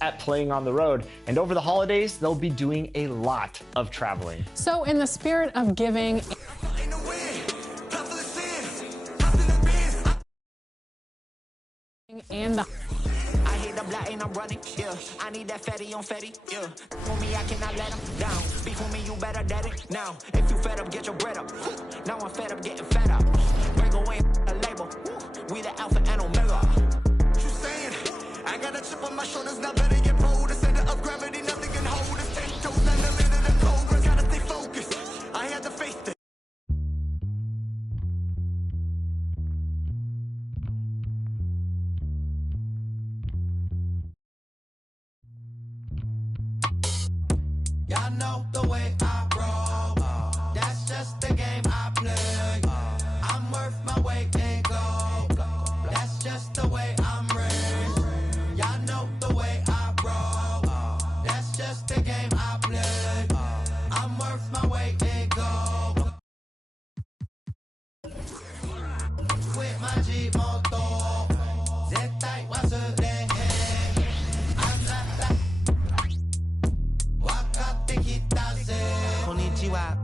at playing on the road, and over the holidays they'll be doing a lot of traveling. So in the spirit of giving and the I hit the black and I'm running, yeah. I need that fatty on fatty, yeah. For me, I cannot let him down. Speak for me, you better dead it now. If you fed up, get your bread up. Now I'm fed up, getting fed up. Break away a label. We the alpha and omega. What you saying? I got a chip on my shoulders, now better get bold. The center of gravity, nothing can hold us. 10 toes down the lid of the cobra. Gotta stay focused. I had to face it. Y'all know the way I roll. That's just the game I play. I'm worth my weight in gold. That's just the way I'm raised. Y'all know the way I roll. That's just the game I play. I'm worth my weight in gold. With my G-Moto.絶対忘れへん. I'm not that. Konnichiwa.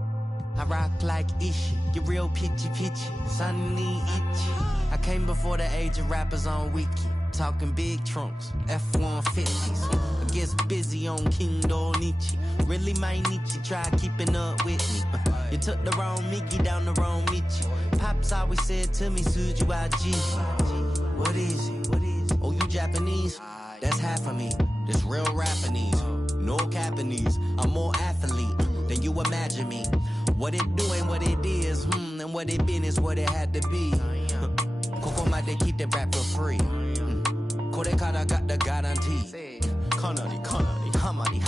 I rock like Ishi. Get real pitchy pitchy. Sunny itchy. I came before the age of rappers on Wiki. Talking big trunks, F-150s. I guess busy on King Donichi. Really my Nietzsche try keeping up with me. You took the wrong Mickey down the wrong Michi. Pops always said to me, Suju IG. What is it? Oh, you Japanese? That's half of me. This real Japanese. No Japanese. I'm more athlete than you imagine me. What it do and what it is, and what it been is what it had to be. Koko they keep the rap for free. Korekara got the guarantee. Kanari, hamari,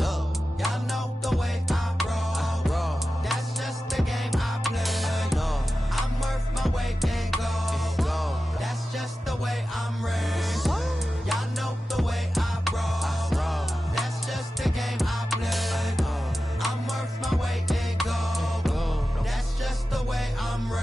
oh. Y'all know the way I roll. That's just the game I play. No, I'm worth my weight in gold. That's just the way I'm raised. Y'all know the way I roll. That's just the game I play. I'm worth my weight in gold. That's just the way I'm raised.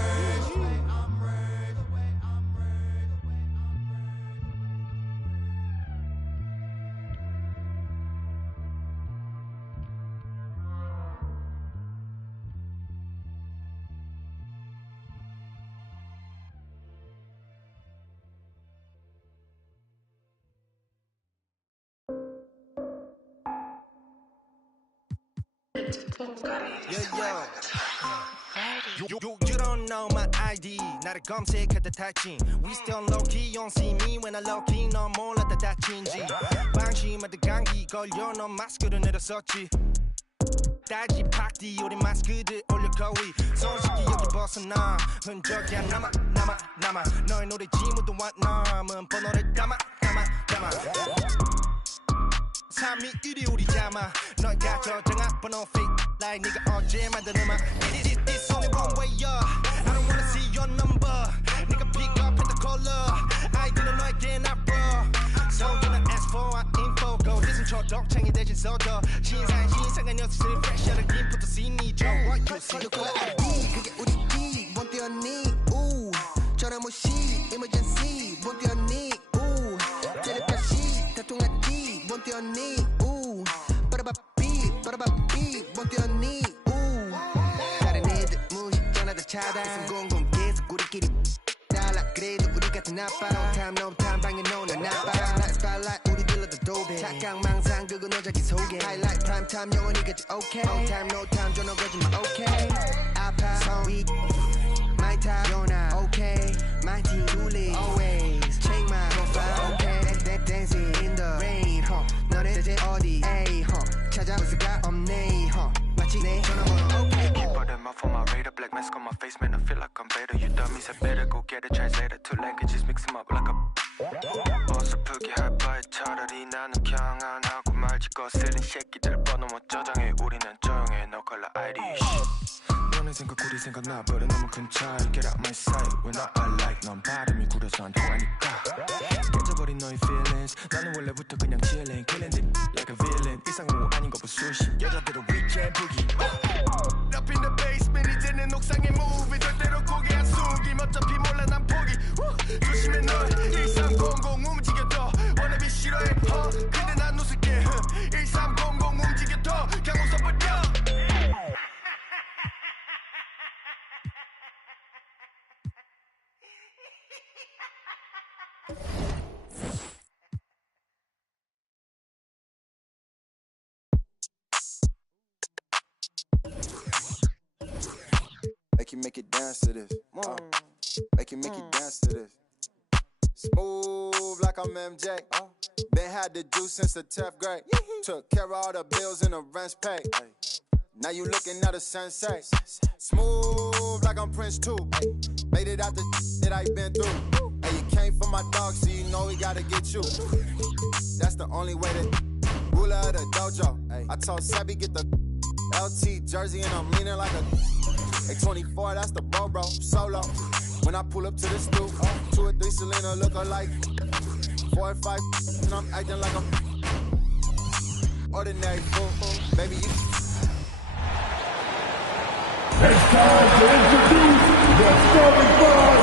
You don't know my ID. 나를 검색할 때 타칭. We still low key, you don't see me when I low key. 너 몰랐다 다친지. 방심하다 감기 걸려 넌 마스크를 내렸었지. 따지 팍디 우리 마스크들 올려 거위. 솔직히 여기 벗어나 흔적이 안 남아. 너의 노래 지문도 안 남은 번호를 담아. 3위 1위 우리 자마. 너가 저장한 번호 fake like 네가 어제 만든 음악. It's only one way up. I don't wanna see your number. 네가 pick up at the color. 아이디는 너에게 나빠. So you not ask for our info. Go listen 초독창이 대신 써줘. 신상한 녀석들 fresh out of input to see me 줘. What you see? 누구 ID 그게 우리 기. 뭔 뛰었니? 우 전화 무시 emergency. 뭔 뛰었니? 우 텔레파시 다 통했지. 뭔 뛰었니? 우 빠라바삐 뭔 뛰었니? 우 다른 애들 무시 전화다 차단. 공공 계속 우리끼리 달라. 그래도 우리 같은 아빠. No time 방에 노는 아빠. Spotlight 우리 빌려도 도배. 착각 망상 그거 너 자기 속에. Highlight prime time 영원히 같이 okay. No time 전화 거짓말 okay. 아파 성위 my time you're not okay. My team bully always check my profile okay. Dancing in the rain 너네 대체 어디 에이 찾아볼 수가 없네 마치 내 전화번호 okay. Keep all them off on my radar. Black mask on my face, man, I feel like I'm better. You dummies, I better go get a translator. Two languages, mix them up like a 어설프게 할 바에 차라리 나는 그냥 안 하고 말지. 거슬린 새끼들 번호 못 저장해. 우리는 조용해. No color ID. 너네 생각 우리 생각 나버려 너무 큰 차이. Get out my sight. When I like 넌 발음이 구려서 안 통하니까. 깨져버린 너의 feelings. 나는 원래부터 그냥 chillin'. Killing it like a villain. 이상호 아닌 거 부수신 여자들은 weekend boogie. Up in the basement 이제는 옥상에 move. 절대로 고개 안 숙임. 어차피 몰라 난 포기. 조심해 널 1300 움직여도 Wanna be 싫어해 근데 난 웃을게 1300 움직여 더 그냥 웃어버려. Make it dance to this. Make it dance to this. Smooth like I'm MJ. Been had the juice since the 10th grade. Took care of all the bills and the rent's paid. Now you looking at a sensei. Smooth like I'm Prince too. Made it out the that I been through. And you came for my dog, so you know we gotta get you. That's the only way to ruler of the dojo. I told Sebby get the LT jersey and I'm leaning like a. Hey, 24, that's the bro, solo. When I pull up to the stoop, 2 or 3 Selena look alike. 4 or 5, and I'm acting like a ordinary fool. Baby, you. It's time to introduce the starting five.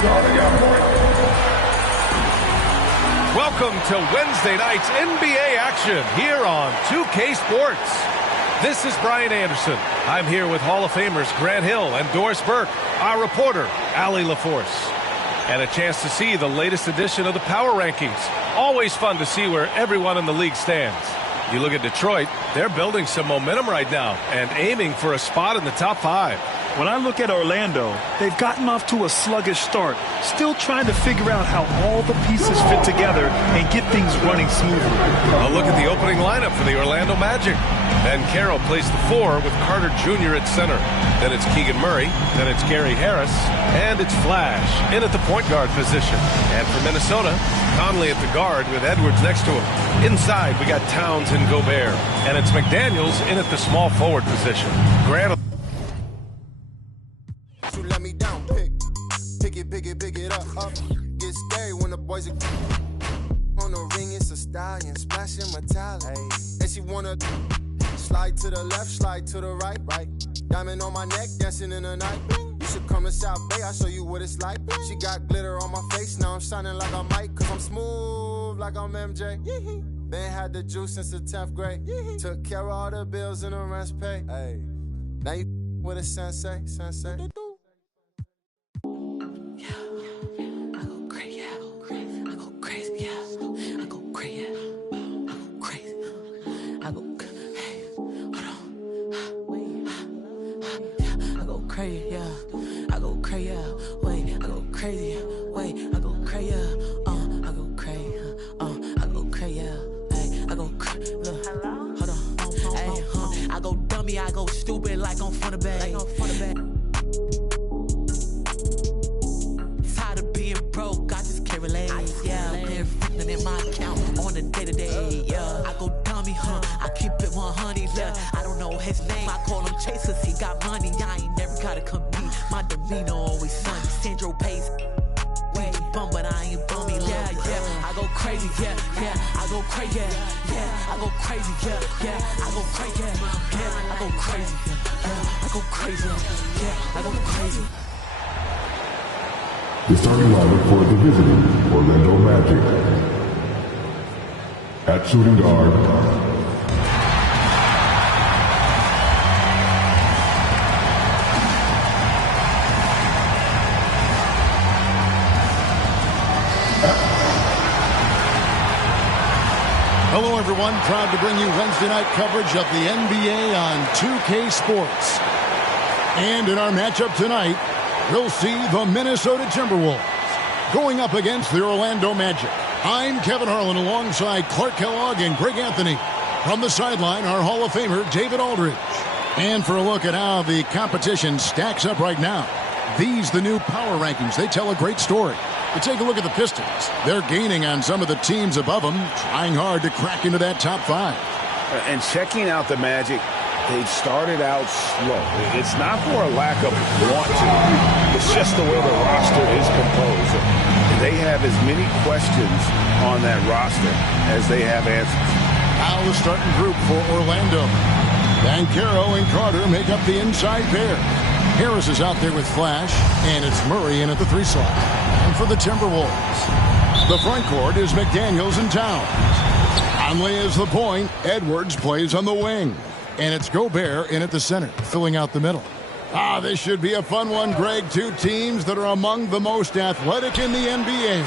Starting out point. Welcome to Wednesday night's NBA action here on 2K Sports. This is Brian Anderson. I'm here with Hall of Famers Grant Hill and Doris Burke, our reporter, Allie LaForce. And a chance to see the latest edition of the Power Rankings. Always fun to see where everyone in the league stands. You look at Detroit, they're building some momentum right now and aiming for a spot in the top 5. When I look at Orlando, they've gotten off to a sluggish start, still trying to figure out how all the pieces fit together and get things running smoothly. A look at the opening lineup for the Orlando Magic. Ben Carroll plays the 4 with Carter Jr. at center. Then it's Keegan Murray, then it's Gary Harris, and it's Flash in at the point guard position. And for Minnesota, Conley at the guard with Edwards next to him. Inside, we got Towns and Gobert. And it's McDaniels in at the small forward position. Grant. You let me down, pick it up. Get scary when the boys are on the ring. It's a stallion, splashing metallic. And she wanna slide to the left, slide to the right. Diamond on my neck, dancing in the night. You should come to South Bay, I'll show you what it's like. She got glitter on my face, now I'm shining like I might. Cause I'm smooth like I'm MJ. Been had the juice since the 10th grade. Took care of all the bills and the rent's paid. Now you with a sensei. I go stupid like I'm from the bag. Tired of being broke, I just can't relate. Yeah, been freaking in my account on the day-to-day. Yeah, I go dummy, I keep it 100. Yeah, I don't know his name, I call him Chase 'cause he got money. I ain't never gotta compete. My demeanor always sunny. Sandro pays. Bum, but I ain't bummy. Yeah, I go crazy. Yeah, I go crazy. Yeah, I go crazy. Yeah, I go crazy. Yeah, I go crazy. Yeah, I go crazy. Yeah, I go crazy. The starting lineup for the visiting Orlando Magic. At shooting guard, Hello, everyone. Proud to bring you Wednesday night coverage of the NBA on 2K Sports. And in our matchup tonight, we'll see the Minnesota Timberwolves going up against the Orlando Magic. I'm Kevin Harlan alongside Clark Kellogg and Greg Anthony. From the sideline, our Hall of Famer, David Aldridge. And for a look at how the competition stacks up right now, these the new power rankings. They tell a great story. But take a look at the Pistons. They're gaining on some of the teams above them, trying hard to crack into that top 5. And checking out the Magic, they've started out slow. It's not for a lack of want to. It's just the way the roster is composed. They have as many questions on that roster as they have answers. Now the starting group for Orlando. Banchero and Carter make up the inside pair. Harris is out there with Flash, and it's Murray in at the 3 slot. And for the Timberwolves, the front court is McDaniels and Towns. Conley is the point. Edwards plays on the wing. And it's Gobert in at the center, filling out the middle. This should be a fun one, Greg. 2 teams that are among the most athletic in the NBA.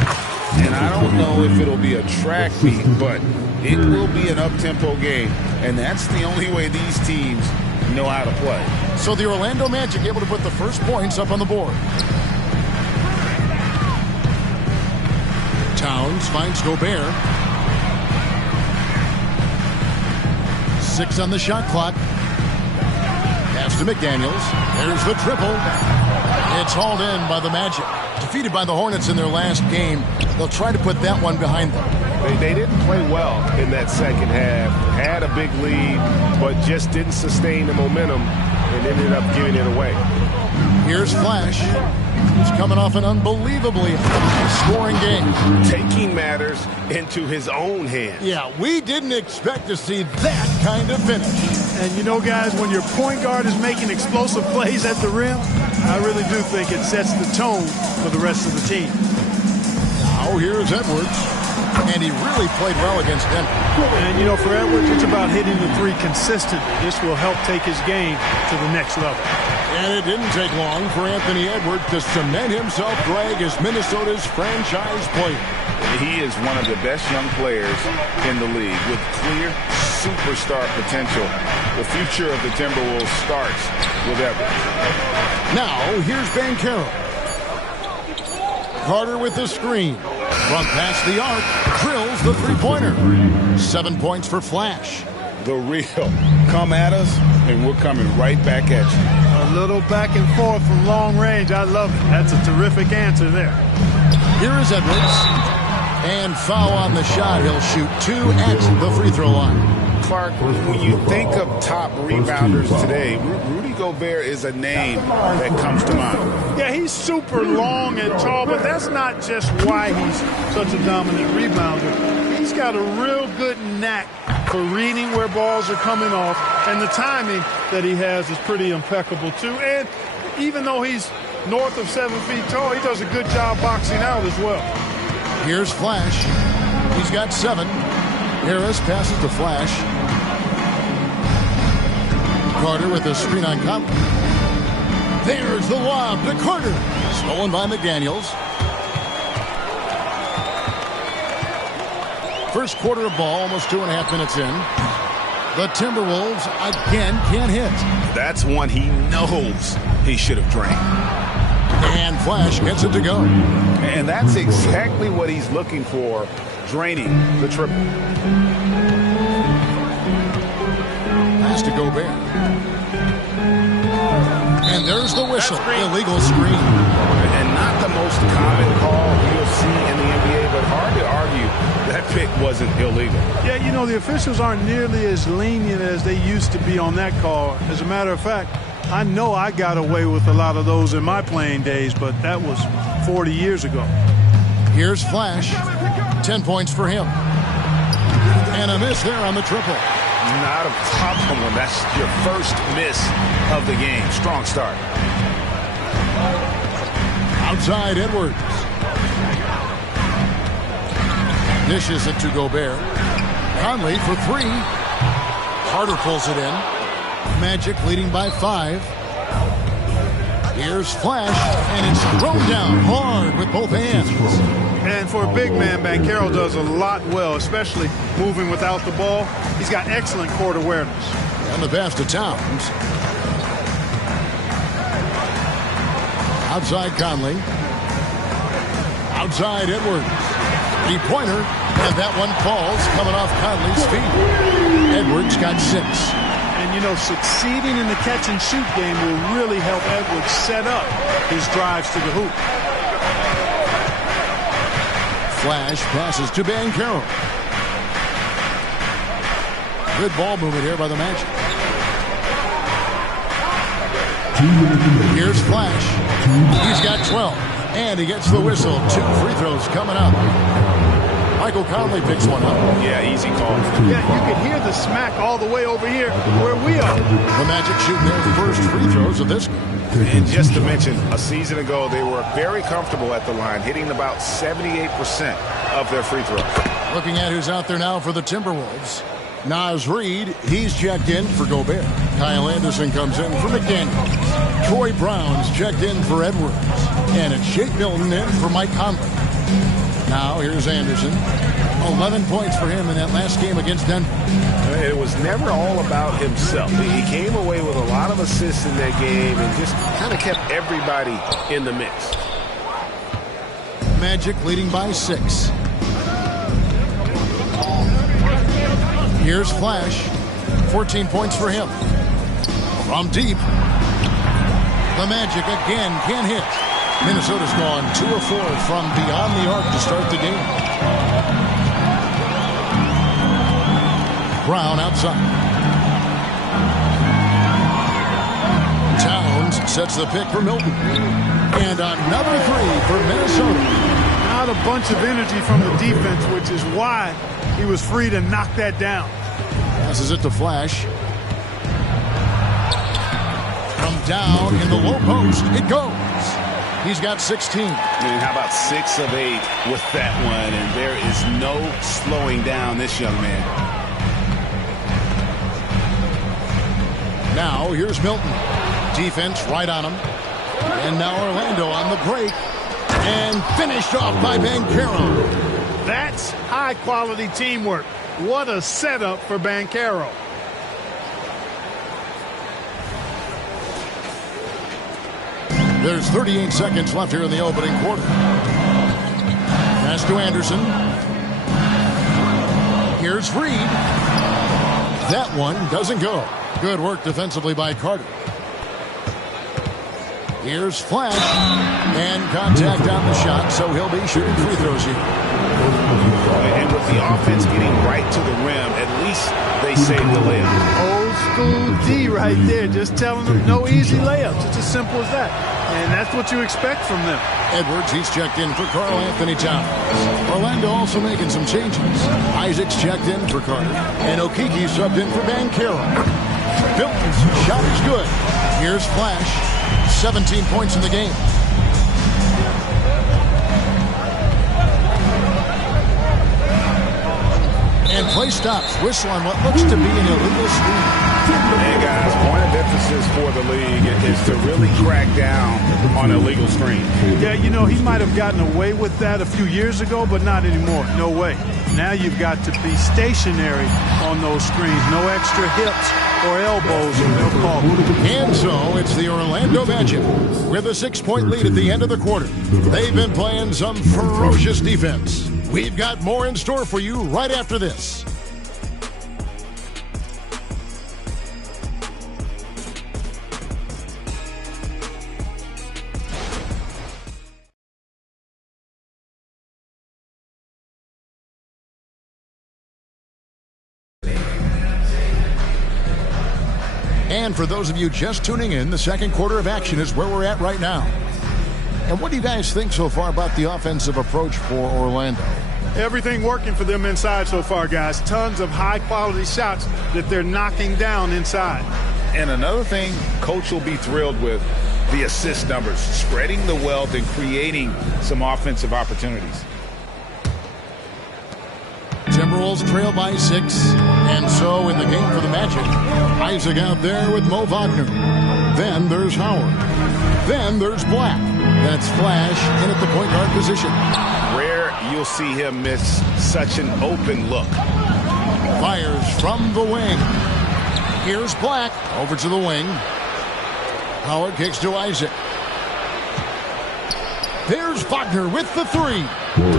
And I don't know if it'll be a track meet, but it will be an up-tempo game. And that's the only way these teams know how to play. So the Orlando Magic able to put the first points up on the board. Towns finds Gobert. 6 on the shot clock. Pass to McDaniels. There's the triple. It's hauled in by the Magic. Defeated by the Hornets in their last game. They'll try to put that one behind them. They didn't play well in that second half. Had a big lead, but just didn't sustain the momentum and ended up giving it away. Here's Flash. He's coming off an unbelievably high-scoring game. Taking matters into his own hands. Yeah, we didn't expect to see that kind of finish. And you know, guys, when your point guard is making explosive plays at the rim, I really do think it sets the tone for the rest of the team. Now here's Edwards. And he really played well against Denver. And, you know, for Edwards, it's about hitting the 3 consistently. This will help take his game to the next level. And it didn't take long for Anthony Edwards to cement himself, Greg, as Minnesota's franchise player. He is one of the best young players in the league with clear superstar potential. The future of the Timberwolves starts with Edwards. Now, here's Banchero. Carter with the screen. Front past the arc. Drills the 3-pointer. 7 points for Flash. The real. Come at us, and we're coming right back at you. A little back and forth from long range. I love it. That's a terrific answer there. Here is Edwards. And foul on the shot. He'll shoot 2 at the free throw line. Clark, when you think of top rebounders today, Rudy Gobert is a name that comes to mind. Yeah, he's super long and tall, but that's not just why he's such a dominant rebounder. He's got a real good knack for reading where balls are coming off, and the timing that he has is pretty impeccable, too. And even though he's north of 7 feet tall, he does a good job boxing out as well. Here's Flash. He's got 7. Harris passes to Flash. Carter with a screen on Conley. There's the lob to Carter. Stolen by McDaniels. First quarter of ball, almost 2.5 minutes in. The Timberwolves again can't hit. That's one he knows he should have drained. And Flash gets it to go. And that's exactly what he's looking for, draining the triple. Pass to Gobert. And there's the whistle. Illegal screen. And not the most common call you'll see in the NBA, but hard to argue that pick wasn't illegal. Yeah, you know, the officials aren't nearly as lenient as they used to be on that call. As a matter of fact, I know I got away with a lot of those in my playing days, but that was 40 years ago. Here's Flash. 10 points for him. And a miss there on the triple. Not a problem when that's your first miss of the game. Strong start. Outside Edwards. Dishes it to Gobert. Conley for 3. Carter pulls it in. Magic leading by 5. Here's Flash, and it's thrown down hard with both hands. And for a big man, Banchero does a lot well, especially moving without the ball. He's got excellent court awareness. And the pass to Towns. Outside Conley. Outside Edwards. 3-pointer, and that one falls coming off Conley's feet. Edwards got 6. And, you know, succeeding in the catch-and-shoot game will really help Edwards set up his drives to the hoop. Flash passes to Banchero. Good ball movement here by the Magic. Here's Flash. He's got 12. And he gets the whistle. 2 free throws coming up. Michael Conley picks one up. Yeah, easy call. Yeah, you can hear the smack all the way over here where we are. The Magic shooting their first free throws of this game. And just to mention, a season ago, they were very comfortable at the line, hitting about 78% of their free throws. Looking at who's out there now for the Timberwolves. Naz Reid, he's checked in for Gobert. Kyle Anderson comes in for McDaniels. Troy Brown's checked in for Edwards. And it's Shake Milton in for Mike Conley. Now here's Anderson. 11 points for him in that last game against Denver. It was never all about himself. He came away with a lot of assists in that game and just kind of kept everybody in the mix. Magic leading by 6. Here's Flash. 14 points for him. From deep. The Magic again can't hit. Minnesota's gone 2 of 4 from beyond the arc to start the game. Brown outside. Towns sets the pick for Milton. And another 3 for Minnesota. Not a bunch of energy from the defense, which is why he was free to knock that down. Passes it to Flash. From down in the low post, it goes. He's got 16. And how about 6 of 8 with that one? And there is no slowing down this young man. Now here's Milton. Defense right on him. And now Orlando on the break. And finished off by Banchero. That's high-quality teamwork. What a setup for Banchero. There's 38 seconds left here in the opening quarter. Pass to Anderson. Here's Reid. That one doesn't go. Good work defensively by Carter. Here's Flash. And contact on the shot, so he'll be shooting free throws here. And with the offense getting right to the rim, at least they saved the layup. Old school D right there, just telling them no easy layups. It's as simple as that. And that's what you expect from them. Edwards, he's checked in for Karl Anthony Towns. Orlando also making some changes. Isaac's checked in for Carter. And Okeke subbed in for Banchero. Milton's shot is good. Here's Flash. 17 points in the game. And play stops. Whistle on what looks to be an illegal screen. Hey guys, point of emphasis for the league is to really crack down on illegal screens. Yeah, you know, he might have gotten away with that a few years ago, but not anymore. No way. Now you've got to be stationary on those screens. No extra hips or elbows, or they'll call. And so it's the Orlando Magic with a 6-point lead at the end of the quarter. They've been playing some ferocious defense. We've got more in store for you right after this. And for those of you just tuning in, the second quarter of action is where we're at right now. And what do you guys think so far about the offensive approach for Orlando? Everything working for them inside so far, guys. Tons of high-quality shots that they're knocking down inside. And another thing Coach will be thrilled with, the assist numbers, spreading the wealth and creating some offensive opportunities. Timberwolves trail by 6. And so in the game for the Magic, Isaac out there with Mo Wagner. Then there's Howard. Then there's Black. That's Flash in at the point guard position. Rare you'll see him miss such an open look. Fires from the wing. Here's Black over to the wing. Howard kicks to Isaac. There's Wagner with the 3.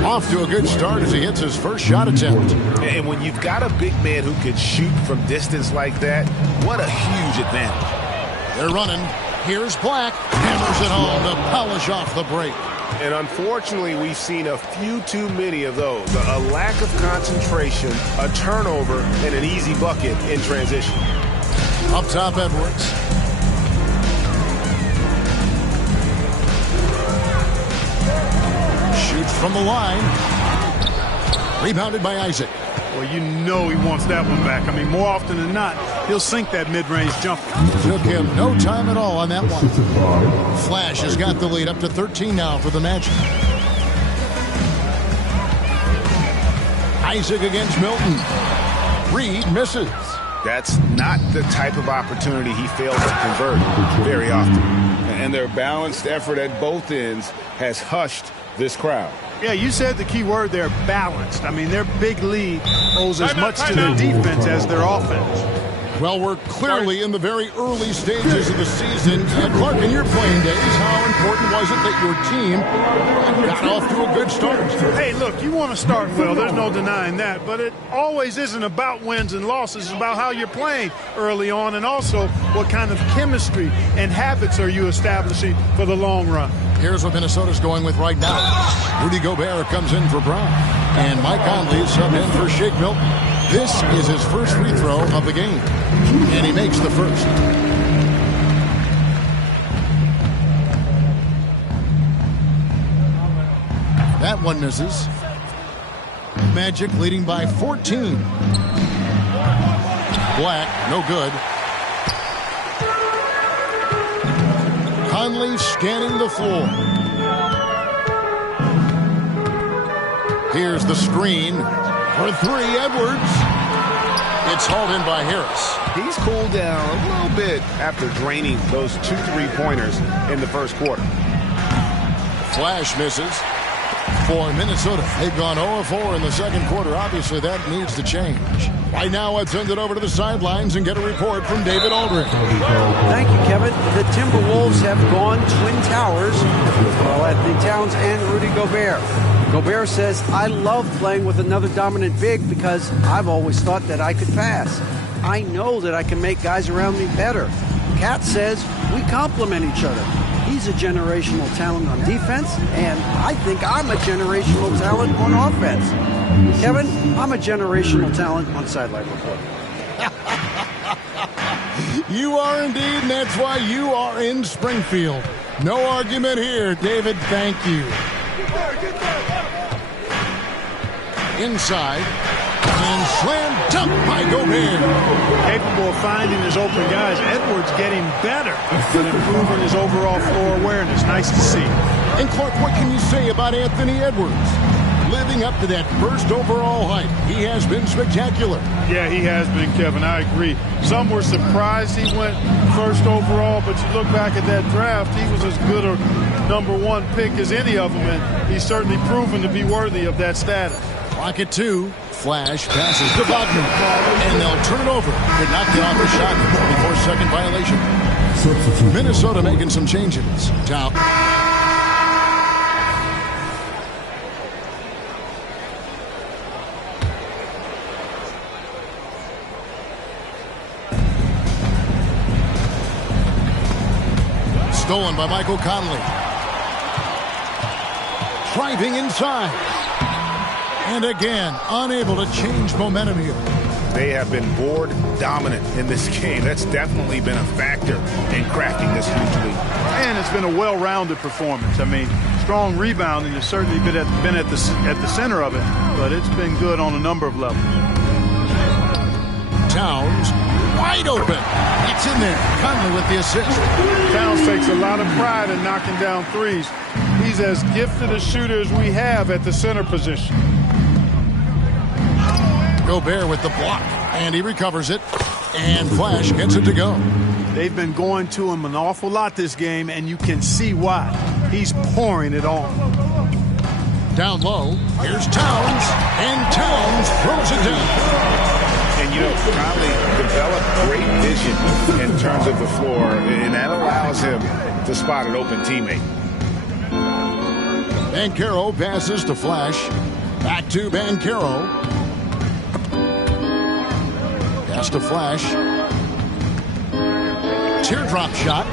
Off to a good start as he hits his first shot attempt. And when you've got a big man who can shoot from distance like that, what a huge advantage. They're running. Here's Black. Hammers it home to polish off the break. And unfortunately, we've seen a few too many of those. A lack of concentration, a turnover, and an easy bucket in transition. Up top, Edwards. Shoots from the line. Rebounded by Isaac. Well, you know he wants that one back. I mean, more often than not, he'll sink that mid-range jumper. Took him no time at all on that one. Flash has got the lead up to 13 now for the Magic. Isaac against Milton. Reed misses. That's not the type of opportunity he fails to convert very often. And their balanced effort at both ends has hushed this crowd. Yeah, you said the key word there, balanced. I mean, their big lead owes as much to their defense as their offense. Well, we're clearly in the very early stages of the season. Clark, in your playing days, how important was it that your team got off to a good start? Hey, look, you want to start well. There's no denying that. But it always isn't about wins and losses. It's about how you're playing early on and also what kind of chemistry and habits are you establishing for the long run. Here's what Minnesota's going with right now. Rudy Gobert comes in for Brown. And Mike Conley is subbed in for Shake Milton. This is his first free throw of the game. And he makes the first. That one misses. Magic leading by 14. Black, no good. Conley scanning the floor. Here's the screen for three, Edwards. It's hauled in by Harris. He's cooled down a little bit after draining those 2 3-pointers in the first quarter. Flash misses for Minnesota. They've gone 0-4 in the second quarter. Obviously, that needs to change. Right now, let's send it over to the sidelines and get a report from David Aldridge. Thank you, Kevin. The Timberwolves have gone Twin Towers. Well, Anthony Towns and Rudy Gobert. Gobert says, I love playing with another dominant big because I've always thought that I could pass. I know that I can make guys around me better. Cat says, we complement each other. He's a generational talent on defense, and I think I'm a generational talent on offense. Kevin, I'm a generational talent on sideline report. You are indeed, and that's why you are in Springfield. No argument here, David. Thank you. Inside, and slam dunk by Gobert. Capable of finding his open guys. Edwards getting better and improving his overall floor awareness. Nice to see. And Clark, what can you say about Anthony Edwards? Living up to that first overall hype, he has been spectacular. Yeah, he has been, Kevin. I agree. Some were surprised he went first overall, but you look back at that draft, he was as good a #1 pick as any of them, and he's certainly proven to be worthy of that status. Clock at 2. Flash passes to Wagner, and they'll turn it over. Did not get off the shot. 44-second violation. Minnesota making some changes. Down. Stolen by Michael Conley. Driving inside. And again, unable to change momentum here. They have been board dominant in this game. That's definitely been a factor in crafting this huge lead. And it's been a well-rounded performance. I mean, strong rebounding has certainly been at the center of it, but it's been good on a number of levels. Towns wide open. It's in there. Conley with the assist. Towns takes a lot of pride in knocking down threes. He's as gifted a shooter as we have at the center position. Gobert with the block, and he recovers it, and Flash gets it to go. They've been going to him an awful lot this game, and you can see why. He's pouring it on. Down low, here's Towns, and Towns throws it down. And, you know, Conley developed great vision in terms of the floor, and that allows him to spot an open teammate. Banchero passes to Flash. Back to Banchero. Pass to Flash. Teardrop shot.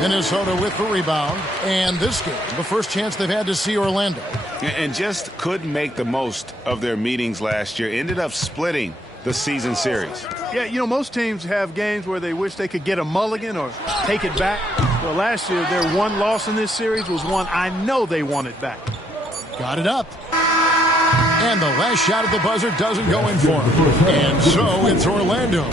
Minnesota with the rebound. And this game, the first chance they've had to see Orlando. And just couldn't make the most of their meetings last year. Ended up splitting the season series. Yeah, you know, most teams have games where they wish they could get a mulligan or take it back. Well, last year, their one loss in this series was one I know they wanted back. Got it up. And the last shot at the buzzer doesn't go in for him. And so it's Orlando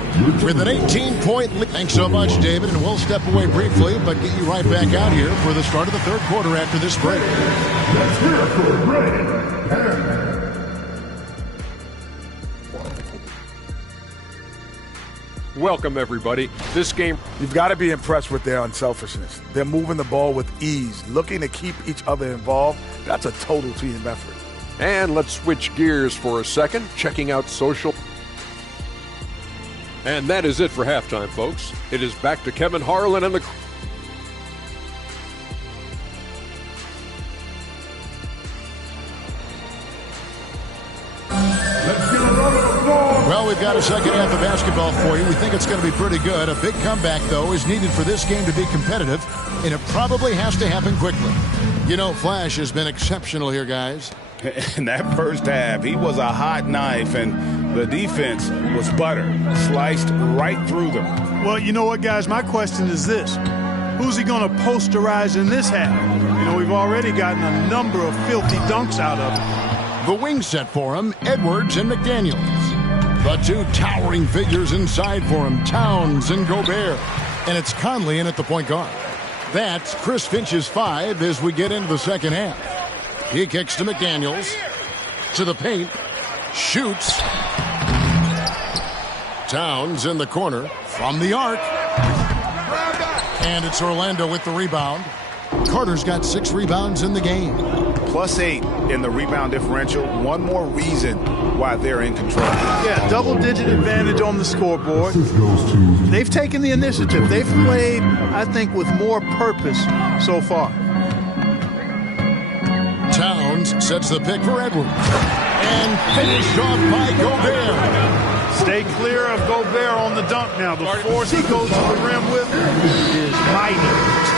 with an 18-point lead. Thanks so much, David. And we'll step away briefly, but get you right back out here for the start of the third quarter after this break. Let's hear it for Ray. Welcome, everybody. This game, you've got to be impressed with their unselfishness. They're moving the ball with ease, looking to keep each other involved. That's a total team effort. And let's switch gears for a second, checking out social. And that is it for halftime, folks. It is back to Kevin Harlan and the... Well, we've got a second half of basketball for you. We think it's going to be pretty good. A big comeback, though, is needed for this game to be competitive, and it probably has to happen quickly. You know, Flash has been exceptional here, guys. In that first half, he was a hot knife, and the defense was butter, sliced right through them. Well, you know what, guys? My question is this. Who's he going to posterize in this half? You know, we've already gotten a number of filthy dunks out of him. The wing set for him, Edwards and McDaniels. The two towering figures inside for him, Towns and Gobert. And it's Conley in at the point guard. That's Chris Finch's 5 as we get into the second half. He kicks to McDaniels. To the paint. Shoots. Towns in the corner. From the arc. And it's Orlando with the rebound. Carter's got 6 rebounds in the game. +8 in the rebound differential. One more reason why they're in control. Yeah, double-digit advantage on the scoreboard. They've taken the initiative. They've played, I think, with more purpose so far. Towns sets the pick for Edwards. And finished off by Gobert. Stay clear of Gobert on the dunk now. The force he goes to the rim with is mighty.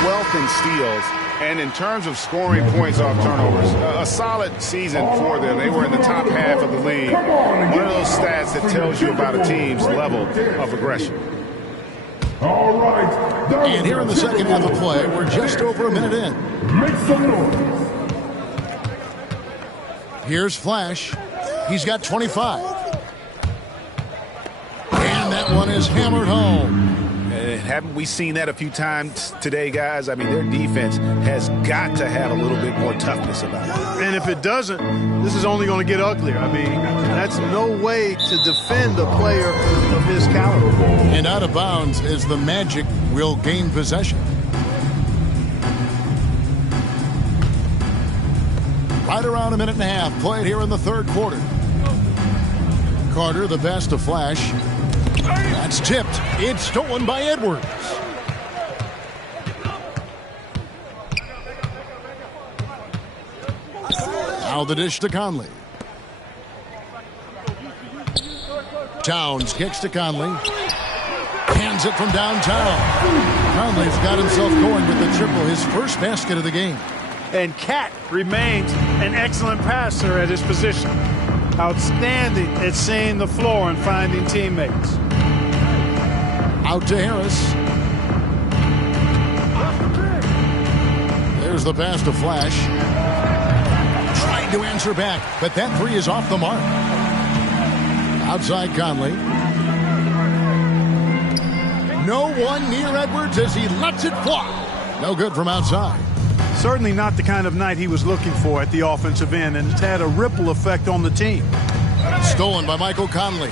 12th in steals. And in terms of scoring points off turnovers, a solid season for them. They were in the top half of the league. One of those stats that tells you about a team's level of aggression. All right. And here in the second half of play, we're just over a minute in. Make some noise. Here's Flash. He's got 25. And that one is hammered home. Haven't we seen that a few times today, guys? I mean, their defense has got to have a little bit more toughness about it. And if it doesn't, this is only going to get uglier. I mean, that's no way to defend a player of his caliber. And out of bounds as the Magic will gain possession. Right around a minute and a half played here in the third quarter. Carter, the pass to Flash. That's tipped. It's stolen by Edwards. Now the dish to Conley. Towns kicks to Conley. Hands it from downtown. Conley's got himself going with the triple, his first basket of the game. And Cat remains an excellent passer at his position. Outstanding at seeing the floor and finding teammates. Out to Harris. There's the pass to Flash. Trying to answer back, but that three is off the mark. Outside Conley. No one near Edwards as he lets it fly. No good from outside. Certainly not the kind of night he was looking for at the offensive end, and it's had a ripple effect on the team. Stolen by Michael Conley.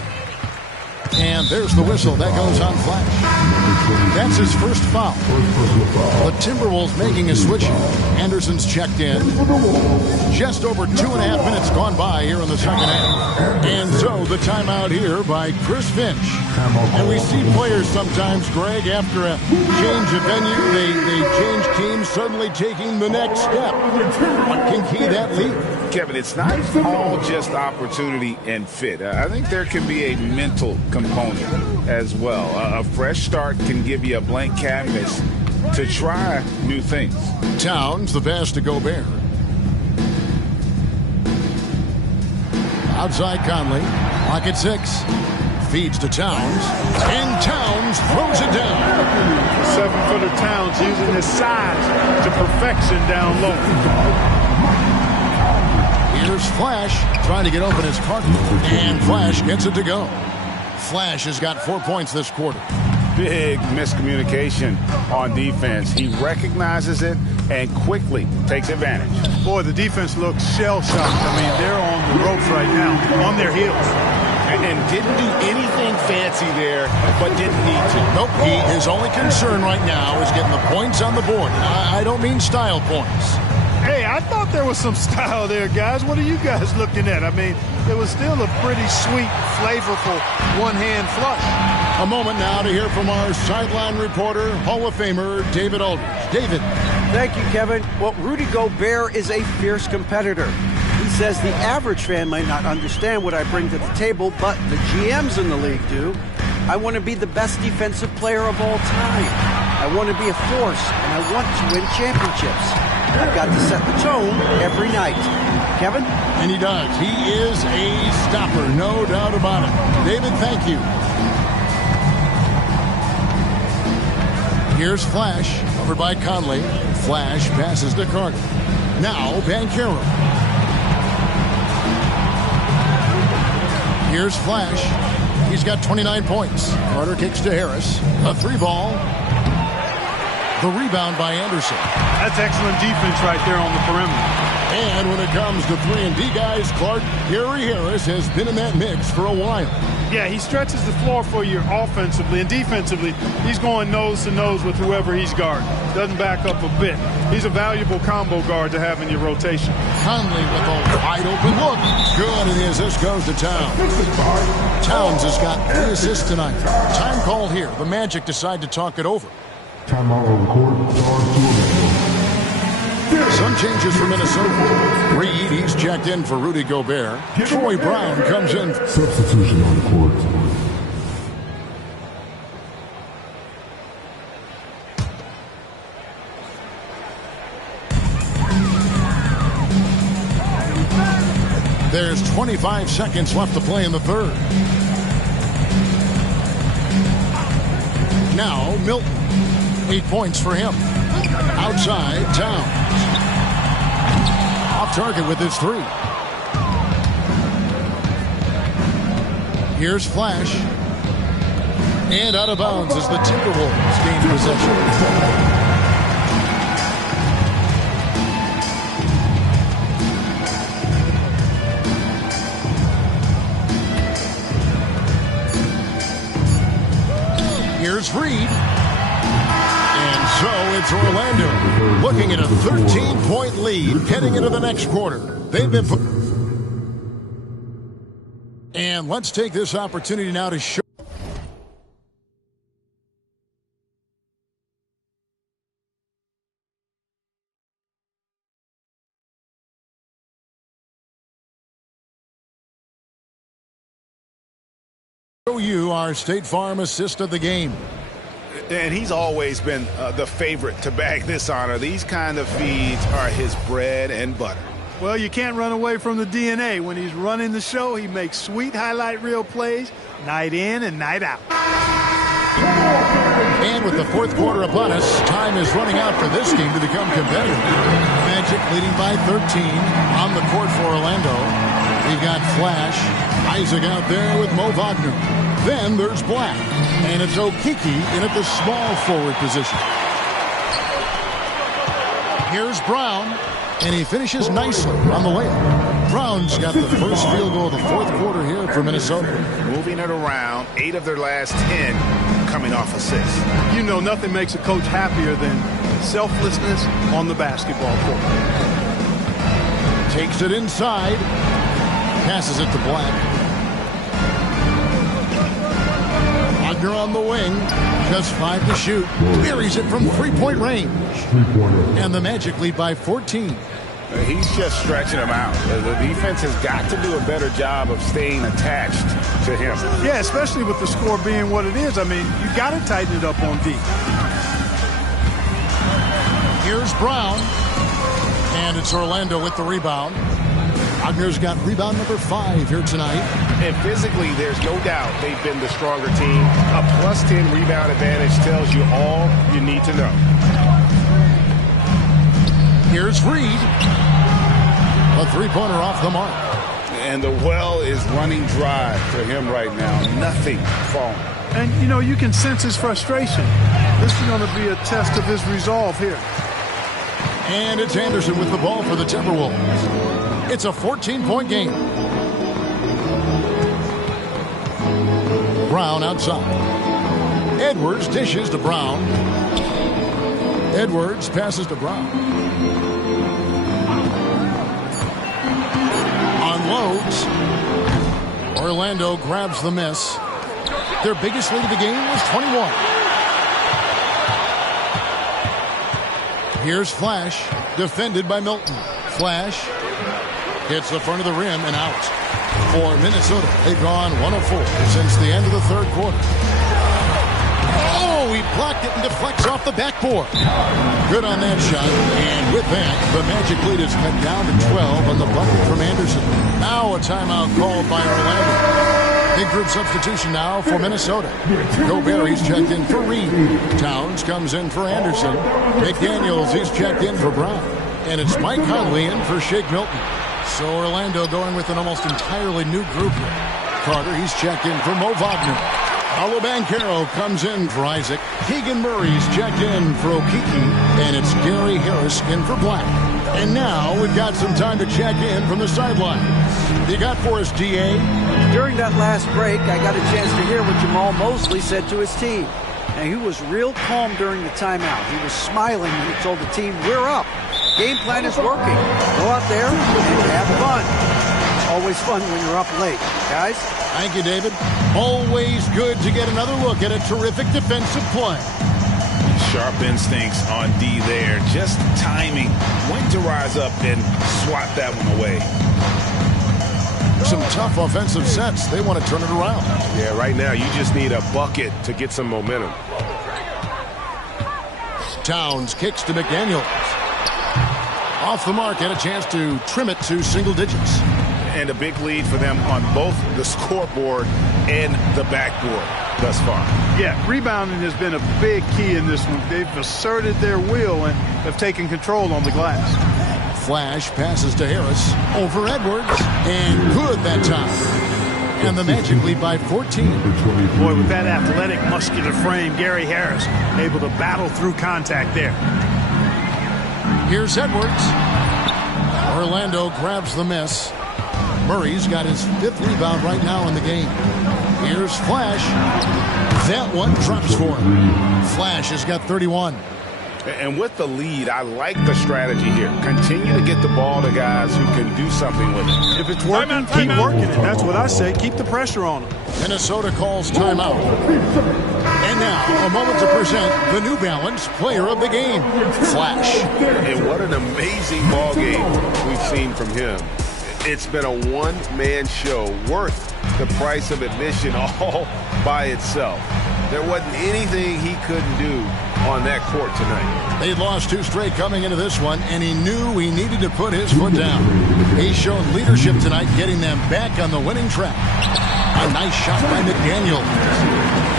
And there's the whistle. That goes on Flash. That's his first foul. The Timberwolves making a switch. Anderson's checked in. Just over 2.5 minutes gone by here in the second half. And so the timeout here by Chris Finch. And we see players sometimes, Greg, after a change of venue, they change teams, suddenly taking the next step. What can key that lead? Kevin, it's not all just opportunity and fit. I think there can be a mental component as well. A fresh start can give you a blank canvas to try new things. Towns, the pass to Gobert. Outside Conley. Lock at 6. Feeds to Towns. And Towns throws it down. 7-footer Towns using his size to perfection down low. Here's Flash trying to get open his card, and Flash gets it to go. Flash has got 4 points this quarter. Big miscommunication on defense. He recognizes it and quickly takes advantage. Boy, the defense looks shell-shocked. I mean, they're on the ropes right now, on their heels. And didn't do anything fancy there, but didn't need to. Nope, his only concern right now is getting the points on the board. I don't mean style points. Hey, I thought there was some style there, guys. What are you guys looking at? I mean, it was still a pretty sweet, flavorful one-hand flush. A moment now to hear from our sideline reporter, Hall of Famer David Aldridge. David. Thank you, Kevin. Well, Rudy Gobert is a fierce competitor. He says the average fan might not understand what I bring to the table, but the GMs in the league do. I want to be the best defensive player of all time. I want to be a force, and I want to win championships. I've got to set the tone every night. Kevin? And he does. He is a stopper, no doubt about it. David, thank you. Here's Flash, over by Conley. Flash passes to Carter. Now, Banchero. Here's Flash. He's got 29 points. Carter kicks to Harris. A 3-ball. The rebound by Anderson. That's excellent defense right there on the perimeter. And when it comes to 3-and-D guys, Clark, Gary Harris has been in that mix for a while. Yeah, he stretches the floor for you offensively, and defensively, he's going nose to nose with whoever he's guarding. Doesn't back up a bit. He's a valuable combo guard to have in your rotation. Conley with a wide open look. Good, and the assist goes to Towns. Towns has got 3 assists tonight. Time call here. The Magic decide to talk it over. Timeout on the court. Some changes for Minnesota. Reed, he's checked in for Rudy Gobert. Troy Brown comes in. Substitution on the court. There's 25 seconds left to play in the third. Now, Milton. 8 points for him. Outside, Towns. Off target with his 3. Here's Flash. And out of bounds as the Timberwolves gain possession. Here's Reed. And so it's Orlando looking at a 13-point lead heading into the next quarter. They've been... And let's take this opportunity now to show you our State Farm assist of the game. And he's always been the favorite to bag this honor. These kind of feeds are his bread and butter. Well, you can't run away from the DNA. When he's running the show, he makes sweet highlight reel plays night in and night out. And with the fourth quarter upon us, time is running out for this game to become competitive. Magic leading by 13 on the court for Orlando. We've got Flash, Isaac out there with Mo Wagner. Then there's Black, and it's Okiki in at the small forward position. Here's Brown, and he finishes nicely on the layup. Brown's got the first field goal of the fourth quarter here for Minnesota. Moving it around, 8 of their last 10 coming off assists. You know, nothing makes a coach happier than selflessness on the basketball court. Takes it inside, passes it to Black. Wagner on the wing, just 5 to shoot. Buries it from 3-point range. And the Magic lead by 14. He's just stretching him out. The defense has got to do a better job of staying attached to him. Yeah, especially with the score being what it is. I mean, you got to tighten it up on D. Here's Brown. And it's Orlando with the rebound. Wagner's got rebound number 5 here tonight. And physically, there's no doubt they've been the stronger team. A +10 rebound advantage tells you all you need to know. Here's Reed. A three-pointer off the mark. And the well is running dry for him right now. Nothing falling. And, you know, you can sense his frustration. This is going to be a test of his resolve here. And it's Anderson with the ball for the Timberwolves. It's a 14-point game. Brown outside. Edwards dishes to Brown. Edwards passes to Brown. Unloads. Orlando grabs the miss. Their biggest lead of the game was 21. Here's Flash, defended by Milton. Flash hits the front of the rim and out. For Minnesota, they've gone 1 of 4 since the end of the third quarter. Oh, he blocked it and deflects off the backboard. Good on that shot. And with that, the Magic lead is cut down to 12 on the bucket from Anderson. Now a timeout called by Orlando. Big group substitution now for Minnesota. Gobert, he's checked in for Reed. Towns comes in for Anderson. McDaniels, he's checked in for Brown. And it's Mike Conley in for Shake Milton. So Orlando going with an almost entirely new group here. Carter, he's checked in for Mo Wagner. Paolo Banchero comes in for Isaac. Keegan Murray's checked in for Okiki. And it's Gary Harris in for Black. And now we've got some time to check in from the sidelines. You got for us, DA? During that last break, I got a chance to hear what Jamal Mosley said to his team. And he was real calm during the timeout. He was smiling when he told the team, we're up. Game plan is working. Go out there and have fun. It's always fun when you're up late, guys. Thank you, David. Always good to get another look at a terrific defensive play. Sharp instincts on D there. Just timing when to rise up and swat that one away. Some tough offensive sets. They want to turn it around. Yeah, right now you just need a bucket to get some momentum. Towns kicks to McDaniels. Off the mark, had a chance to trim it to single digits. And a big lead for them on both the scoreboard and the backboard thus far. Yeah, rebounding has been a big key in this one. They've asserted their will and have taken control on the glass. Flash passes to Harris over Edwards, and good that time. And the Magic lead by 14. Boy, with that athletic, muscular frame, Gary Harris able to battle through contact there. Here's Edwards. Orlando grabs the miss. Murray's got his 5th rebound right now in the game. Here's Flash. That one drops for him. Flash has got 31. And with the lead, I like the strategy here. Continue to get the ball to guys who can do something with it. If it's working, keep working it. That's what I say. Keep the pressure on them. Minnesota calls timeout. And now, a moment to present the New Balance Player of the Game, Flash. And what an amazing ball game we've seen from him. It's been a one-man show worth the price of admission all by itself. There wasn't anything he couldn't do on that court tonight. They lost 2 straight coming into this one, and he knew he needed to put his foot down. He's shown leadership tonight, getting them back on the winning track. A nice shot by McDaniels.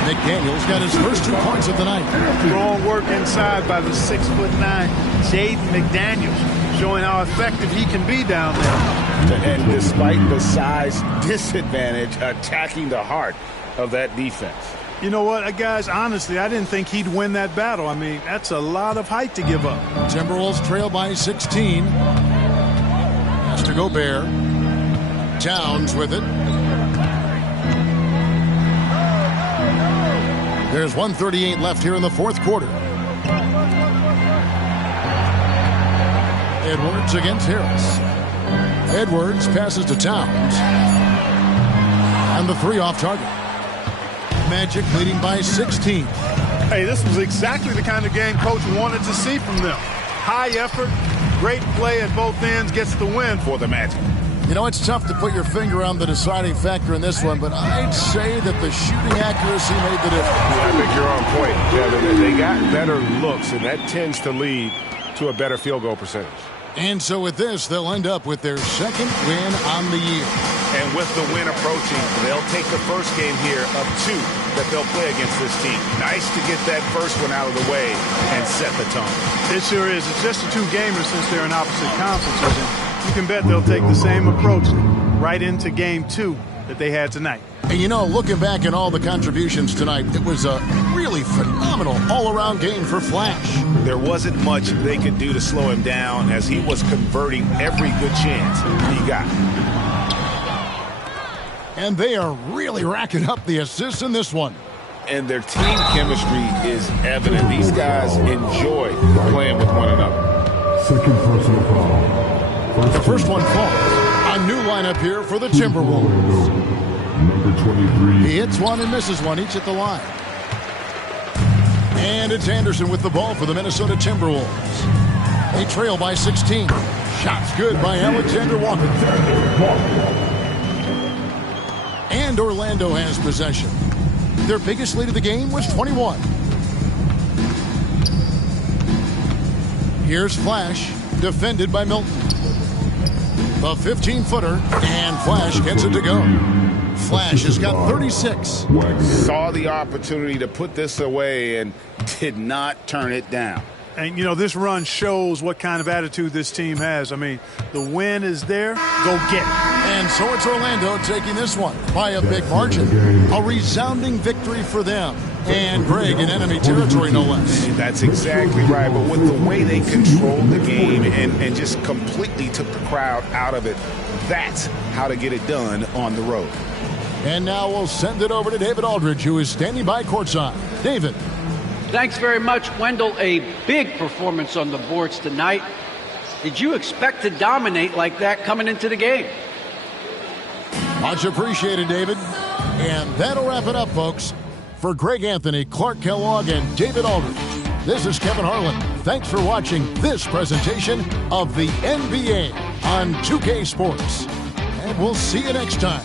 McDaniels got his first 2 points of the night. Strong work inside by the 6'9" Jaden McDaniels, showing how effective he can be down there. And despite the size disadvantage, attacking the heart of that defense. You know what, guys, honestly, I didn't think he'd win that battle. I mean, that's a lot of height to give up. Timberwolves trail by 16. Has to Gobert. Towns with it. There's 1:38 left here in the 4th quarter. Edwards against Harris. Edwards passes to Towns. And the 3 off target. Magic leading by 16. Hey, this was exactly the kind of game Coach wanted to see from them. High effort, great play at both ends, gets the win for the Magic. You know, it's tough to put your finger on the deciding factor in this one, but I'd say that the shooting accuracy made the difference. Yeah, I think you're on point, Kevin. They got better looks, and that tends to lead to a better field goal percentage. And so with this, they'll end up with their 2nd win on the year. And with the win approaching, they'll take the first game here of 2 that they'll play against this team. Nice to get that first one out of the way and set the tone. It sure is. It's just a 2-gamer since they're in opposite conferences. And you can bet they'll take the same approach right into game 2 that they had tonight. And you know, looking back at all the contributions tonight, it was a really phenomenal all-around game for Flash. There wasn't much they could do to slow him down as he was converting every good chance he got. And they are really racking up the assists in this one. And their team chemistry is evident. These guys enjoy playing with one another. Second personal foul. The first one falls. A new lineup here for the Timberwolves. Number 23. He hits one and misses one, each at the line. And it's Anderson with the ball for the Minnesota Timberwolves. They trail by 16. Shots good by Alexander Walker. And Orlando has possession. Their biggest lead of the game was 21. Here's Flash, defended by Milton. The 15-footer, and Flash gets it to go. Flash has got 36. Saw the opportunity to put this away and did not turn it down. And, you know, this run shows what kind of attitude this team has. I mean, the win is there. Go get it. And so it's Orlando taking this one by a big margin. A resounding victory for them. And Greg in enemy territory, no less. That's exactly right. But with the way they controlled the game and just completely took the crowd out of it, that's how to get it done on the road. And now we'll send it over to David Aldridge, who is standing by courtside. David. Thanks very much, Wendell. A big performance on the boards tonight. Did you expect to dominate like that coming into the game? Much appreciated, David. And that'll wrap it up, folks. For Greg Anthony, Clark Kellogg, and David Aldridge, this is Kevin Harlan. Thanks for watching this presentation of the NBA on 2K Sports. And we'll see you next time.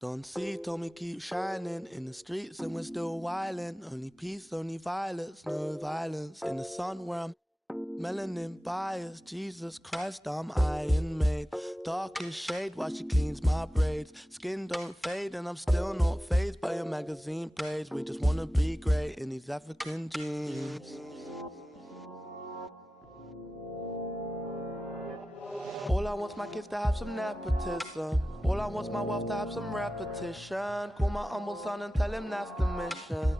Don't see, told me keep shining in the streets and we're still wildin'. Only peace, only violence, no violence. In the sun where I'm melanin biased. Jesus Christ, I'm iron made. Darkest shade while she cleans my braids. Skin don't fade and I'm still not fazed by your magazine praise. We just wanna be great in these African jeans. All I want's my kids to have some nepotism. All I want's my wealth to have some repetition. Call my humble son and tell him that's the mission.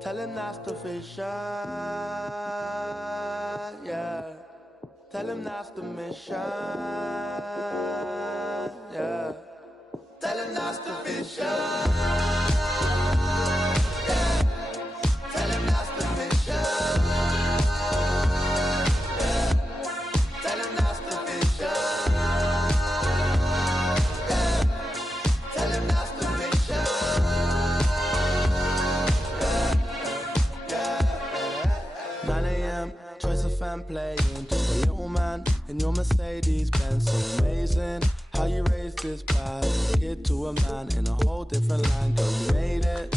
Tell him that's the vision, yeah. Tell him that's the mission, yeah. Tell him that's the vision, yeah. Tell him that's the vision, yeah. Tell him that's the vision, yeah. Tell him that's the vision, yeah. 9 a.m. choice of fan playing. Just a little man in in your Mercedes Benz. So amazing how you raised this bad kid to a man in a whole different line. Girl, you made it.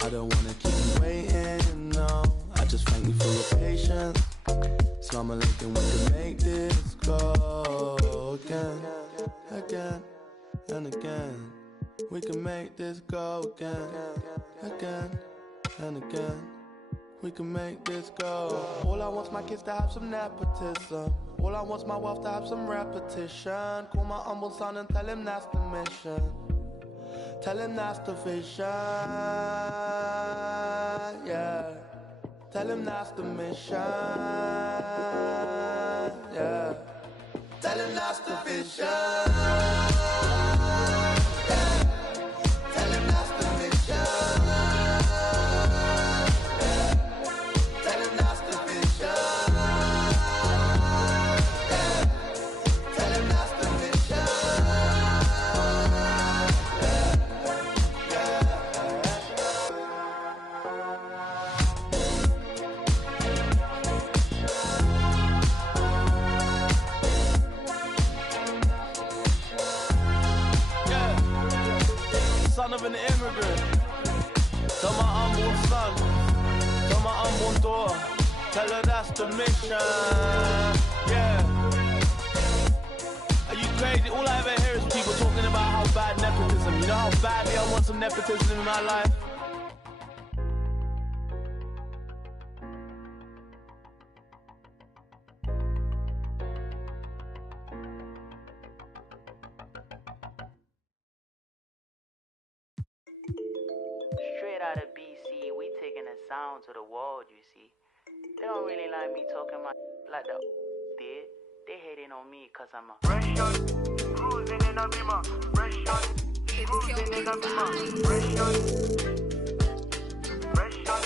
I don't wanna keep you waiting, no. I just thank you for your patience. Slumber looking, we can make this go again, again, and again. We can make this go again, again, and again. We can make this go. All I want's my kids to have some nepotism. All I want's my wealth to have some repetition. Call my humble son and tell him that's the mission. Tell him that's the vision, yeah. Tell him that's the mission, yeah. Tell him that's the vision, yeah. Tell him that's the vision, yeah. Tell him that's the vision, yeah. Tell him that's the vision. Son of an immigrant, tell my unborn son, tell my unborn daughter, tell her that's the mission, yeah. Are you crazy? All I ever hear is people talking about how bad nepotism, you know how badly I want some nepotism in my life? Straight out of BC, we taking the sound to the world, you see. They don't really like me talking my like the did. They hating on me cause I'm a fresh shot, cruising in a beamer, fresh shot, cruising in a beamer, fresh shot, fresh shot.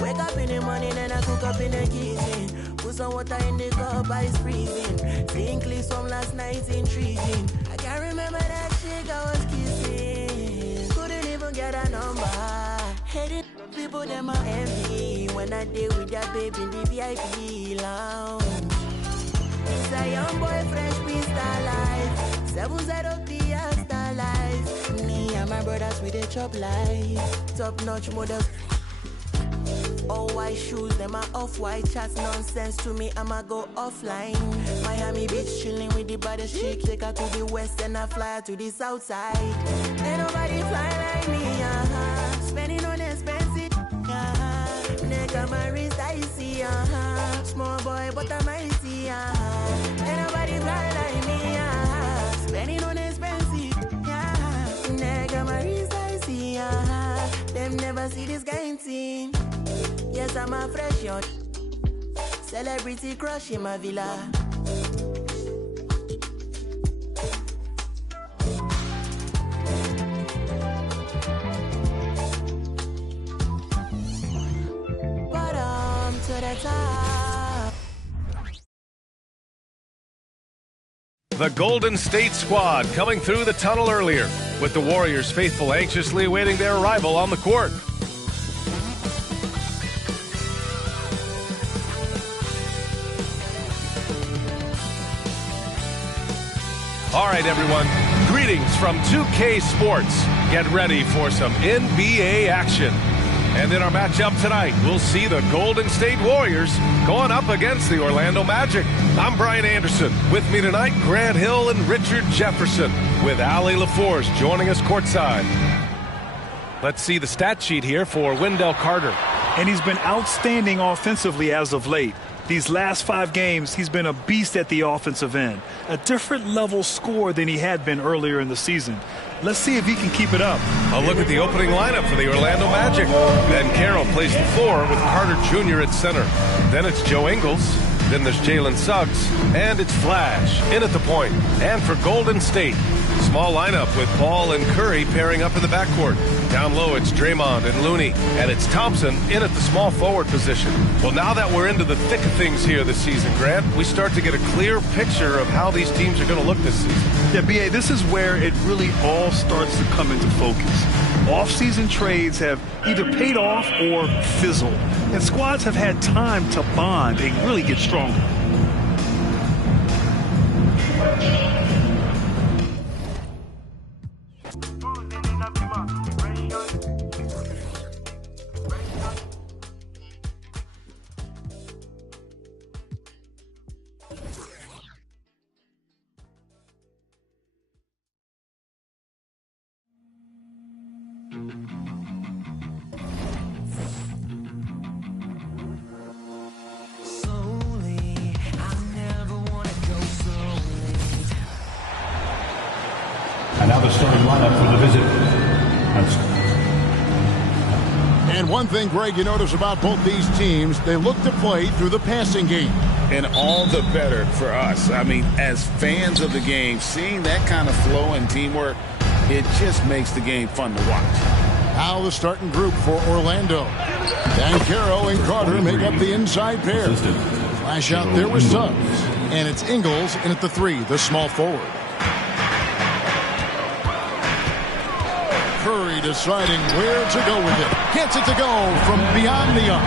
Wake up in the morning and I cook up in the kitchen. Put some water in the cup, ice freezing. Seeing clips from last night intriguing. I can't remember that chick I was kissing. Couldn't even get a number. Hated people, them are envy. When I deal with that baby in the VIP lounge. It's a young boy, fresh beast alive. 703 star life. Me and my brothers with a chop life. Top notch models. All white shoes, them are off-white chats, nonsense to me, I'ma go offline. Miami Beach, chilling with the baddest chick. Take her to the west and I fly her to the south side. Ain't nobody fly like me, spending on expensive, nigga, my wrist icy, small boy, but I'm icy, Ain't nobody fly like me, spending on expensive, nigga, my wrist icy, them never see this kind team. Yes, I'm a fresh young celebrity crush in my villa. Bottom to the top. The Golden State squad coming through the tunnel earlier, with the Warriors faithful anxiously awaiting their arrival on the court. All right, everyone, greetings from 2K Sports. Get ready for some NBA action. And in our matchup tonight, we'll see the Golden State Warriors going up against the Orlando Magic. I'm Brian Anderson. With me tonight, Grant Hill and Richard Jefferson, with Ali LaForce joining us courtside. Let's see the stat sheet here for Wendell Carter. And he's been outstanding offensively as of late. These last 5 games, he's been a beast at the offensive end. A different level score than he had been earlier in the season. Let's see if he can keep it up. A look at the opening lineup for the Orlando Magic. Ben Carroll plays the floor with Carter Jr. at center. Then it's Joe Ingles. Then there's Jalen Suggs. And it's Flash in at the point. And for Golden State, small lineup with Ball and Curry pairing up in the backcourt. Down low, it's Draymond and Looney, and it's Thompson in at the small forward position. Well, now that we're into the thick of things here this season, Grant, we start to get a clear picture of how these teams are going to look this season. Yeah, B.A., this is where it really all starts to come into focus. Off-season trades have either paid off or fizzled, and squads have had time to bond and really get stronger. And now the starting lineup for the visit. And one thing, Greg, you notice about both these teams, they look to play through the passing game. And all the better for us. I mean, as fans of the game, seeing that kind of flow and teamwork, it just makes the game fun to watch. Now the starting group for Orlando. Banchero and Carter make up the inside pair. Flash out there with Suggs. And it's Ingles in at the 3, the small forward. Curry deciding where to go with it. Gets it to go from beyond the arc.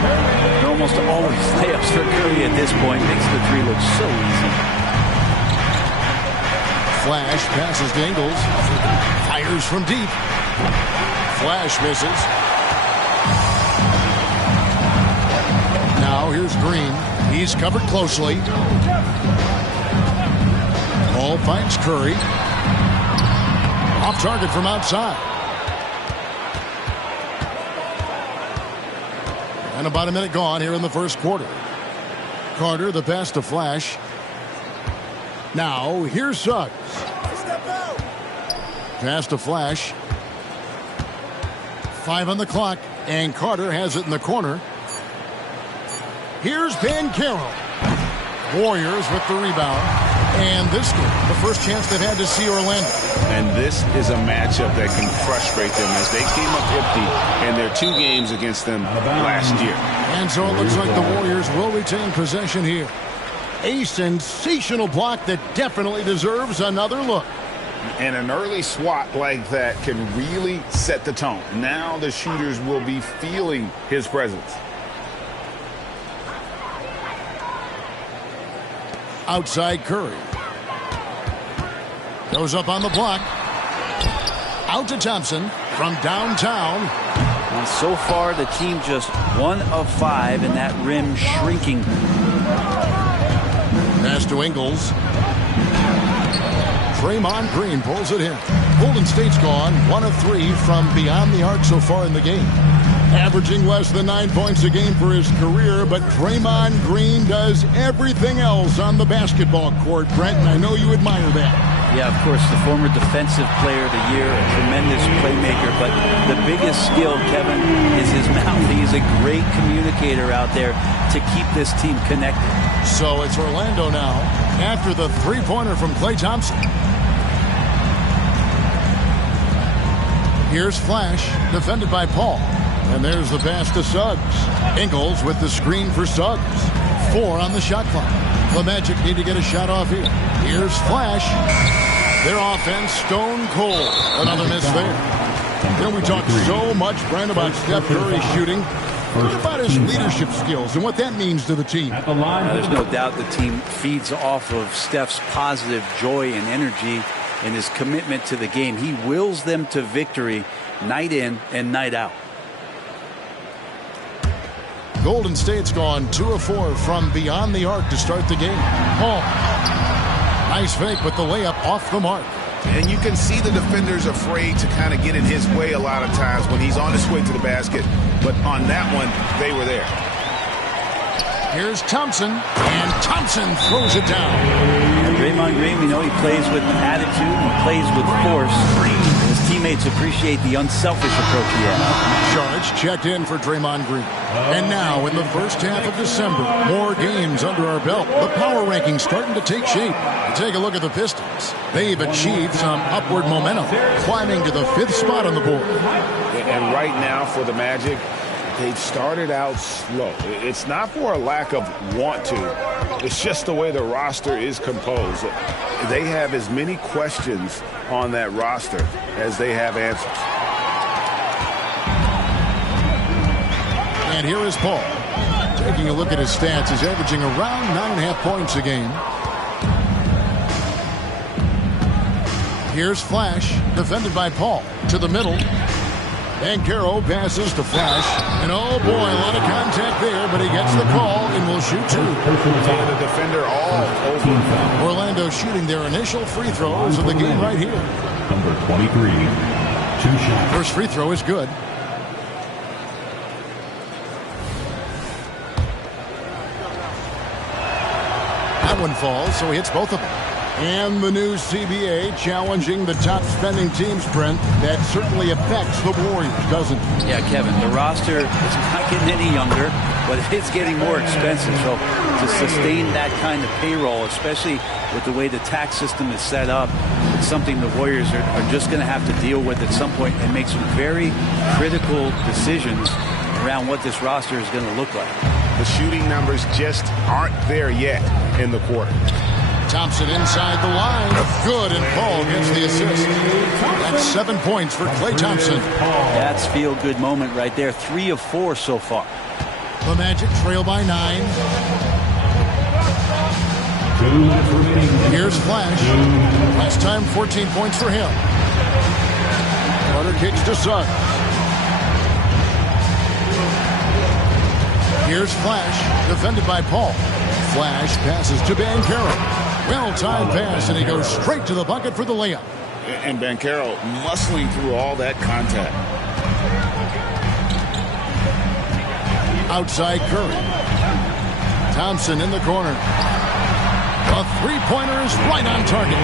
Almost always layups for Curry at this point. Makes the 3 look so easy. Flash passes to Ingles. Fires from deep. Flash misses. Now here's Green. He's covered closely. Ball finds Curry. Off target from outside. And about a minute gone here in the first quarter. Carter, the pass to Flash. Now, here's Suggs. Pass to Flash. 5 on the clock, and Carter has it in the corner. Here's Banchero. Warriors with the rebound. And this game, the first chance they've had to see Orlando. And this is a matchup that can frustrate them as they came up empty in their 2 games against them last year. And so it looks like the Warriors will retain possession here. A sensational block that definitely deserves another look. And an early swat like that can really set the tone. Now the shooters will be feeling his presence. Outside Curry. Goes up on the block. Out to Thompson from downtown. And so far, the team just 1 of 5, and that rim shrinking. Pass to Ingles. Draymond Green pulls it in. Golden State's gone 1 of 3 from beyond the arc so far in the game. Averaging less than 9 points a game for his career, but Draymond Green does everything else on the basketball court, Brent, and I know you admire that. Yeah, of course, the former defensive player of the year, a tremendous playmaker, but the biggest skill, Kevin, is his mouth. He's a great communicator out there to keep this team connected. So it's Orlando now after the three-pointer from Klay Thompson. Here's Flash, defended by Paul. And there's the pass to Suggs. Ingles with the screen for Suggs. 4 on the shot clock. The Magic need to get a shot off here. Here's Flash. Their offense stone cold. Another miss there. You know, we talk so much, Brent, about Steph Curry shooting. What about his leadership skills and what that means to the team? There's no doubt the team feeds off of Steph's positive joy and energy and his commitment to the game. He wills them to victory night in and night out. Golden State's gone 2 of 4 from beyond the arc to start the game. Oh, nice fake, but the layup off the mark. And you can see the defenders afraid to kind of get in his way a lot of times when he's on his way to the basket. But on that one, they were there. Here's Thompson, and Thompson throws it down. And Draymond Green, we know he plays with attitude, he plays with force. His team teammates appreciate the unselfish approach he has. Sharks checked in for Draymond Green. And now, in the first half of December, more games under our belt. The power rankings starting to take shape. Take a look at the Pistons. They've achieved some upward momentum, climbing to the 5th spot on the board. And right now for the Magic, they've started out slow. It's not for a lack of want to. It's just the way the roster is composed. They have as many questions on that roster as they have answers. And here is Paul. Taking a look at his stats, he's averaging around 9.5 points a game. Here's Flash, defended by Paul, to the middle. Banchero passes to Flash. And oh boy, a lot of contact there, but he gets the call and will shoot 2. And the defender all over. Orlando shooting their initial free throws of the game right here. Number 23, 2 shots. First free throw is good. That one falls, so he hits both of them. And the new CBA challenging the top spending teams, Brent. That certainly affects the Warriors, doesn't it? Yeah, Kevin, the roster is not getting any younger, but it's getting more expensive. So to sustain that kind of payroll, especially with the way the tax system is set up, it's something the Warriors are just going to have to deal with at some point and make some very critical decisions around what this roster is going to look like. The shooting numbers just aren't there yet in the quarter. Thompson inside the line. Good, and Paul gets the assist. That's 7 points for Klay Thompson. That's feel-good moment right there. 3 of 4 so far. The Magic trail by 9. 2 minutes remaining. Here's Flash. Last time, 14 points for him. Carter kicks to Suggs. Here's Flash, defended by Paul. Flash passes to Banchero. Well-timed pass, and he goes straight to the bucket for the layup. And Banchero muscling through all that contact. Outside Curry. Thompson in the corner. A three-pointer is right on target.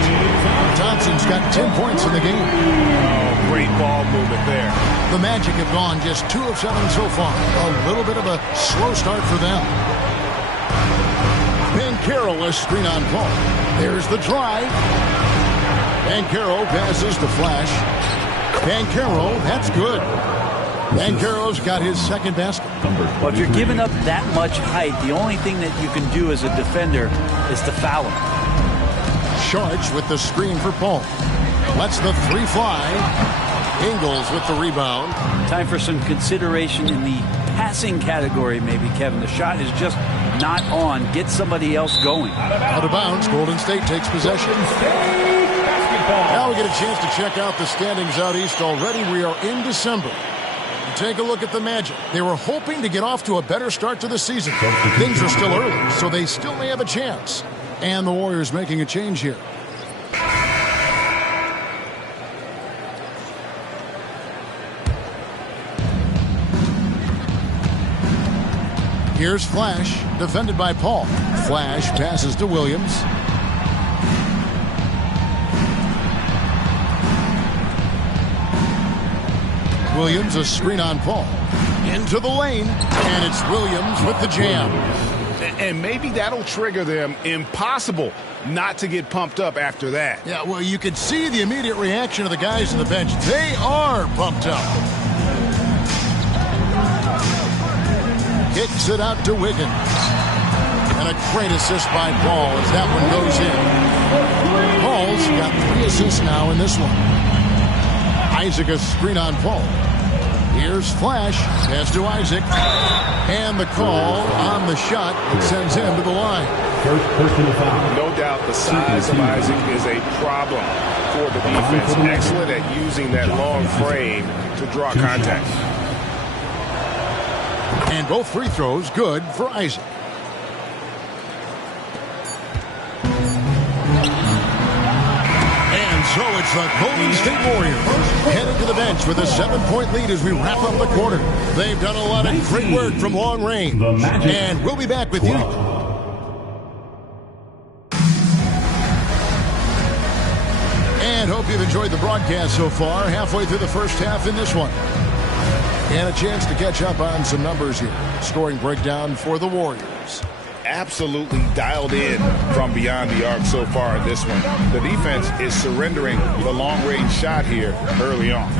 Thompson's got 10 points in the game. Oh, great ball movement there. The Magic have gone just 2 of 7 so far. A little bit of a slow start for them. Banchero, a screen on Paul. There's the drive. Banchero passes to Flash. Banchero, that's good. Banchero's got his second basket. Well, if you're giving up that much height, the only thing that you can do as a defender is to foul him. Sharks with the screen for Paul. Lets the 3 fly. Ingles with the rebound. Time for some consideration in the passing category, maybe, Kevin. The shot is just not on. Get somebody else going. Out of bounds. Golden State takes possession. Now we get a chance to check out the standings out east already. We are in December. Take a look at the Magic. They were hoping to get off to a better start to the season. Things are still early, so they still may have a chance. And the Warriors making a change here. Here's Flash, defended by Paul. Flash passes to Williams. Williams, a screen on Paul. Into the lane, and it's Williams with the jam. And maybe that'll trigger them. Impossible not to get pumped up after that. Yeah, well, you could see the immediate reaction of the guys on the bench. They are pumped up. Kicks it out to Wiggins. And a great assist by Paul as that one goes in. Paul's got 3 assists now in this one. Isaac, a screen on Paul. Here's Flash. Pass to Isaac. And the call on the shot that sends him to the line. First personal foul. No doubt the size of Isaac is a problem for the defense. Excellent at using that long frame to draw contact. And both free throws good for Isaac. So it's the Golden State Warriors heading to the bench with a 7-point lead as we wrap up the quarter. They've done a lot of great work from long range. And we'll be back with you. And hope you've enjoyed the broadcast so far. Halfway through the first half in this one. And a chance to catch up on some numbers here. Scoring breakdown for the Warriors. Absolutely dialed in from beyond the arc so far in this one. The defense is surrendering the long-range shot here early on.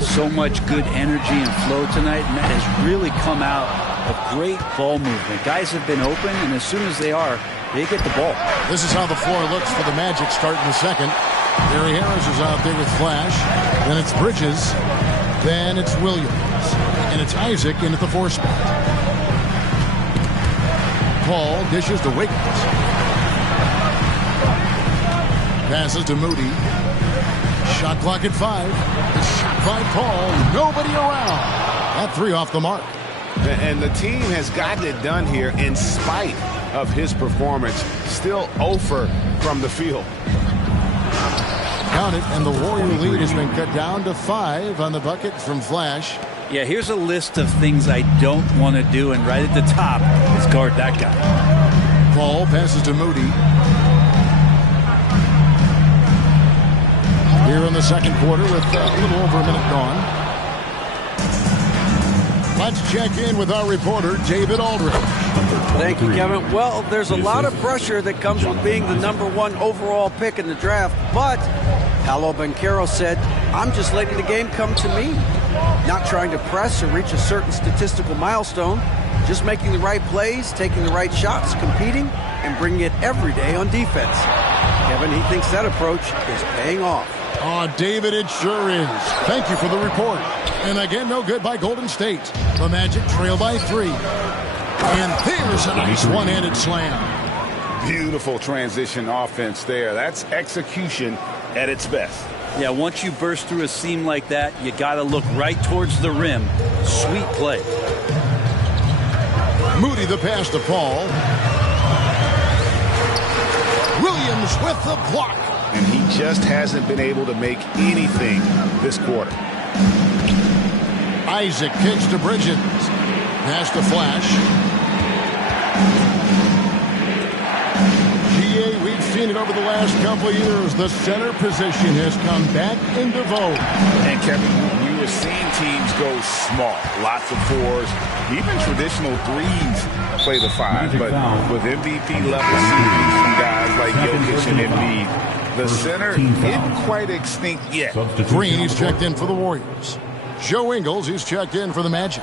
So much good energy and flow tonight, and that has really come out of great ball movement. Guys have been open, and as soon as they are, they get the ball. This is how the floor looks for the Magic starting the second. Gary Harris is out there with Flash. Then it's Bridges. Then it's Williams. And it's Isaac in at the 4 spot. Paul dishes to Wiggins. Passes to Moody. Shot clock at 5. The shot by Paul. Nobody around. That 3 off the mark. And the team has gotten it done here in spite of his performance. Still 0 from the field. Count it, and the Warrior lead has been cut down to 5 on the bucket from Flash. Yeah, here's a list of things I don't want to do, and right at the top is guard that guy. Paul passes to Moody. Here in the second quarter with a little over a minute gone. Let's check in with our reporter, David Aldridge. Thank you, Kevin. Well, there's a lot of pressure that comes with being the #1 overall pick in the draft, but Paolo Banchero said, I'm just letting the game come to me. Not trying to press or reach a certain statistical milestone, just making the right plays, taking the right shots, competing, and bringing it every day on defense. Kevin, he thinks that approach is paying off. Oh, David, it sure is. Thank you for the report. And again, no good by Golden State. The Magic trail by 3. And there's a nice one-handed slam. Beautiful transition offense there. That's execution at its best. Yeah, once you burst through a seam like that, you got to look right towards the rim. Sweet play. Moody the pass to Paul. Williams with the block. And he just hasn't been able to make anything this quarter. Isaac kicks to Bridges. Pass to Flash. We've seen it over the last couple of years. The center position has come back into vogue. And Kevin, we were seeing teams go small. Lots of 4s, even traditional 3s play the 5. But with MVP level series from guys like Jokic and Embiid, the center isn't quite extinct yet. Green, he's checked in for the Warriors. Joe Ingles, he's checked in for the Magic.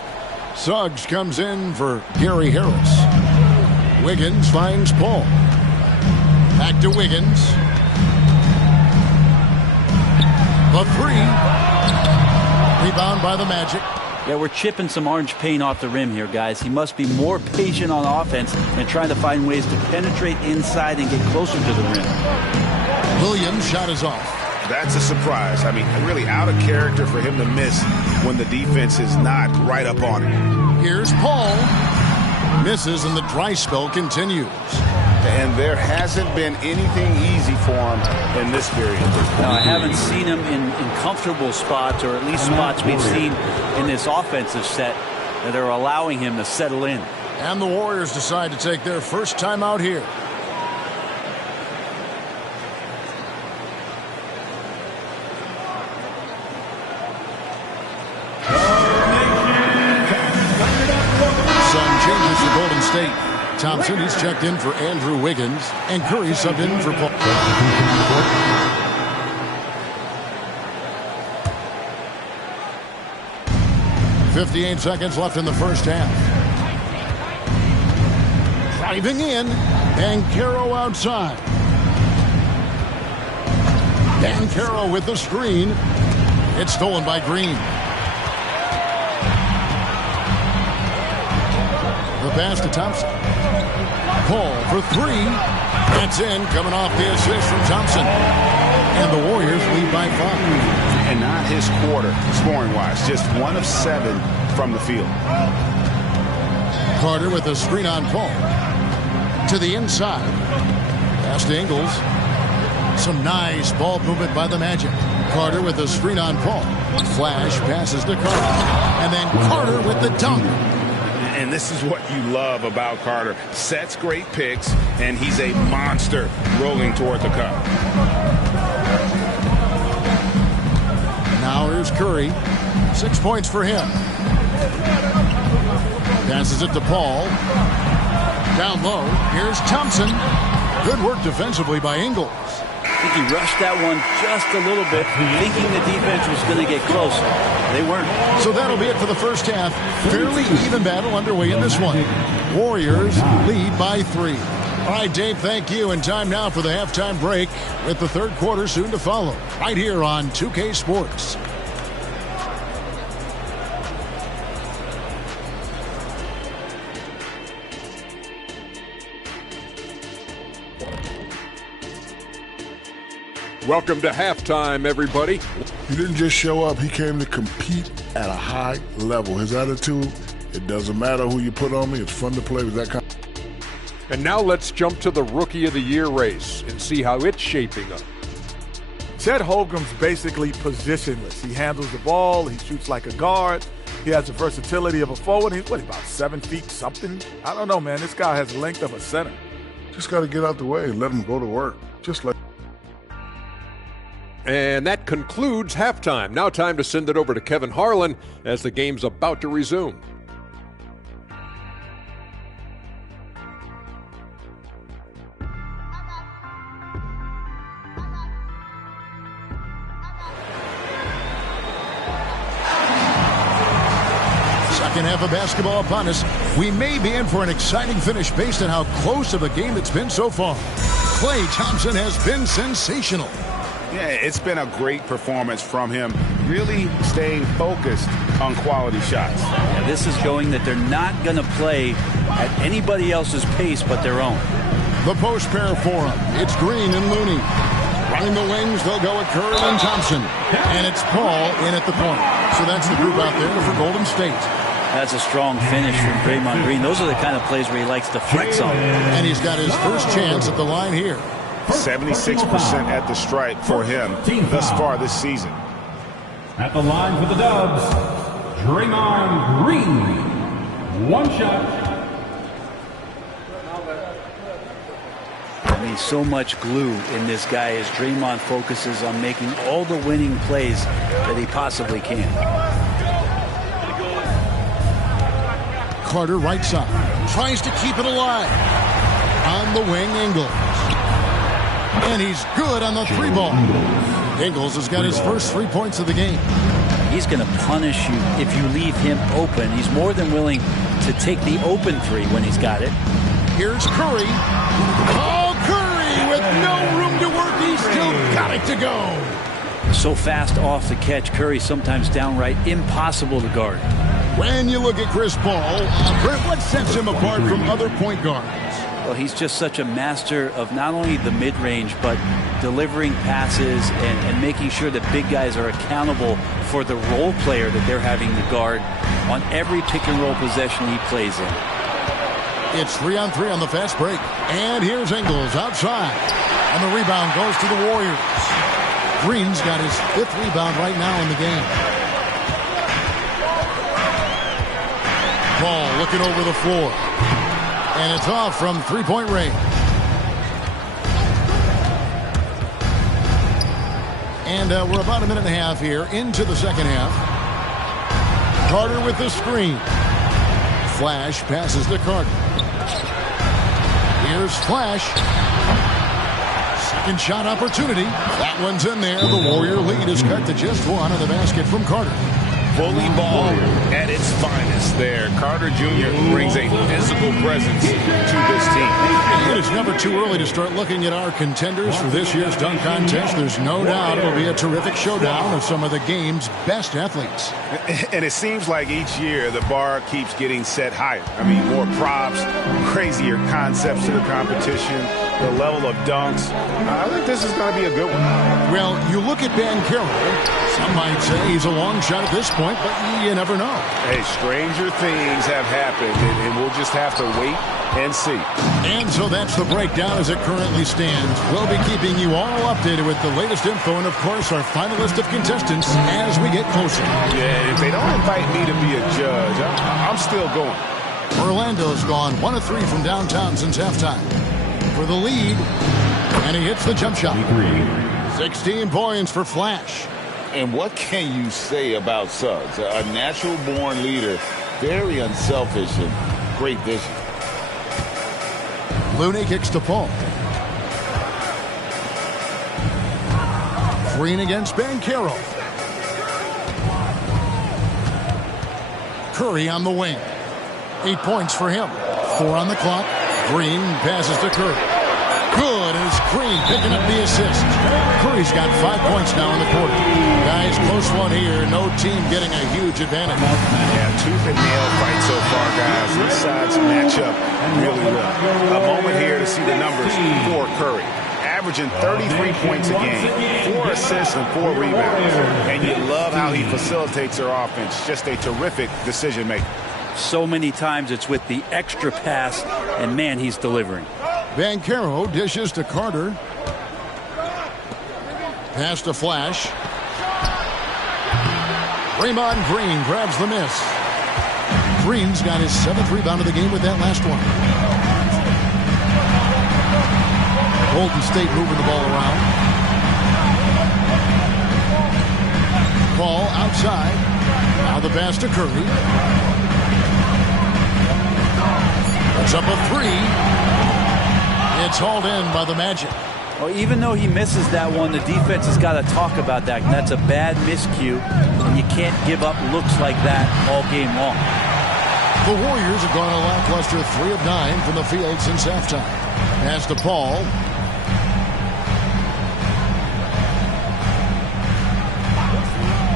Suggs comes in for Gary Harris. Wiggins finds Paul. Back to Wiggins. The 3. Rebound by the Magic. Yeah, we're chipping some orange paint off the rim here, guys. He must be more patient on offense and trying to find ways to penetrate inside and get closer to the rim. Williams' shot is off. That's a surprise. I mean, really out of character for him to miss when the defense is not right up on him. Here's Paul. Misses, and the dry spell continues. And there hasn't been anything easy for him in this period. No, I haven't seen him in comfortable spots, or at least spots we've seen in this offensive set that are allowing him to settle in. And the Warriors decide to take their first time out here. Some changes for Golden State. Thompson, he's checked in for Andrew Wiggins, and Curry subbed in for Paul. 58 seconds left in the first half. Driving in, and Banchero outside. Banchero with the screen. It's stolen by Green. The pass to Thompson. Paul for 3. That's in, coming off the assist from Thompson. And the Warriors lead by 5. And not his quarter, scoring-wise. Just 1 of 7 from the field. Carter with a screen on Paul. To the inside. Pass to Ingles. Some nice ball movement by the Magic. Carter with a screen on Paul. Flash passes to Carter. And then Carter with the dunk. And this is what you love about Carter. Sets great picks, and he's a monster rolling toward the cup. Curry. 6 points for him. Passes it to Paul. Down low. Here's Thompson. Good work defensively by Ingles. I think he rushed that one just a little bit, thinking the defense was going to get closer. They weren't. So that'll be it for the first half. Fairly even battle underway in this one. Warriors lead by 3. All right, Dave, thank you. And time now for the halftime break with the third quarter soon to follow. Right here on 2K Sports. Welcome to halftime, everybody. He didn't just show up. He came to compete at a high level. His attitude, it doesn't matter who you put on me. It's fun to play with that kind. And now let's jump to the Rookie of the Year race and see how it's shaping up. Chet Holmgren's basically positionless. He handles the ball. He shoots like a guard. He has the versatility of a forward. He's, about 7 feet something? I don't know, man. This guy has the length of a center. Just got to get out the way and let him go to work. Just like. And that concludes halftime. Now time to send it over to Kevin Harlan as the game's about to resume. Second half of basketball upon us. We may be in for an exciting finish based on how close of a game it's been so far. Klay Thompson has been sensational. Yeah, it's been a great performance from him, really staying focused on quality shots. Yeah, this is showing that they're not going to play at anybody else's pace but their own. The post pair for him. It's Green and Looney. Running the wings, they'll go at Curry and Thompson. And it's Paul in at the point. So that's the group out there for Golden State. That's a strong finish from Draymond Green. Those are the kind of plays where he likes to flex on. And he's got his first chance at the line here. 76% at the stripe for him thus far this season. At the line for the Dubs, Draymond Green. One shot. I mean, so much glue in this guy as Draymond focuses on making all the winning plays that he possibly can. Carter right side. Tries to keep it alive. On the wing, Ingles. And he's good on the 3-ball. Ingles has got his first 3 points of the game. He's going to punish you if you leave him open. He's more than willing to take the open 3 when he's got it. Here's Curry. Oh, Curry with no room to work. He's still got it to go. So fast off the catch, Curry sometimes downright impossible to guard. When you look at Chris Paul, what sets him apart from other point guards? Well, he's just such a master of not only the mid-range, but delivering passes and making sure that big guys are accountable for the role player that they're having to guard on every pick-and-roll possession he plays in. It's 3-on-3 on the fast break. And here's Ingles outside. And the rebound goes to the Warriors. Green's got his 5th rebound right now in the game. Paul looking over the floor. And it's off from 3-point range. And we're about a minute and a half here into the second half. Carter with the screen. Flash passes to Carter. Here's Flash. Second shot opportunity. That one's in there. The Warrior lead is cut to just 1 on the basket from Carter. Bully ball at its finest there. Carter Jr. brings a physical presence to this team. It is never too early to start looking at our contenders for this year's dunk contest. There's no doubt it'll be a terrific showdown of some of the game's best athletes. And it seems like each year the bar keeps getting set higher. I mean, more props, crazier concepts to the competition, the level of dunks. I think this is going to be a good one. Well, you look at Ben Carroll. Some might say he's a long shot at this point, but you never know. Hey, stranger things have happened, and we'll just have to wait and see. And so that's the breakdown as it currently stands. We'll be keeping you all updated with the latest info and, of course, our final list of contestants as we get closer. Yeah, if they don't invite me to be a judge, I'm still going. Orlando's gone 1 of 3 from downtown since halftime. For the lead, and he hits the jump shot. 16 points for Flash. And what can you say about Suggs? A natural-born leader, very unselfish and great vision. Looney kicks to Paul. Green against Banchero. Curry on the wing. 8 points for him. 4 on the clock. Green passes to Curry. Good as Green picking up the assist. Curry's got 5 points now in the quarter. Guys, close one here. No team getting a huge advantage. Yeah, tooth and nail fight so far, guys. These sides match up really well. A moment here to see the numbers for Curry. Averaging 33 points a game, 4 assists and 4 rebounds. And you love how he facilitates their offense. Just a terrific decision maker. So many times it's with the extra pass, and man, he's delivering. Banchero dishes to Carter. Pass to Flash. Draymond Green grabs the miss. Green's got his 7th rebound of the game with that last one. Golden State moving the ball around. Ball outside. Now the pass to Curry. It's up a 3. It's hauled in by the Magic. Well, even though he misses that one, the defense has got to talk about that. And that's a bad miscue, and you can't give up looks like that all game long. The Warriors have gone a lackluster 3 of 9 from the field since halftime. Pass to Paul.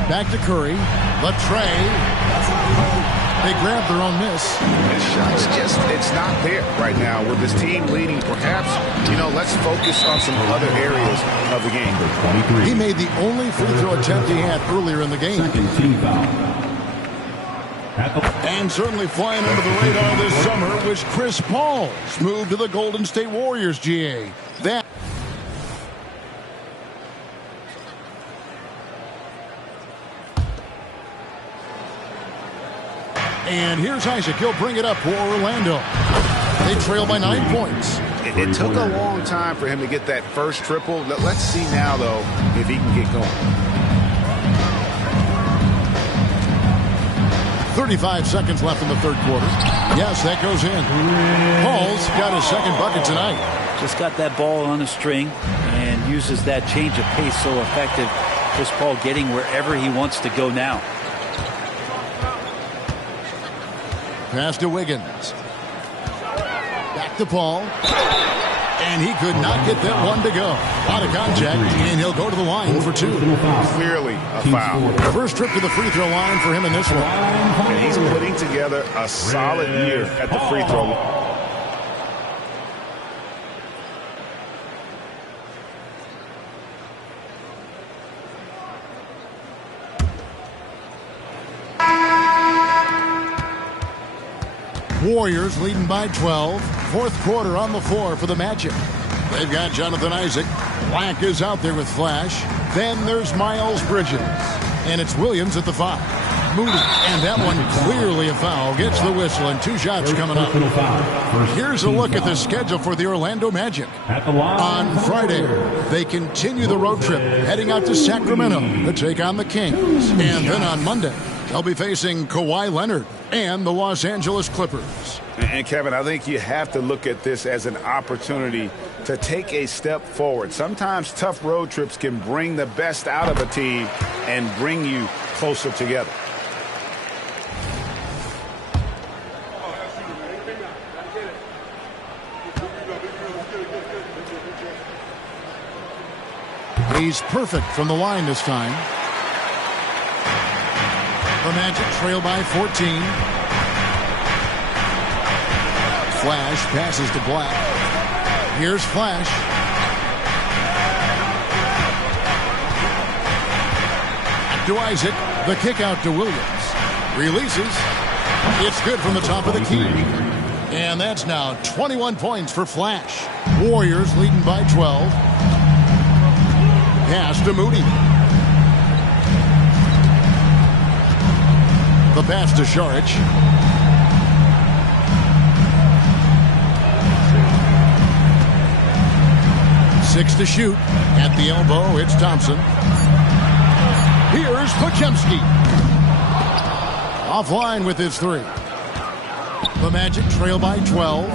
Back to Curry. The tray. They grab their own miss. This shot's just, it's not there right now. With this team leading, perhaps, let's focus on some other areas of the game. He made the only free throw attempt he had earlier in the game. And certainly flying under the radar this summer was Chris Paul's move to the Golden State Warriors, GA. That. And here's Isaac. He'll bring it up for Orlando. They trail by 9 points. It took a long time for him to get that first triple. Let's see now, though, if he can get going. 35 seconds left in the third quarter. Yes, that goes in. Paul's got his 2nd bucket tonight. Just got that ball on a string and uses that change of pace so effective. Chris Paul getting wherever he wants to go now. Pass to Wiggins. Back to Paul. And he could not get that one to go. Out of contact, and he'll go to the line for 2. Clearly a foul. First trip to the free throw line for him in this one. And he's putting together a solid year at the free throw line. Warriors leading by 12. Fourth quarter on the floor for the Magic. They've got Jonathan Isaac. Black is out there with Flash. Then there's Miles Bridges. And it's Williams at the 5. Moody. And that one clearly a foul. Gets the whistle and 2 shots coming up. Here's a look at the schedule for the Orlando Magic. On Friday, they continue the road trip, heading out to Sacramento to take on the Kings. And then on Monday, they'll be facing Kawhi Leonard and the Los Angeles Clippers. And Kevin, I think you have to look at this as an opportunity to take a step forward. Sometimes tough road trips can bring the best out of a team and bring you closer together. He's perfect from the line this time. The Magic trail by 14. Flash passes to Black. Here's Flash. Back to Isaac. The kick out to Williams. Releases. It's good from the top of the key. And that's now 21 points for Flash. Warriors leading by 12. Pass to Moody. The pass to Šarić. Six to shoot. At the elbow, it's Thompson. Here's Podziemski. Offline with his 3. The Magic trail by 12.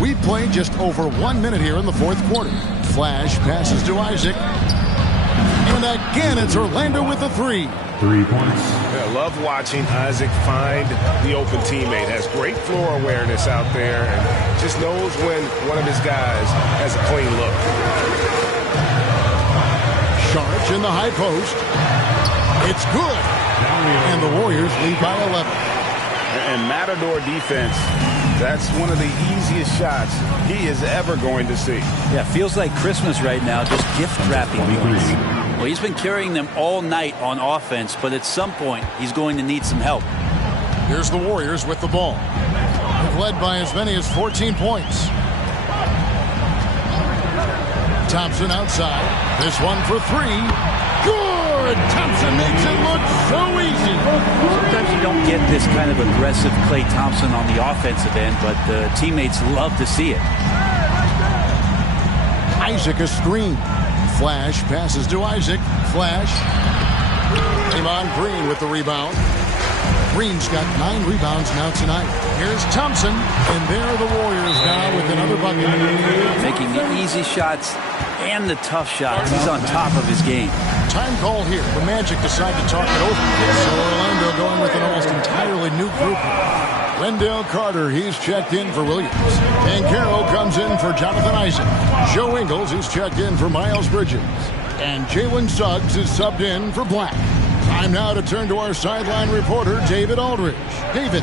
We've played just over 1 minute here in the fourth quarter. Flash passes to Isaac. And again, it's Orlando with the 3. 3 points. I love watching Isaac find the open teammate. Has great floor awareness out there and just knows when one of his guys has a clean look. Sharp in the high post. It's good. And the Warriors lead by 11. And Matador defense, that's one of the easiest shots he is ever going to see. Yeah, feels like Christmas right now, just gift wrapping points. Well, he's been carrying them all night on offense, but at some point, he's going to need some help. Here's the Warriors with the ball. They've led by as many as 14 points. Thompson outside. This one for 3. Good! Thompson makes it look so easy. Sometimes you don't get this kind of aggressive Klay Thompson on the offensive end, but the teammates love to see it. Isaac a screen. Flash passes to Isaac. Flash. Draymond Green with the rebound. Green's got 9 rebounds now tonight. Here's Thompson, and there are the Warriors now with another bucket. Making the easy shots and the tough shots. He's on top of his game. Time call here. The Magic decide to talk it over. So Orlando going with an almost entirely new group. Wendell Carter, he's checked in for Williams. Dan Carroll comes in for Jonathan Isaac. Joe Ingles is checked in for Miles Bridges. And Jalen Suggs is subbed in for Black. Time now to turn to our sideline reporter, David Aldridge. David.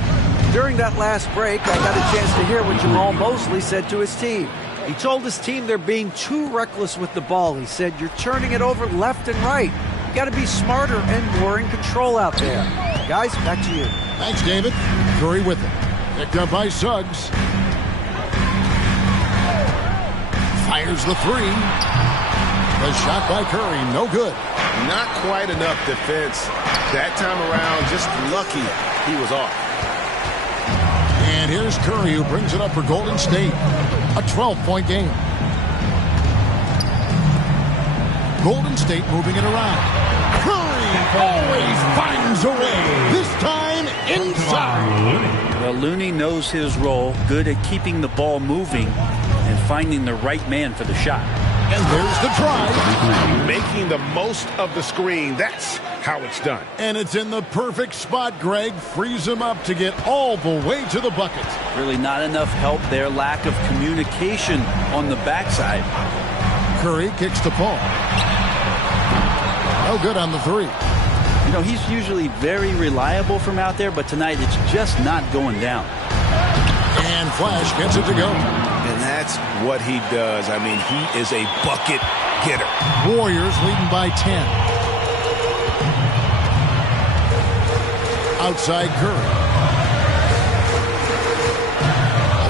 During that last break, I got a chance to hear what Jamal Mosley said to his team. He told his team they're being too reckless with the ball. He said, you're turning it over left and right. You got to be smarter and more in control out there. Guys, back to you. Thanks, David. Curry with it. Picked up by Suggs. Fires the 3. The shot by Curry, no good. Not quite enough defense. That time around, just lucky he was off. And here's Curry, who brings it up for Golden State. A 12-point game. Golden State moving it around. Curry always finds a way. This time inside. Well, Looney knows his role, good at keeping the ball moving and finding the right man for the shot. And there's the try. Making the most of the screen. That's how it's done. And it's in the perfect spot, Greg. Frees him up to get all the way to the bucket. Really not enough help there. Lack of communication on the backside. Curry kicks to Paul. No good on the 3. You know, he's usually very reliable from out there, but tonight it's just not going down. And Flash gets it to go. And that's what he does. I mean, he is a bucket getter. Warriors leading by 10. Outside Curry.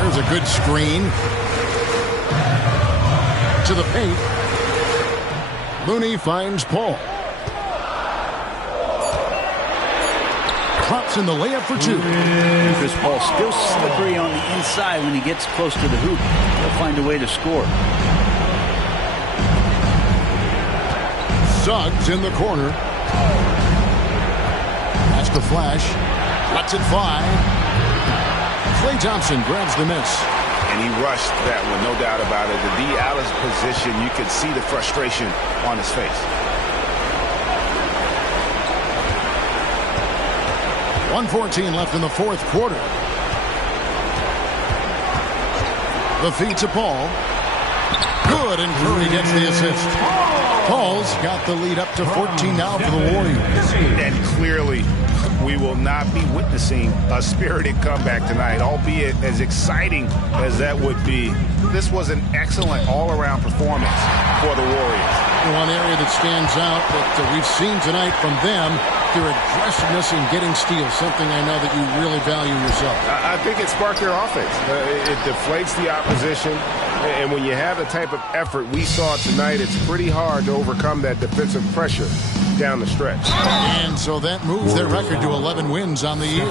There's a good screen. To the paint. Looney finds Paul. Drops in the layup for 2. And Chris Paul still slippery on the inside when he gets close to the hoop. He'll find a way to score. Suggs in the corner. That's the Flash. Lets it fly. Klay Thompson grabs the miss. And he rushed that one, no doubt about it. The D. Allen's position, you could see the frustration on his face. 1:14 left in the fourth quarter. The feed to Paul. Good, and Curry gets the assist. Paul's got the lead up to 14 now for the Warriors. And clearly, we will not be witnessing a spirited comeback tonight, albeit as exciting as that would be. This was an excellent all-around performance for the Warriors. One area that stands out that we've seen tonight from them, their aggressiveness in getting steals, something I know that you really value yourself. I think it sparked their offense. It deflates the opposition, and when you have the type of effort we saw tonight, it's pretty hard to overcome that defensive pressure down the stretch. And so that moves their record to 11 wins on the year.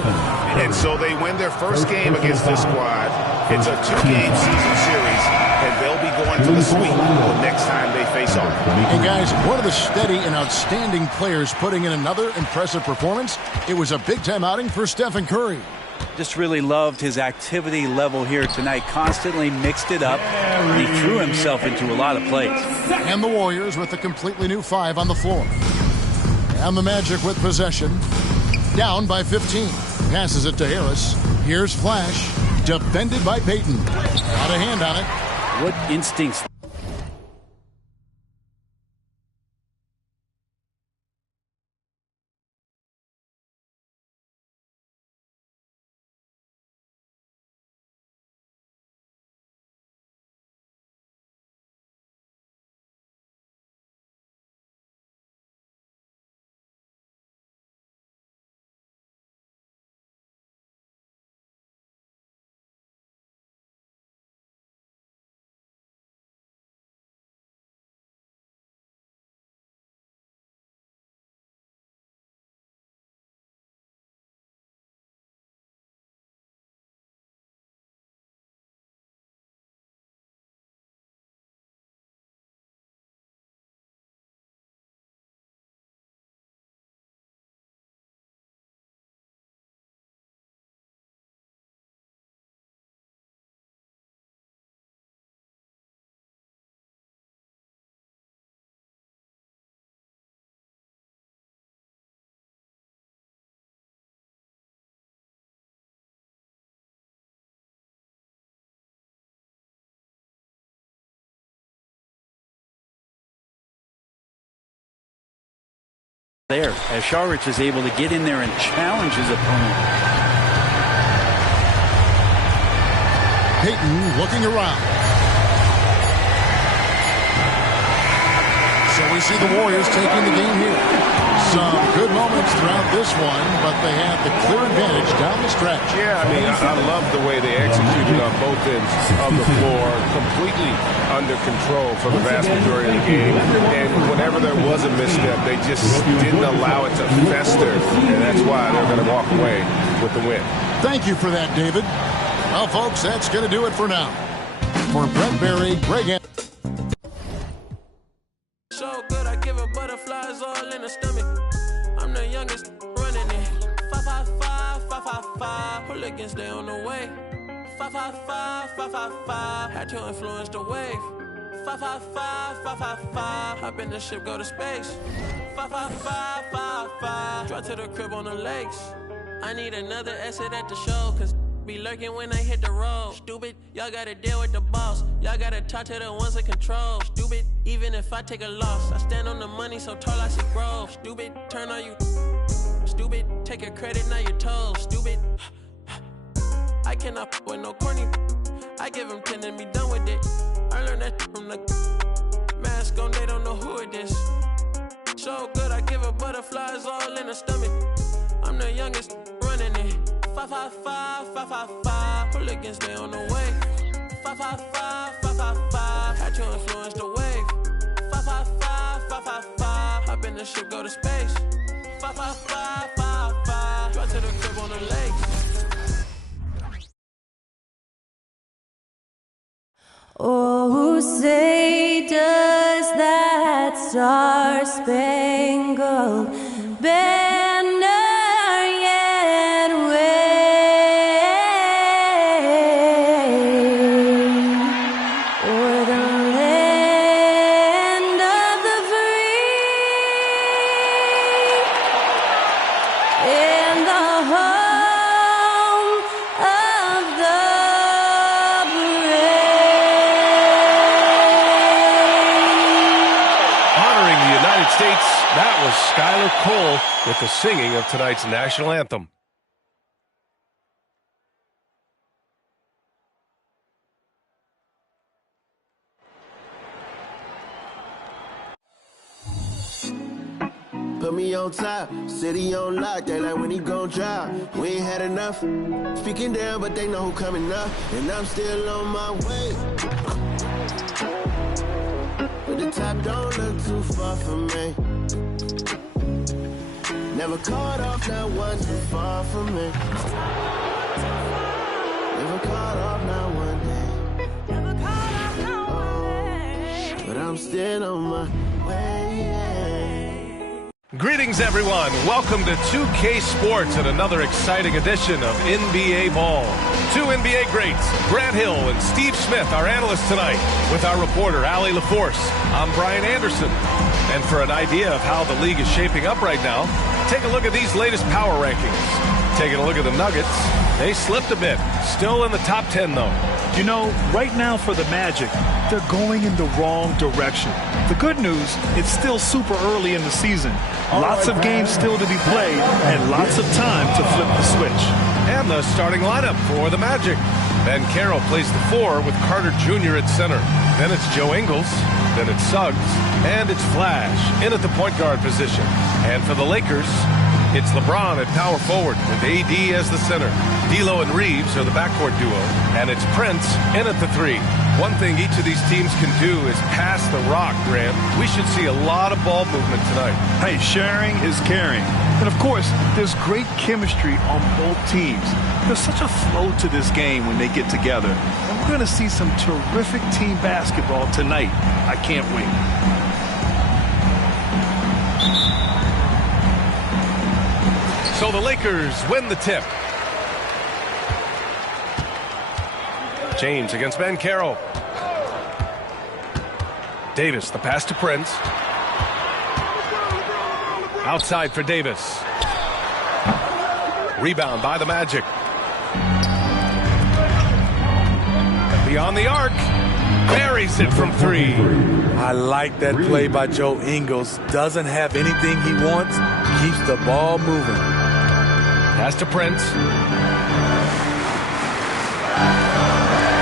And so they win their first game against this squad. It's a 2-game season series, and they'll be going to the sweep the next time they face face-off. And guys, one of the steady and outstanding players putting in another impressive performance. It was a big-time outing for Stephen Curry. Just really loved his activity level here tonight. Constantly mixed it up. He threw himself into a lot of plays. And the Warriors with a completely new 5 on the floor. And the Magic with possession. Down by 15. Passes it to Harris. Here's Flash. Defended by Payton. Got a hand on it. What instincts. There, as Sharich is able to get in there and challenge his opponent. Payton looking around. So we see the Warriors taking the game here. Some good moments throughout this one, but they have the clear advantage down the stretch. Yeah, I mean, I love the way they executed on both ends of the floor, completely under control for the vast majority of the game. And whenever there was a misstep, they just didn't allow it to fester, and that's why they're going to walk away with the win. Thank you for that, David. Well, folks, that's going to do it for now. For Brent Berry, Greg. So good, I give her butterflies all in the stomach. I'm the youngest running it. 555, 555. Hooligans, they on the way. 555, 555. Had to influence the wave. 555, 555. Hop in the ship, go to space. 555, 555. Drive to the crib on the lakes. I need another exit at the show, cause be lurking when I hit the road. Stupid, y'all gotta deal with the boss. Y'all gotta talk to the ones that control. Stupid, even if I take a loss, I stand on the money so tall I see growth. Stupid, turn on you. Stupid, take your credit, now you're told. Stupid, I cannot f with no corny. I give them 10 and be done with it. I learned that from the mask on, they don't know who it is. So good, I give her butterflies all in the stomach. I'm the youngest running it. 555, 555. Hooligans, they on the way. 555, 555. Had to influence the wave. 555, 555. Hop in the ship, go to space. 555, 555. Drive to the crib on the lake. Oh, say does that star-spangled banner yet wave o'er the land of the free and the home of the States, that was Skylar Cole with the singing of tonight's national anthem. Put me on top, city on lock, they like when he gon' drop. We ain't had enough, speaking down, but they know who coming up, and I'm still on my way. But the top don't look too far from me. Never caught off, not one too far from me. Never caught off, not one day. but I'm still on my way, yeah. Greetings, everyone. Welcome to 2K Sports and another exciting edition of NBA Ball. Two NBA greats, Grant Hill and Steve Smith, our analysts tonight, with our reporter, Allie LaForce. I'm Brian Anderson. And for an idea of how the league is shaping up right now, take a look at these latest power rankings. Taking a look at the Nuggets, they slipped a bit. Still in the top 10, though. You know, right now for the Magic, they're going in the wrong direction. The good news, it's still super early in the season. Lots of games still to be played and lots of time to flip the switch. And the starting lineup for the Magic. Ben Carroll plays the 4 with Carter Jr. at center. Then it's Joe Ingles. Then it's Suggs. And it's Flash in at the point guard position. And for the Lakers, it's LeBron at power forward with AD as the center. D'Lo and Reeves are the backcourt duo. And it's Prince in at the 3. One thing each of these teams can do is pass the rock, Grant. We should see a lot of ball movement tonight. Hey, sharing is caring. And of course, there's great chemistry on both teams. There's such a flow to this game when they get together. And we're going to see some terrific team basketball tonight. I can't wait. So the Lakers win the tip. James against Ben Carroll. Davis, the pass to Prince. Outside for Davis. Rebound by the Magic. Beyond the arc. Buries it from 3. I like that play by Joe Ingles. Doesn't have anything he wants. Keeps the ball moving. Pass to Prince.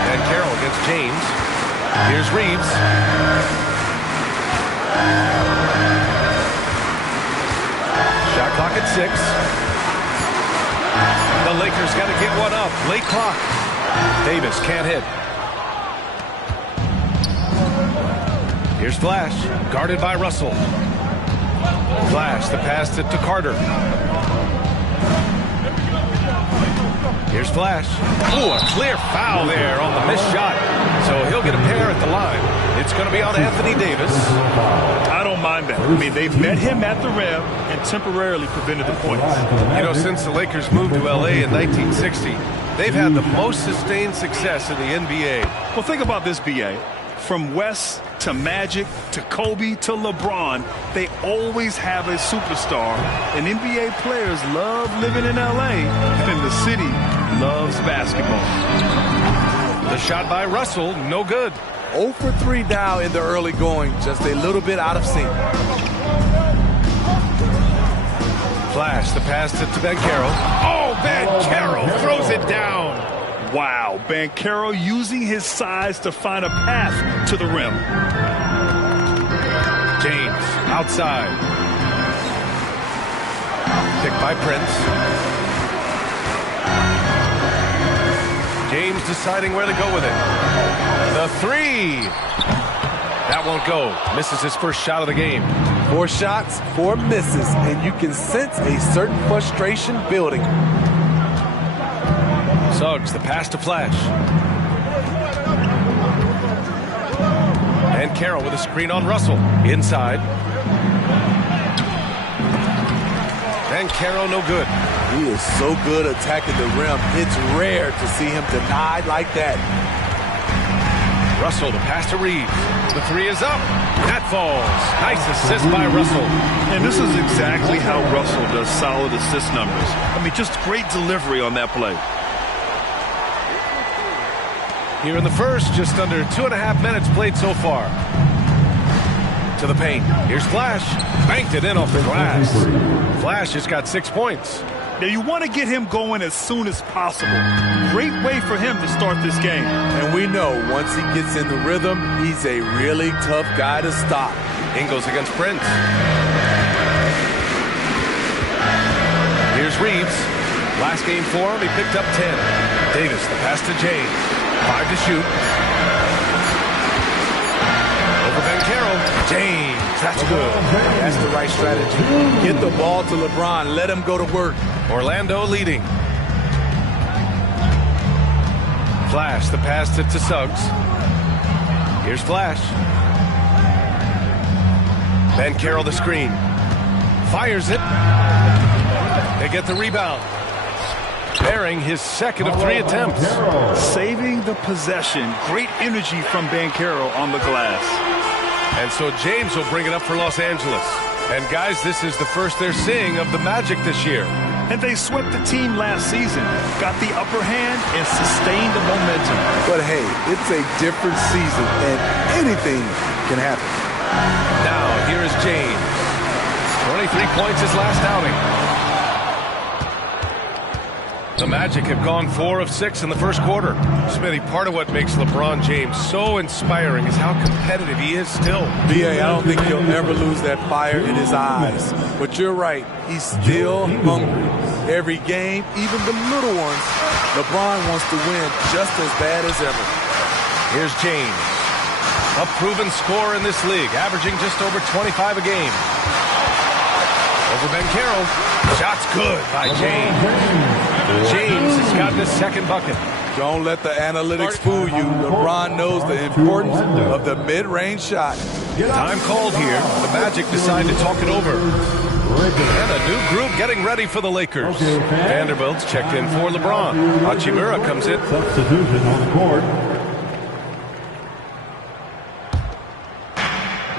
And Carroll against James. Here's Reeves. Shot clock at 6. The Lakers got to get one up. Late clock. Davis can't hit. Here's Flash, guarded by Russell. Flash, the pass to Carter. Here's Flash. Ooh, a clear foul there on the missed shot. So he'll get a pair at the line. It's going to be on Anthony Davis. I don't mind that. I mean, they've met him at the rim and temporarily prevented the points. You know, since the Lakers moved to L.A. in 1960, they've had the most sustained success in the NBA. Well, think about this, B.A. From West to Magic to Kobe to LeBron, they always have a superstar. And NBA players love living in L.A. and the city loves basketball. The shot by Russell, no good. 0 for 3 now in the early going, just a little bit out of sync. Flash, the pass to Ben Carroll. Oh, Ben Carroll throws it down. Wow, Ben Carroll using his size to find a path to the rim. James, outside. Picked by Prince. James deciding where to go with it. The 3. That won't go. Misses his first shot of the game. 4 shots, 4 misses, and you can sense a certain frustration building. Suggs, the pass to Flash. And Carroll with a screen on Russell. Inside. And Carroll no good. He is so good attacking the rim. It's rare to see him denied like that. Russell, the pass to Reeves. The 3 is up. That falls. Nice assist by Russell. And this is exactly how Russell does solid assist numbers. I mean, just great delivery on that play. Here in the first, just under 2.5 minutes played so far. To the paint. Here's Flash. Banked it in off the glass. Flash has got 6 points. Now, you want to get him going as soon as possible. Great way for him to start this game. And we know once he gets in the rhythm, he's a really tough guy to stop. Ingles against Prince. Here's Reeves. Last game for him, he picked up 10. Davis, the pass to James. 5 to shoot. Over Ben Carroll. James, that's good. That's the right strategy. Get the ball to LeBron. Let him go to work. Orlando leading. Flash, the pass to Suggs. Here's Flash. Banchero the screen. Fires it. They get the rebound. Bearing his second of 3 attempts. Saving the possession. Great energy from Banchero on the glass. And so James will bring it up for Los Angeles. And guys, this is the first they're seeing of the Magic this year. And they swept the team last season, got the upper hand, and sustained the momentum. But hey, it's a different season, and anything can happen. Now, here is James. 23 points his last outing. The Magic have gone 4 of 6 in the first quarter. Smitty, part of what makes LeBron James so inspiring is how competitive he is still. B.A., I don't think he'll ever lose that fire in his eyes. But you're right, he's still hungry. Every game, even the little ones, LeBron wants to win just as bad as ever. Here's James, a proven scorer in this league, averaging just over 25 a game. Over Banchero, shot's good by James. James has gotten his second bucket. Don't let the analytics fool you. LeBron knows the importance of the mid-range shot. Time called here. The Magic decide to talk it over. And a new group getting ready for the Lakers. Vanderbilt's checked in for LeBron. Hachimura comes in. Substitution on the court.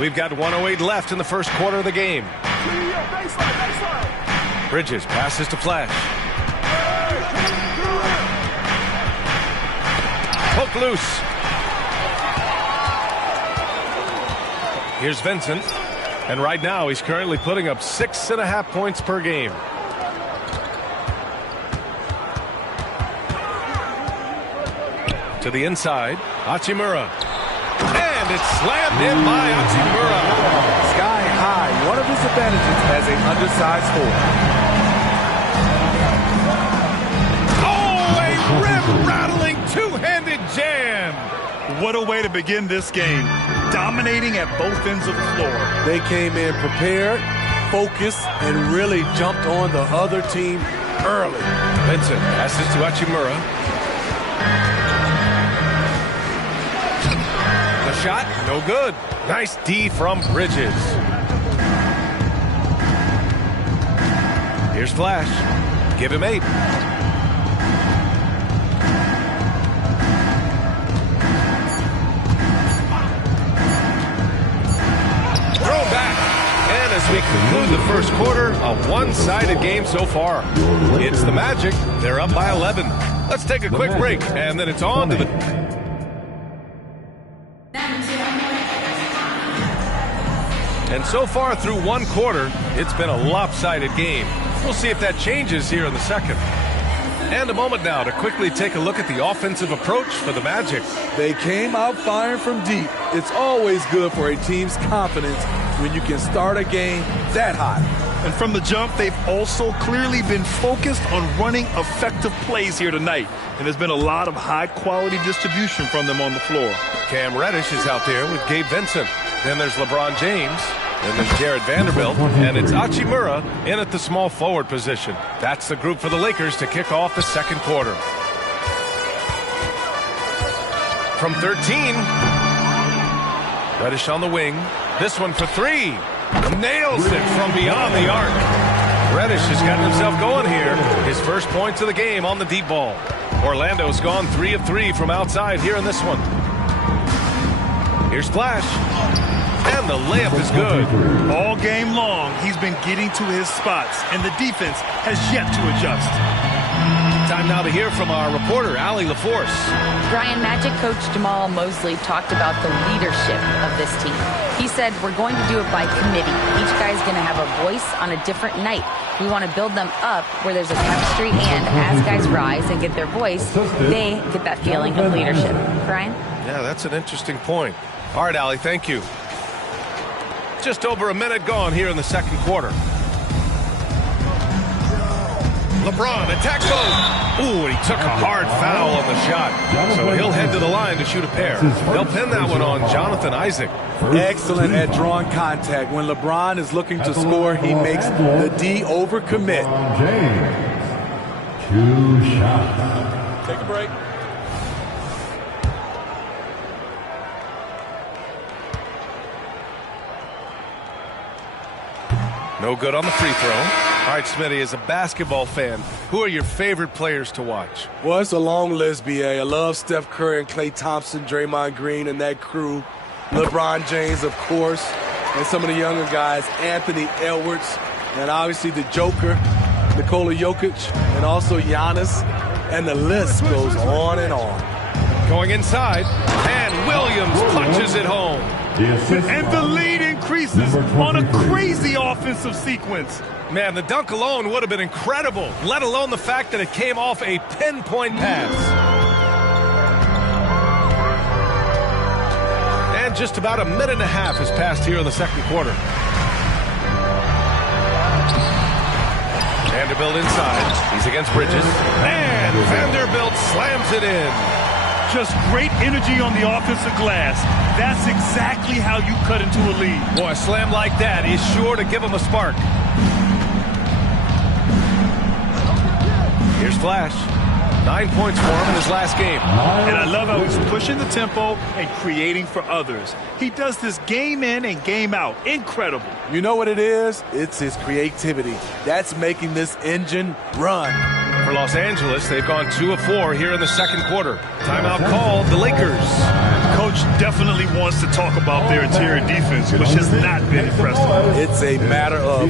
We've got 1:08 left in the first quarter of the game. Bridges passes to Flash. Poke loose. Here's Vincent. And right now he's currently putting up 6.5 points per game. To the inside, Hachimura. And it's slammed in by Hachimura. Sky high. One of his advantages as an undersized forward. Rim-rattling two-handed jam. What a way to begin this game. Dominating at both ends of the floor. They came in prepared, focused, and really jumped on the other team early. Vincent passes to Hachimura. The shot, no good. Nice D from Bridges. Here's Flash. Give him 8. As we conclude the first quarter, a one-sided game so far. It's the Magic. They're up by 11. Let's take a quick break, and then it's on to the... And so far through one quarter, it's been a lopsided game. We'll see if that changes here in the second. And a moment now to quickly take a look at the offensive approach for the Magic. They came out firing from deep. It's always good for a team's confidence when you can start a game that hot. And from the jump, they've also clearly been focused on running effective plays here tonight. And there's been a lot of high-quality distribution from them on the floor. Cam Reddish is out there with Gabe Vincent. Then there's LeBron James. Then there's Jared Vanderbilt. And it's Hachimura in at the small forward position. That's the group for the Lakers to kick off the second quarter. From 13, Reddish on the wing. This one for 3. Nails it from beyond the arc. Reddish has gotten himself going here. His first points of the game on the deep ball. Orlando's gone 3 of 3 from outside here in this one. Here's Flash. And the layup is good. All game long, he's been getting to his spots, and the defense has yet to adjust. Time now to hear from our reporter, Allie LaForce. Brian, Magic coach Jamal Mosley talked about the leadership of this team. He said, we're going to do it by committee. Each guy's going to have a voice on a different night. We want to build them up where there's a chemistry, and as guys rise and get their voice, they get that feeling of leadership. Brian? Yeah, that's an interesting point. All right, Allie, thank you. Just over a minute gone here in the second quarter. LeBron attacks both. Ooh, and he took a hard foul on the shot. So he'll head to the line to shoot a pair. They'll pin that one on Jonathan Isaac. Excellent at drawing contact. When LeBron is looking to score, he makes the D overcommit. 2 shots. Take a break. No good on the free throw. All right, Smitty, as a basketball fan, who are your favorite players to watch? Well, it's a long list, B.A. I love Steph Curry and Klay Thompson, Draymond Green, and that crew. LeBron James, of course, and some of the younger guys, Anthony Edwards, and obviously the Joker, Nikola Jokic, and also Giannis, and the list goes on and on. Going inside, and Williams punches it home. And the lead increases on a crazy offensive sequence. Man, the dunk alone would have been incredible, let alone the fact that it came off a pinpoint pass. And just about a minute and a half has passed here in the second quarter. Vanderbilt inside. He's against Bridges. And Vanderbilt slams it in. Just great energy on the offensive glass. That's exactly how you cut into a lead. Boy, a slam like that is sure to give him a spark. Here's Flash. 9 points for him in his last game. And I love how he's pushing the tempo and creating for others. He does this game in and game out. Incredible. You know what it is? It's his creativity. That's making this engine run. For Los Angeles, they've gone 2 of 4 here in the second quarter. Timeout called, the Lakers. Coach definitely wants to talk about their interior defense, which has not been impressive. It's a matter of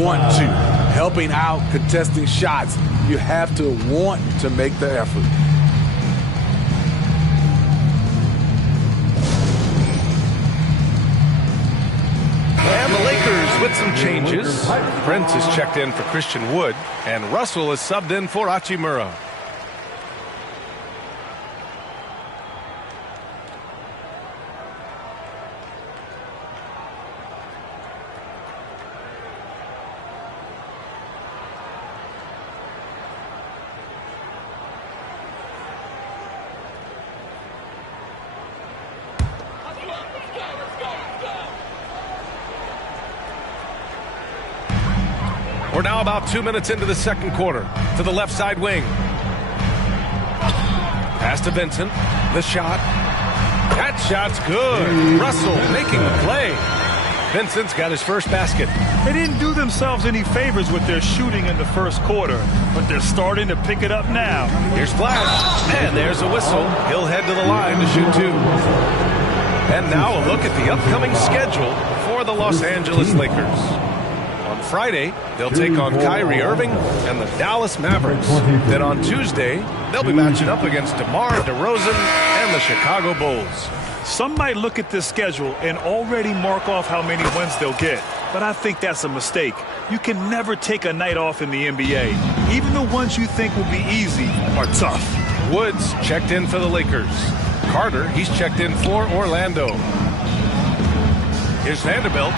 want to. Helping out, contesting shots. You have to want to make the effort. And the Lakers with some changes. Prince is checked in for Christian Wood, and Russell is subbed in for Hachimura. We're now about 2 minutes into the second quarter. To the left side wing. Pass to Vincent. The shot. That shot's good. Russell making the play. Vincent's got his first basket. They didn't do themselves any favors with their shooting in the first quarter, but they're starting to pick it up now. Here's Flash. And there's a whistle. He'll head to the line to shoot 2. And now a look at the upcoming schedule for the Los Angeles Lakers. On Friday, they'll take on Kyrie Irving and the Dallas Mavericks. Then on Tuesday, they'll be matching up against DeMar DeRozan and the Chicago Bulls. Some might look at this schedule and already mark off how many wins they'll get, but I think that's a mistake. You can never take a night off in the NBA. Even the ones you think will be easy are tough. Woods checked in for the Lakers. Carter, he's checked in for Orlando. Here's Vanderbilt.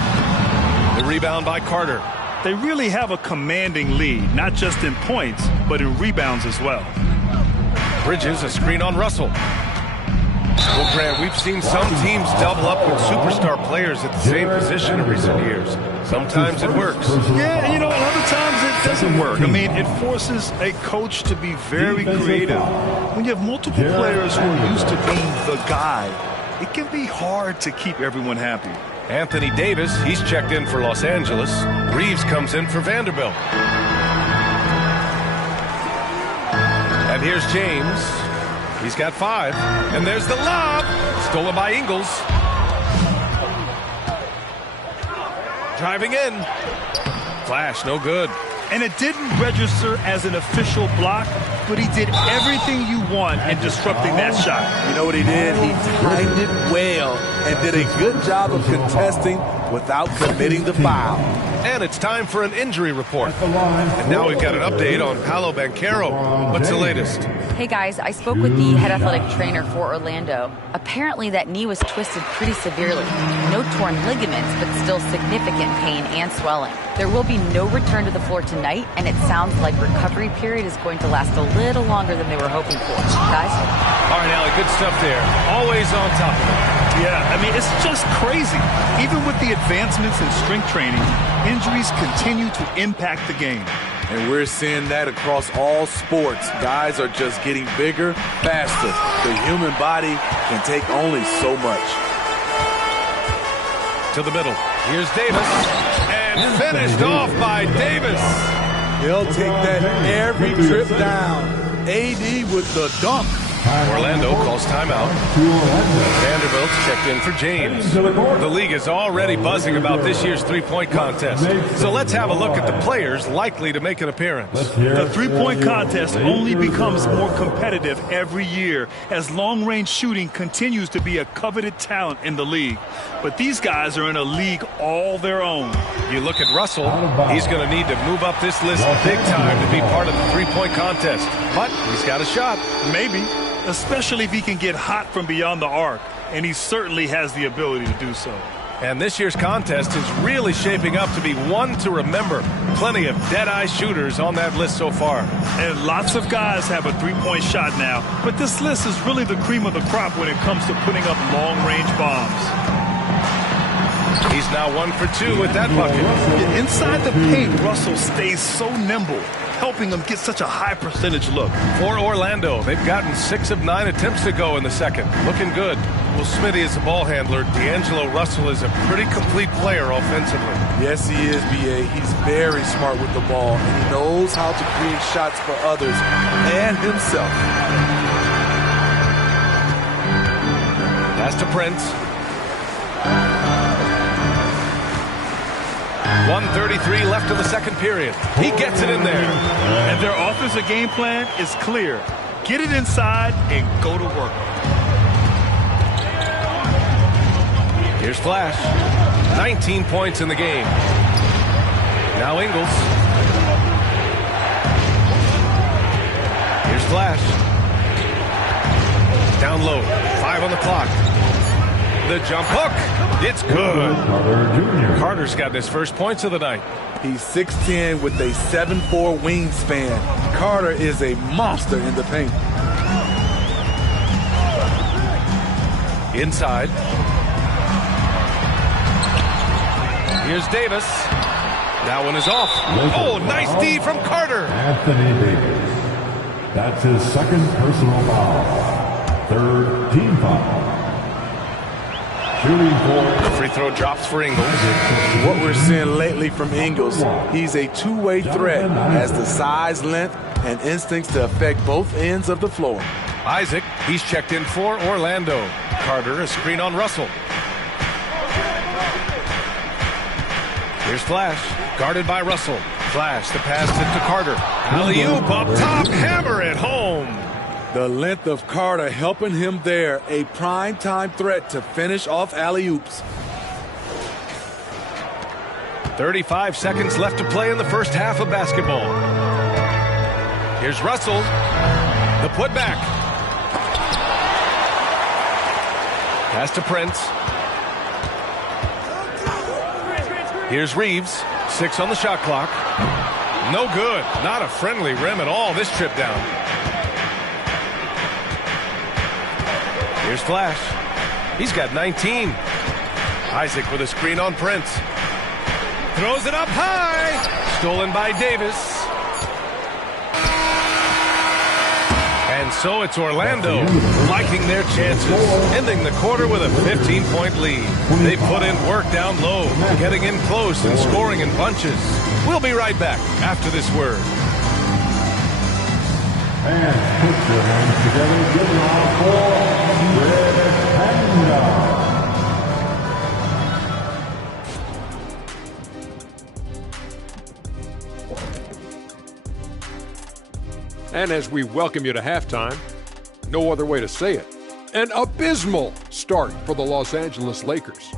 The rebound by Carter. They really have a commanding lead, not just in points, but in rebounds as well. Bridges, a screen on Russell. Well, Grant, we've seen some teams double up with superstar players at the same position in recent years. Sometimes it works. Yeah, you know, other times it doesn't work. I mean, it forces a coach to be very creative. When you have multiple players who are used to being the guy, it can be hard to keep everyone happy. Anthony Davis, he's checked in for Los Angeles. Reeves comes in for Vanderbilt. And here's James. He's got 5. And there's the lob. Stolen by Ingles. Driving in. Flash, no good. And it didn't register as an official block, but he did everything you want in disrupting that shot. You know what he did? He timed it well and did a good job of contesting without committing the foul. And it's time for an injury report. And now we've got an update on Paolo Banchero. What's the latest? Hey guys, I spoke with the head athletic trainer for Orlando. Apparently that knee was twisted pretty severely. No torn ligaments, but still significant pain and swelling. There will be no return to the floor tonight, and it sounds like recovery period is going to last a little longer than they were hoping for. Guys? All right, Allie, good stuff there. Always on top of it. Yeah, I mean, it's just crazy. Even with the advancements in strength training, injuries continue to impact the game. And we're seeing that across all sports. Guys are just getting bigger, faster. The human body can take only so much. To the middle. Here's Davis. And finished off by Davis. He'll take that every trip down. AD with the dunk. Orlando calls timeout. Vanderbilt's checked in for James. The league is already buzzing about this year's three-point contest. So let's have a look at the players likely to make an appearance. The three-point contest only becomes more competitive every year as long-range shooting continues to be a coveted talent in the league. But these guys are in a league all their own. You look at Russell, he's going to need to move up this list big time to be part of the three-point contest. But he's got a shot. Maybe. Especially if he can get hot from beyond the arc, and he certainly has the ability to do so. And this year's contest is really shaping up to be one to remember. Plenty of dead-eye shooters on that list so far. And lots of guys have a three-point shot now, but this list is really the cream of the crop when it comes to putting up long-range bombs. He's now 1 for 2 with that bucket. Inside the paint, Russell stays so nimble, helping them get such a high percentage look. For Orlando, they've gotten 6 of 9 attempts to go in the second. Looking good. Well, Smitty is the ball handler. D'Angelo Russell is a pretty complete player offensively. Yes, he is, B.A. He's very smart with the ball, and he knows how to create shots for others and himself. Pass to Prince. 1:33 left in the second period. He gets it in there. And their offensive game plan is clear. Get it inside and go to work. Here's Flash. 19 points in the game. Now Ingles. Here's Flash. Down low. 5 on the clock. The jump hook. It's good. Carter's gotten his first points of the night. He's 6'10" with a 7'4" wingspan. Carter is a monster in the paint. Inside. Here's Davis. That one is off. Oh, nice D from Carter. Anthony Davis. That's his second personal foul. Third team foul. The free throw drops for Ingles. What we're seeing lately from Ingles, he's a two-way threat, has the size, length, and instincts to affect both ends of the floor. Isaac, he's checked in for Orlando. Carter, a screen on Russell. Here's Flash, guarded by Russell. Flash, the pass to Carter. Alley-oop up top, hammer it home. The length of Carter helping him there, a prime-time threat to finish off alley-oops. 35 seconds left to play in the first half of basketball. Here's Russell, the putback. Pass to Prince. Here's Reeves, 6 on the shot clock. No good, not a friendly rim at all this trip down. Here's Flash. He's got 19. Isaac with a screen on Prince. Throws it up high. Stolen by Davis. And so it's Orlando liking their chances, ending the quarter with a 15-point lead. They put in work down low, getting in close and scoring in bunches. We'll be right back after this word. And put your hands together, give it all for Red Panda. And as we welcome you to halftime, no other way to say it, an abysmal start for the Los Angeles Lakers.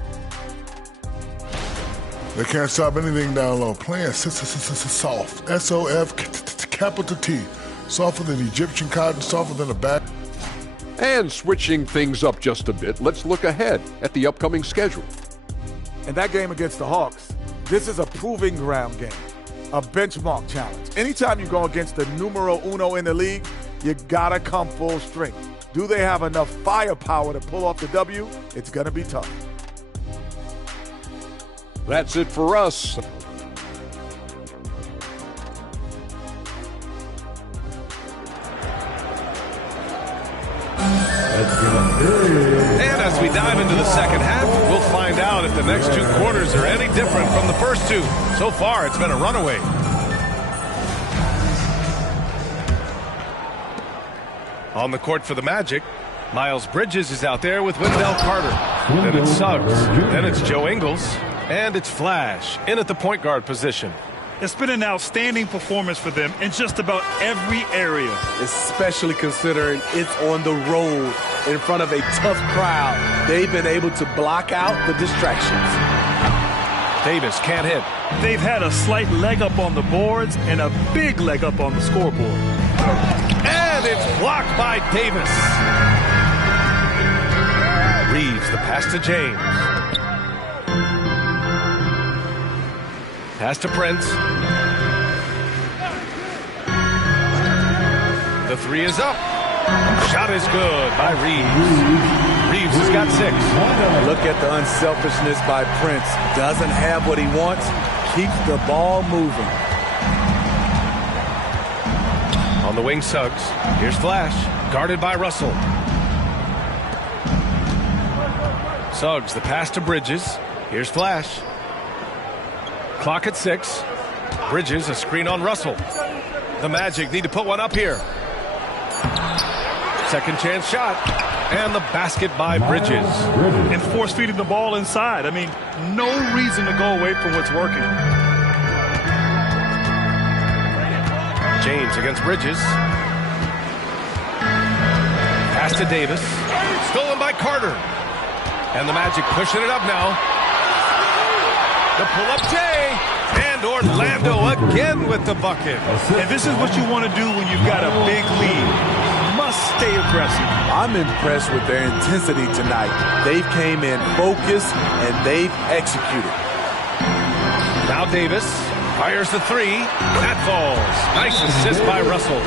They can't stop anything down low. Playing soft. S-O-F, capital T. Softer than Egyptian cotton, softer than a back. And switching things up just a bit, let's look ahead at the upcoming schedule. And that game against the Hawks, this is a proving ground game, a benchmark challenge. Anytime you go against the numero uno in the league, you gotta come full strength. Do they have enough firepower to pull off the W? It's gonna be tough. That's it for us. And as we dive into the second half, we'll find out if the next two quarters are any different from the first two. So far, it's been a runaway. On the court for the Magic, Miles Bridges is out there with Wendell Carter. Then it's Suggs. Then it's Joe Ingles. And it's Flash in at the point guard position. It's been an outstanding performance for them in just about every area. Especially considering it's on the road in front of a tough crowd. They've been able to block out the distractions. Davis can't hit. They've had a slight leg up on the boards and a big leg up on the scoreboard. And it's blocked by Davis. Reeves the pass to James. Pass to Prince. The three is up. Shot is good by Reeves. Reeves has got 6. Look at the unselfishness by Prince. Doesn't have what he wants. Keeps the ball moving. On the wing, Suggs. Here's Flash. Guarded by Russell. Suggs, the pass to Bridges. Here's Flash. Clock at 6. Bridges, a screen on Russell. The Magic need to put one up here. Second chance shot. And the basket by Bridges. And force feeding the ball inside. I mean, no reason to go away from what's working. James against Bridges. Pass to Davis. Stolen by Carter. And the Magic pushing it up now. The pull-up Jay. And Orlando again with the bucket. And this is what you want to do when you've got a big lead. Must stay aggressive. I'm impressed with their intensity tonight. They've came in focused and they've executed. Now Davis fires the 3. That falls. Nice assist by Russell.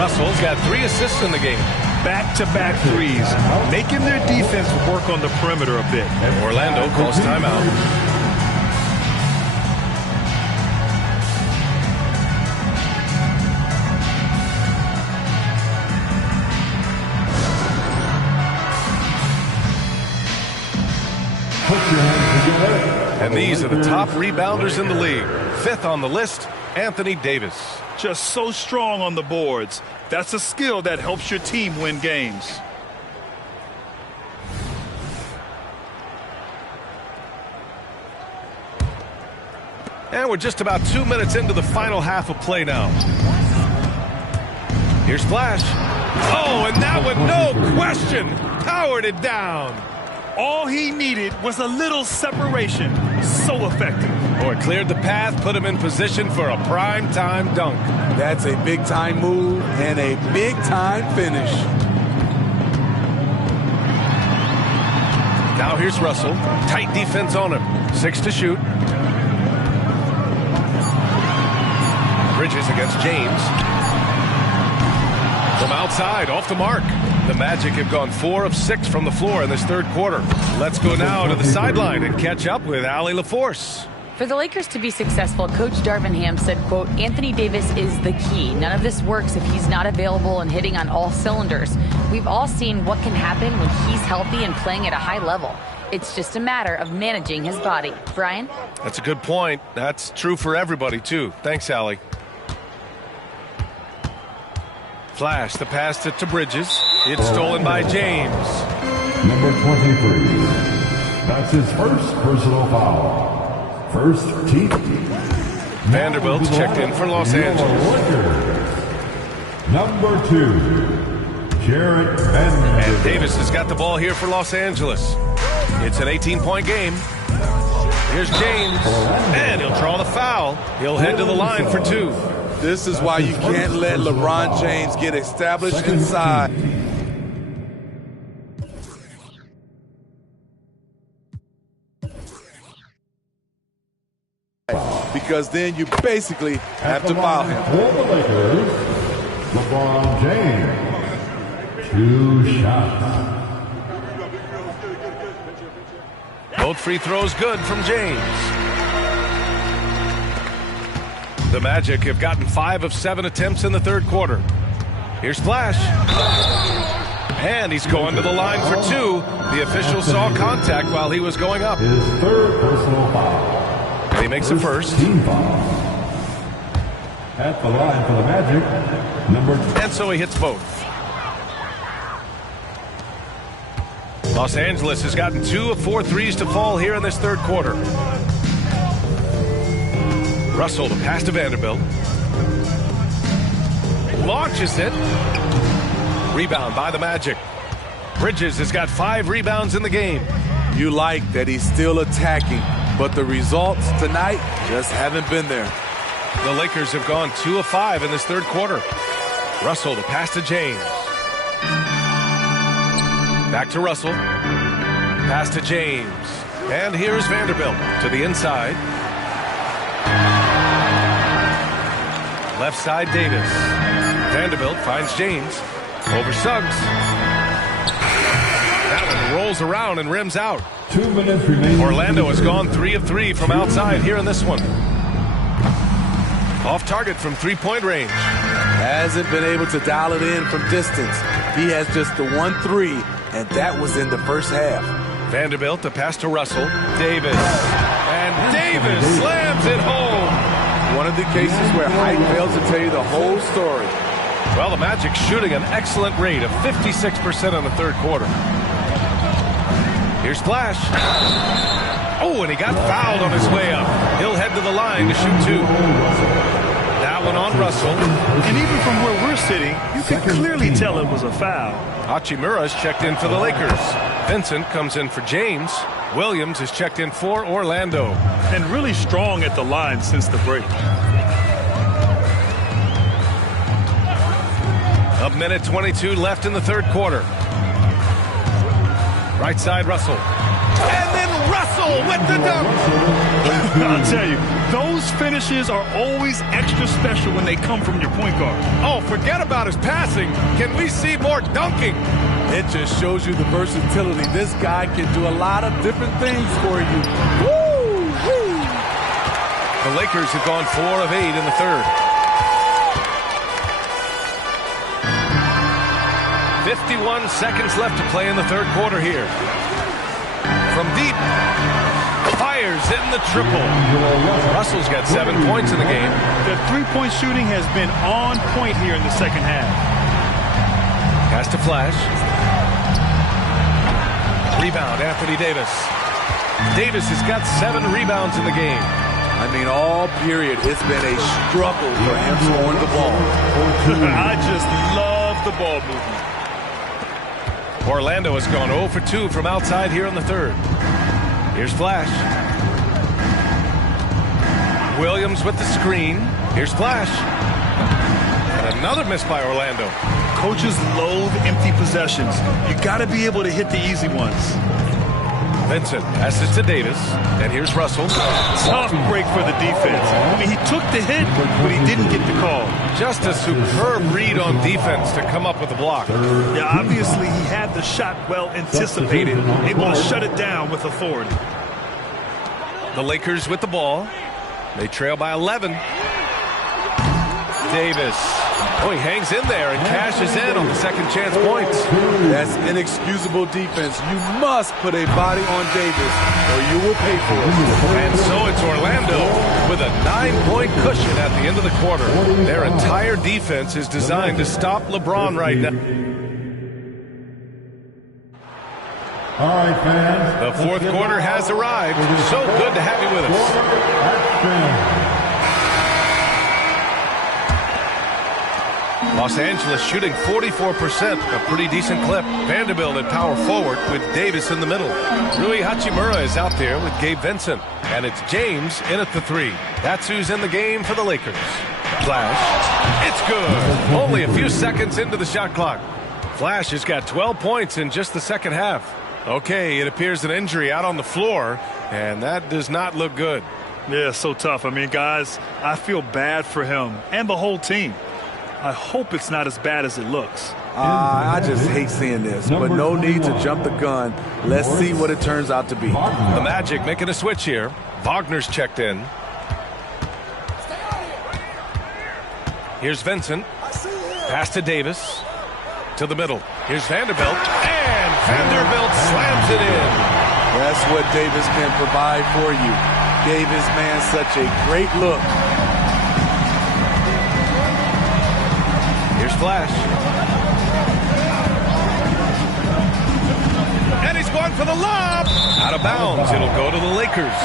Russell's got 3 assists in the game. Back-to-back threes, making their defense work on the perimeter a bit. Orlando calls timeout. And these are the top rebounders in the league. 5th on the list, Anthony Davis. Just so strong on the boards. That's a skill that helps your team win games. And we're just about 2 minutes into the final half of play now. Here's Flash. Oh, and that one, no question, powered it down. All he needed was a little separation. So effective. Oh, it cleared the path, put him in position for a prime-time dunk. That's a big-time move and a big-time finish. Now here's Russell. Tight defense on him. 6 to shoot. Bridges against James. From outside, off the mark. The Magic have gone 4 of 6 from the floor in this third quarter. Let's go now to the sideline and catch up with Allie LaForce. For the Lakers to be successful, Coach Darvin Ham said, quote, Anthony Davis is the key. None of this works if he's not available and hitting on all cylinders. We've all seen what can happen when he's healthy and playing at a high level. It's just a matter of managing his body. Brian? That's a good point. That's true for everybody, too. Thanks, Allie. Flash, the pass to Bridges. It's stolen by James. Number 23. That's his first personal foul. First team. Vanderbilt's checked in for Los Angeles. Number 2. Jarrett Vanderbilt. And Davis has got the ball here for Los Angeles. It's an 18-point game. Here's James. And he'll draw the foul. He'll head to the line for 2. This is why you can't let LeBron James get established inside. Because then you basically have to foul him. For the Lakers, LeBron James. 2 shots. Both free throws good from James. The Magic have gotten 5 of 7 attempts in the third quarter. Here's Flash. And he's going to the line for 2. The official saw contact while he was going up. His third personal foul. He makes the first. Team foul. At the line for the Magic, number 2. And so he hits both. Los Angeles has gotten 2 of 4 threes to fall here in this third quarter. Russell to pass to Vanderbilt. Launches it. Rebound by the Magic. Bridges has got 5 rebounds in the game. You like that he's still attacking, but the results tonight just haven't been there. The Lakers have gone 2 of 5 in this third quarter. Russell to pass to James. Back to Russell. Pass to James. And here's Vanderbilt to the inside. Left side Davis. Vanderbilt finds James. Over Suggs. That one rolls around and rims out. 2 minutes remaining. Orlando has gone 3 of 3 from outside here in this one. Off target from 3-point range. Hasn't been able to dial it in from distance. He has just the 1 3, and that was in the first half. Vanderbilt to pass to Russell. Davis. And Davis slams it home. One of the cases where height fails to tell you the whole story. Well, the Magic shooting an excellent rate of 56% in the third quarter. Here's Flash. Oh, and he got fouled on his way up. He'll head to the line to shoot 2. That one on Russell. And even from where we're sitting, you can clearly tell it was a foul. Hachimura's checked in for the Lakers. Vincent comes in for James. Williams is checked in for Orlando. And really strong at the line since the break. A minute 22 left in the third quarter. Right side Russell. And then Russell with the dunk. I'll tell you, those finishes are always extra special when they come from your point guard. Oh, forget about his passing. Can we see more dunking? It just shows you the versatility. This guy can do a lot of different things for you. Woo! Woo! The Lakers have gone 4 of 8 in the third. 51 seconds left to play in the third quarter here. From deep, fires in the triple. Russell's got 7 points in the game. The three-point shooting has been on point here in the second half. Pass to Flash. Rebound, Anthony Davis. Davis has got 7 rebounds in the game. I mean, all period, it's been a struggle for him scoring the ball. I just love the ball movement. Orlando has gone 0 for 2 from outside here in the third. Here's Flash. Williams with the screen. Here's Flash. And another miss by Orlando. Coaches loathe empty possessions. You got to be able to hit the easy ones. Vincent passes to Davis. And here's Russell. Tough break for the defense. I mean, he took the hit, but he didn't get the call. Just a superb read on defense to come up with the block. Yeah, obviously he had the shot well anticipated, able to shut it down with authority. The Lakers with the ball. They trail by 11. Davis. Oh, he hangs in there and cashes in on the second chance points. That's inexcusable defense. You must put a body on Davis or you will pay for it. And so it's Orlando with a 9-point cushion at the end of the quarter. Their entire defense is designed to stop LeBron right now. All right, fans. The fourth quarter has arrived. So good to have you with us. Los Angeles shooting 44%, a pretty decent clip. Vanderbilt at power forward with Davis in the middle. Rui Hachimura is out there with Gabe Vincent. And it's James in at the 3. That's who's in the game for the Lakers. Flash. It's good. Only a few seconds into the shot clock. Flash has got 12 points in just the second half. Okay, it appears an injury out on the floor, and that does not look good. Yeah, so tough. I mean, guys, I feel bad for him and the whole team. I hope it's not as bad as it looks. I just hate seeing this, but no need to jump the gun. Let's see what it turns out to be. The Magic making a switch here. Wagner's checked in. Here's Vincent. Pass to Davis. To the middle. Here's Vanderbilt, and Vanderbilt slams it in. That's what Davis can provide for you. Gave his man such a great look. Here's Flash. And he's going for the lob. Out of bounds. It'll go to the Lakers.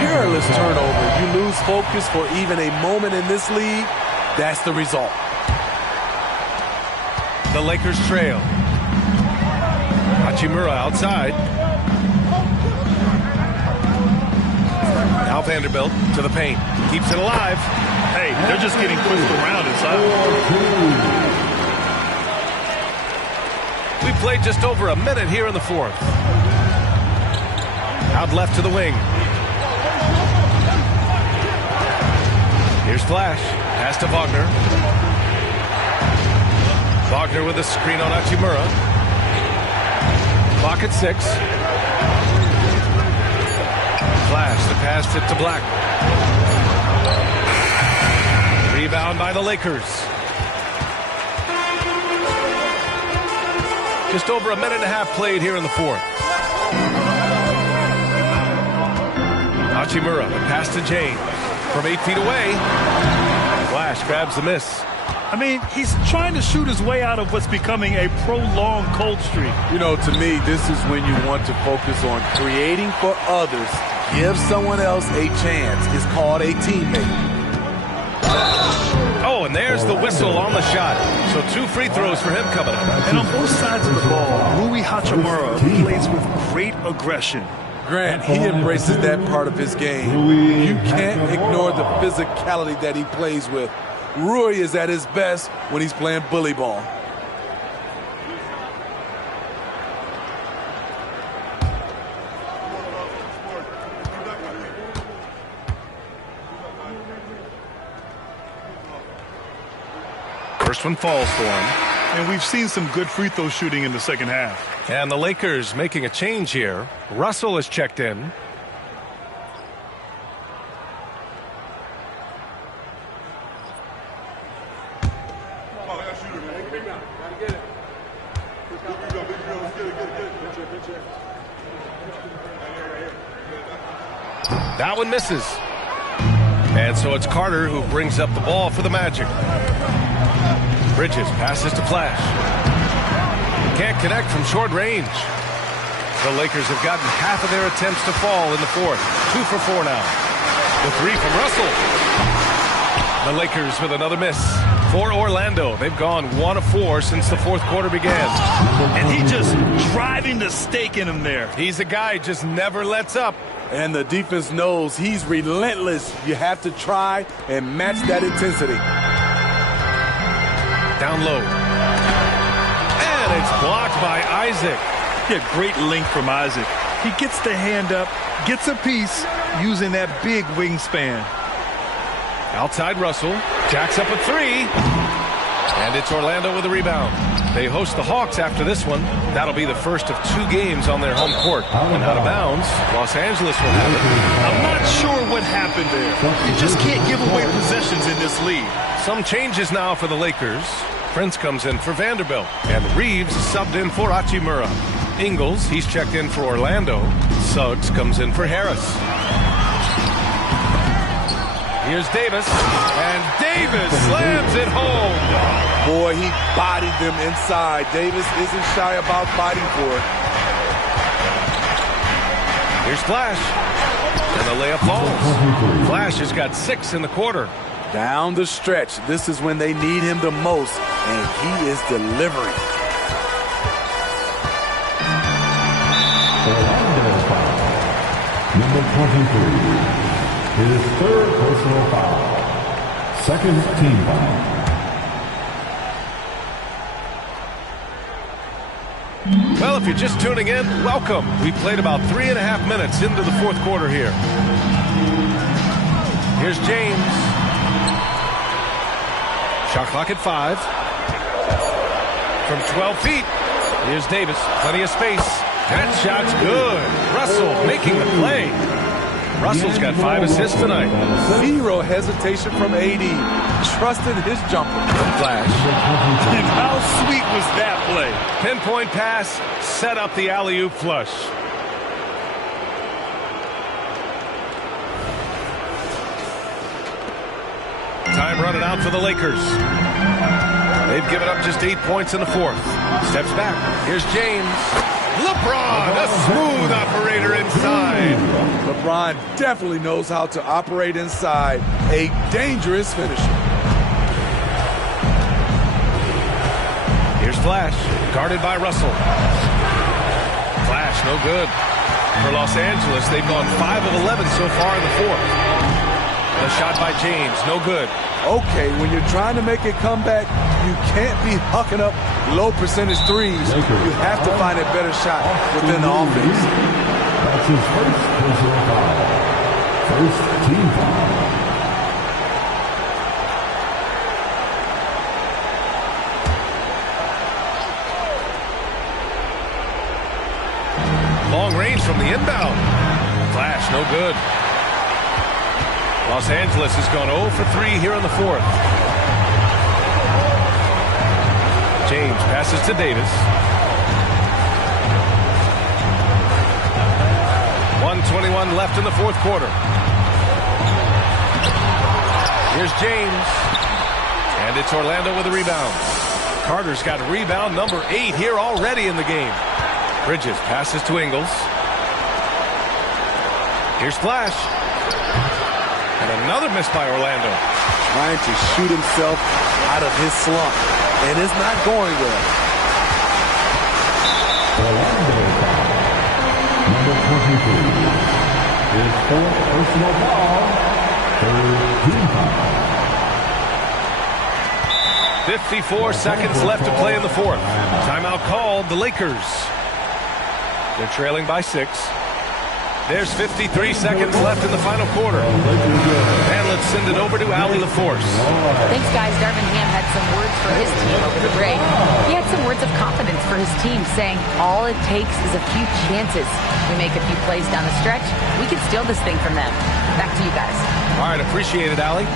Careless turnover. You lose focus for even a moment in this league. That's the result. The Lakers trail. Hachimura outside. Now Vanderbilt to the paint. Keeps it alive. Hey, they're just getting pushed around inside. We played just over a minute here in the fourth. Out left to the wing. Here's Flash. Pass to Wagner. Wagner with a screen on Hachimura. Clock at 6. Flash, the pass fit to Black. Rebound by the Lakers. Just over a minute and a half played here in the fourth. Hachimura, the pass to James. From 8 feet away. Flash grabs the miss. I mean, he's trying to shoot his way out of what's becoming a prolonged cold streak. You know, to me, this is when you want to focus on creating for others. Give someone else a chance. It's called a teammate. Oh, and there's the whistle on the shot. So 2 free throws for him coming up. And on both sides of the ball, Rui Hachimura plays with great aggression. Grant, he embraces that part of his game. You can't ignore the physicality that he plays with. Rui is at his best when he's playing bully ball. First one falls for him. And we've seen some good free throw shooting in the second half. And the Lakers making a change here. Russell is checked in. That one misses. And so it's Carter who brings up the ball for the Magic. Bridges passes to Flash. Can't connect from short range. The Lakers have gotten half of their attempts to fall in the fourth. 2 for 4 now. The 3 from Russell. The Lakers with another miss. For Orlando, they've gone 1 of 4 since the fourth quarter began. And he just driving the stake in him there. He's a guy who just never lets up. And the defense knows he's relentless. You have to try and match that intensity. Down low. And it's blocked by Isaac. Yeah, great length from Isaac. He gets the hand up, gets a piece using that big wingspan. Outside Russell. Jacks up a 3. And it's Orlando with a rebound. They host the Hawks after this one. That'll be the first of 2 games on their home court. And out of bounds, Los Angeles will have it. I'm not sure what happened there. You just can't give away possessions in this league. Some changes now for the Lakers. Prince comes in for Vanderbilt. And Reeves subbed in for Hachimura. Ingles, he's checked in for Orlando. Suggs comes in for Harris. Here's Davis. And Davis slams it home. Boy, he bodied them inside. Davis isn't shy about fighting for it. Here's Flash. And the layup falls. Flash has got 6 in the quarter. Down the stretch. This is when they need him the most. And he is delivering. Orlando foul. Number 23. His 3rd personal foul. 2nd team foul. Well, if you're just tuning in, welcome. We played about 3.5 minutes into the fourth quarter here. Here's James. Shot clock at 5. From 12 feet. Here's Davis. Plenty of space. That shot's good. Russell making the play. Russell's got 5 assists tonight. Zero hesitation from AD. Trusted his jumper. Flash. And how sweet was that play? Pinpoint pass, set up the alley-oop flush. Time running out for the Lakers. They've given up just 8 points in the fourth. Steps back. Here's James. LeBron, a smooth operator inside. LeBron definitely knows how to operate inside. A dangerous finisher. Here's Flash, guarded by Russell. Flash, no good. For Los Angeles, they've gone 5 of 11 so far in the fourth. And a shot by James, no good. Okay, when you're trying to make a comeback, you can't be hucking up low percentage threes. You have to find a better shot within the offense. That's his first personal foul. First team foul. Long range from the inbound. Flash, no good. Los Angeles has gone 0 for 3 here in the fourth. James passes to Davis. 1:21 left in the fourth quarter. Here's James. And it's Orlando with a rebound. Carter's got rebound number 8 here already in the game. Bridges passes to Ingles. Here's Flash. And another miss by Orlando. Trying to shoot himself out of his slump. And it's not going well. Orlando foul. Number 23. His fourth personal foul. Third team foul. 54 seconds left to play in the fourth. Timeout called. The Lakers. They're trailing by 6. There's 53 seconds left in the final quarter. And let's send it over to Allie LaForce. Thanks, guys. Darvin Ham had some words for his team over the break. He had some words of confidence for his team, saying all it takes is a few chances. We make a few plays down the stretch, we can steal this thing from them. Back to you guys. All right, appreciate it, Allie.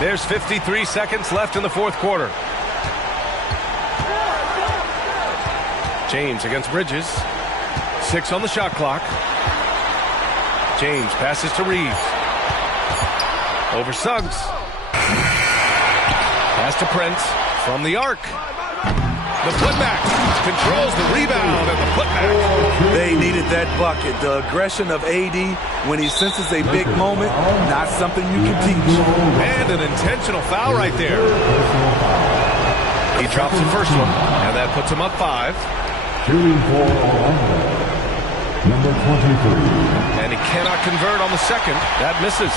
There's 53 seconds left in the fourth quarter. James against Bridges. 6 on the shot clock. James passes to Reeves. Over Suggs. Pass to Prince from the arc. The putback controls the rebound and the putback. They needed that bucket. The aggression of AD when he senses a big moment, not something you can teach. And an intentional foul right there. He drops the first one, and that puts him up 5. Shooting for Orlando. Number 23. And he cannot convert on the second. That misses.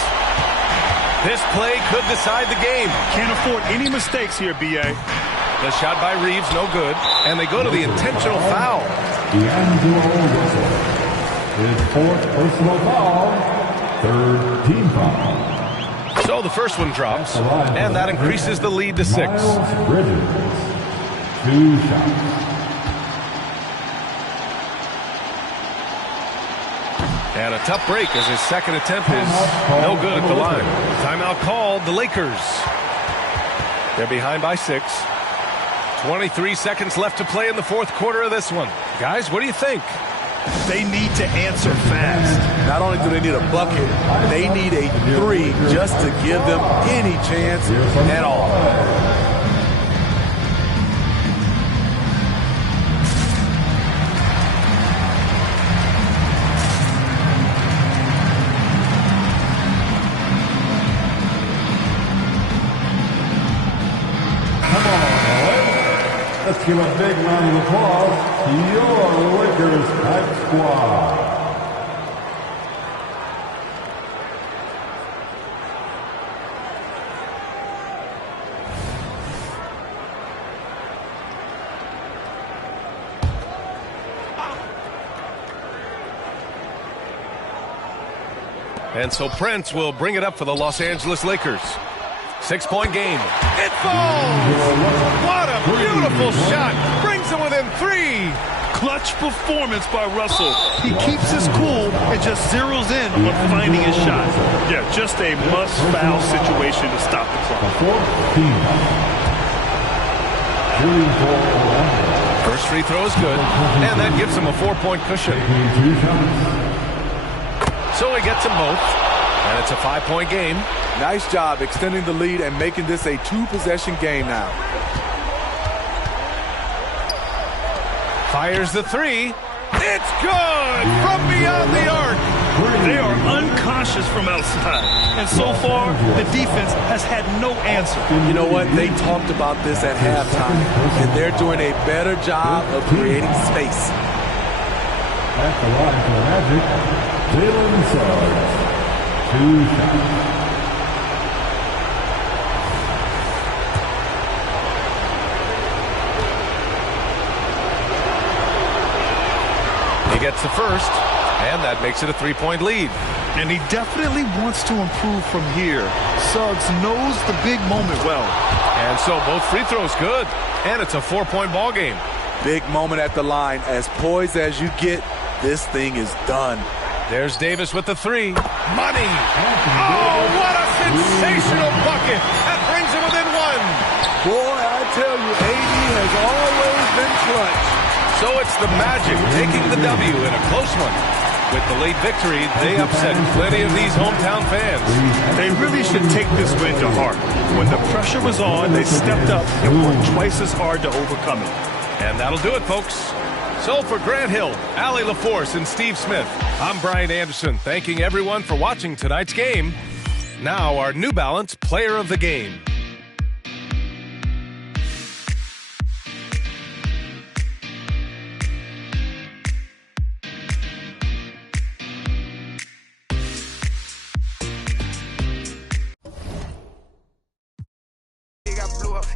This play could decide the game. Can't afford any mistakes here, B.A. The shot by Reeves, no good. And they go to the intentional foul. D'Angelo Russell. His fourth personal foul. Third team foul. So the first one drops, and that increases the lead to 6. Miles Bridges. 2 shots. And a tough break as his second attempt is no good at the line. Timeout called. The Lakers. They're behind by 6. 23 seconds left to play in the fourth quarter of this one. Guys, what do you think? They need to answer fast. Not only do they need a bucket, they need a 3 just to give them any chance at all. Let's give a big round of applause to your Lakers Hype Squad. And so Prince will bring it up for the Los Angeles Lakers. 6-point game. It falls! What a beautiful shot! Brings it within 3. Clutch performance by Russell. He keeps his cool and just zeroes in on finding his shot. Yeah, just a must-foul situation to stop the clock. First free throw is good, and that gives him a 4-point cushion. So he gets them both, and it's a 5-point game. Nice job extending the lead and making this a 2-possession game now. Fires the 3. It's good from beyond the arc. They are unconscious from outside, and so far the defense has had no answer. You know what? They talked about this at halftime, and they're doing a better job of creating space. At the line for the Magic, Jalen Suggs. 2 shots. Gets the first, and that makes it a 3-point lead. And he definitely wants to improve from here. Suggs knows the big moment well. And so both free throws good, and it's a 4-point ball game. Big moment at the line. As poised as you get, this thing is done. There's Davis with the 3. Money! Oh, what a sensational bucket! That brings him within 1. Boy, I tell you, AD has always been clutch. So it's the Magic taking the W in a close one. With the late victory, they upset plenty of these hometown fans. They really should take this win to heart. When the pressure was on, they stepped up and worked twice as hard to overcome it. And that'll do it, folks. So for Grant Hill, Allie LaForce, and Steve Smith, I'm Brian Anderson, thanking everyone for watching tonight's game. Now our New Balance Player of the Game.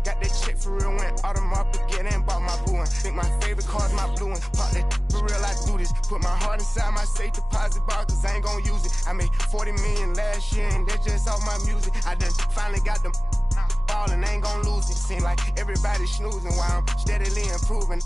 Got that check for real, went Audemars again and bought my blue one. Think my favorite car's my blue one. Pop that for real, I do this. Put my heart inside my safe deposit box, cause I ain't gon' use it. I made 40 million last year, and that's just off my music. I done finally got them ball and ain't gon' lose it. Seem like everybody's snoozing while I'm steadily improving.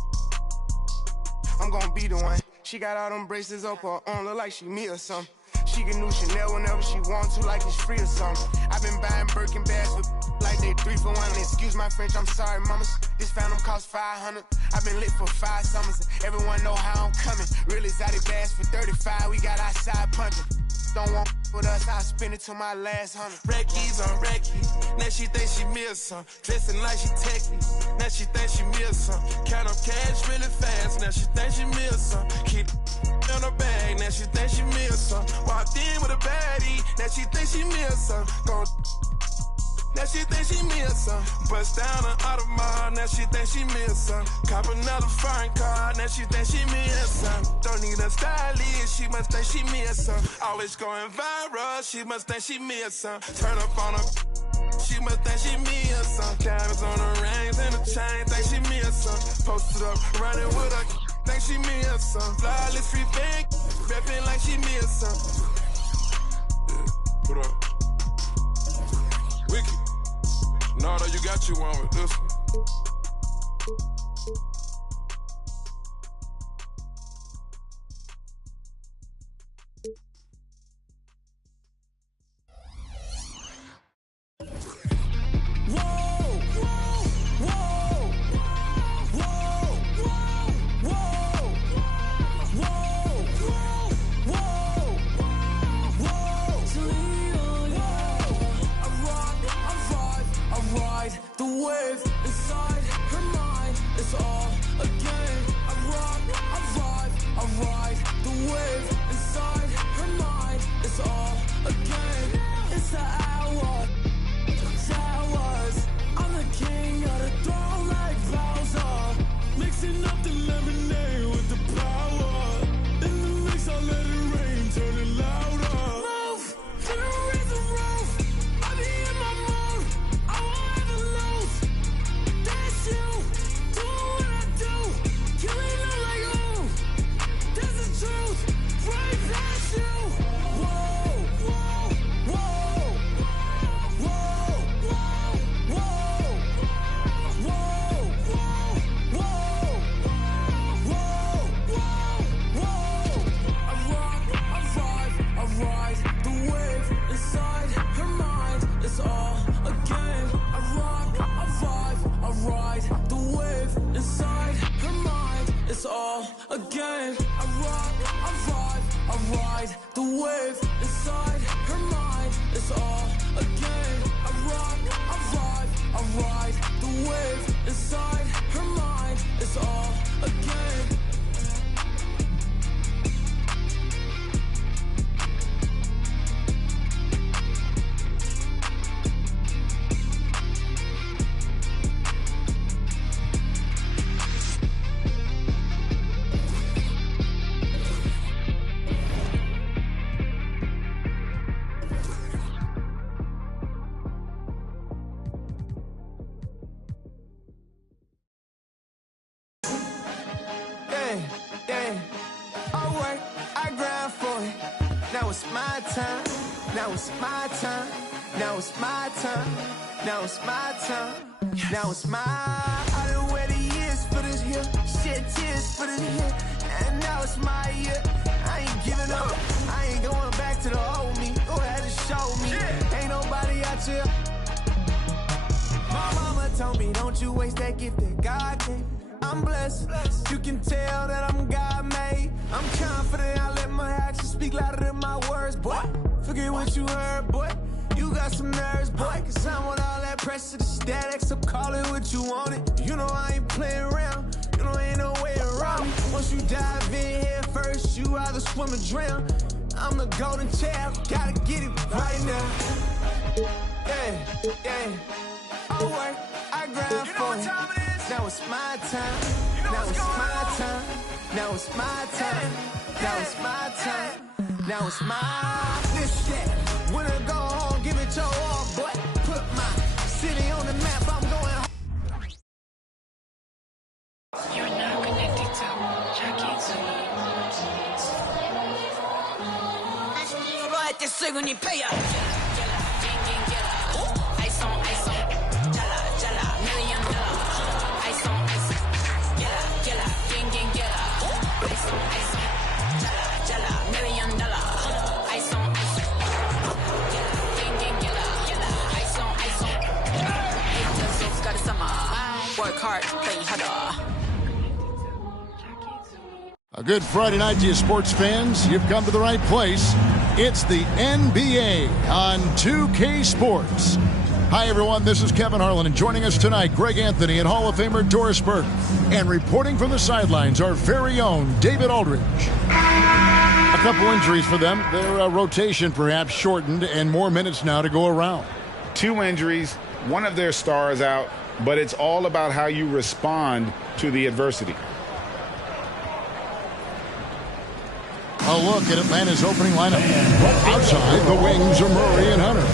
I'm gon' be the one. She got all them braces up her arm, look like she me or something. She get new Chanel whenever she wants to, like it's free or something. I've been buying Birkin bags with like they 3 for 1. Excuse my French, I'm sorry, mamas. This phantom cost 500. I've been lit for 5 summers. Everyone know how I'm coming. Real exotic bags for 35. We got outside pumping. Don't want with us, I spend it till my last 100. Reckies on Reckies. Now she think she miss some. Dressing like she text me. Now she think she miss some. Count up cash really fast. Now she think she miss some. Keep in her bag. Now she think she miss some. Walked in with a baddie. Now she think she miss some. Now she think she miss some. Bust down an Audemars. Now she think she miss some. Cop another foreign car. Now she think she miss some. Don't need a stylist. She must think she miss some. Always going viral. She must think she miss some. Turn up on her. She must think she miss some. Diamonds on her rings and a chain. Think she miss some. Posted up running with her. Think she miss some. Flawless free bag. Reppin' like she miss some. Yeah, put up. Wiki. Nardo, you got you one with this one. The wave inside her mind is all a game. I rock, I ride. The wave inside her mind is all a game. It's the hour, towers. I'm the king of the throne like Bowser. Mixing up the lemonade with the power. In the mix, I let it rain, turn it louder. Move to raise the roof. I be in my mood. I won't ever lose. That's you. Do what I do. Killing them like ooh. That's the truth. it's all a game. I ride the wave inside her mind. It's all a game. I ride the wave inside her mind. It's all a game. Now it's my time. Now it's my time. Now it's my time. Now it's my time. Now it's my. I done waited years for this here. Shed tears for this here. And now it's my year. I ain't giving up. I ain't going back to the old me. Go ahead and show me. Ain't nobody out here. My mama told me, don't you waste that gift that God gave. I'm blessed. You can tell that I'm God made. I'm confident. I let my actions speak louder than my words, boy. Forget what you heard, boy. You got some nerves, boy. Cause I want all that pressure, the static. So call it what you want it. You know I ain't playing around. You know ain't no way around me. Once you dive in here first, you either swim or drown. I'm the golden child. Gotta get it right now. Yeah. I work, I grind for it. Now it's my time. Now it's my time. Now it's my time. Now it's my time. Now it's my this shit. When I go home, give it your all, boy. Put my city on the map. I'm going home. You're now connected to Jackie. Right, this second you pay up. Work hard, play harder. A good Friday night to you sports fans. You've come to the right place. It's the NBA on 2K Sports. Hi, everyone. This is Kevin Harlan, and joining us tonight, Greg Anthony and Hall of Famer Doris Burke. And reporting from the sidelines, our very own David Aldridge. A couple injuries for them. Their rotation perhaps shortened, and more minutes now to go around. 2 injuries, one of their stars out, but it's all about how you respond to the adversity. A look at Atlanta's opening lineup. Outside, the wings are Murray and Hunter.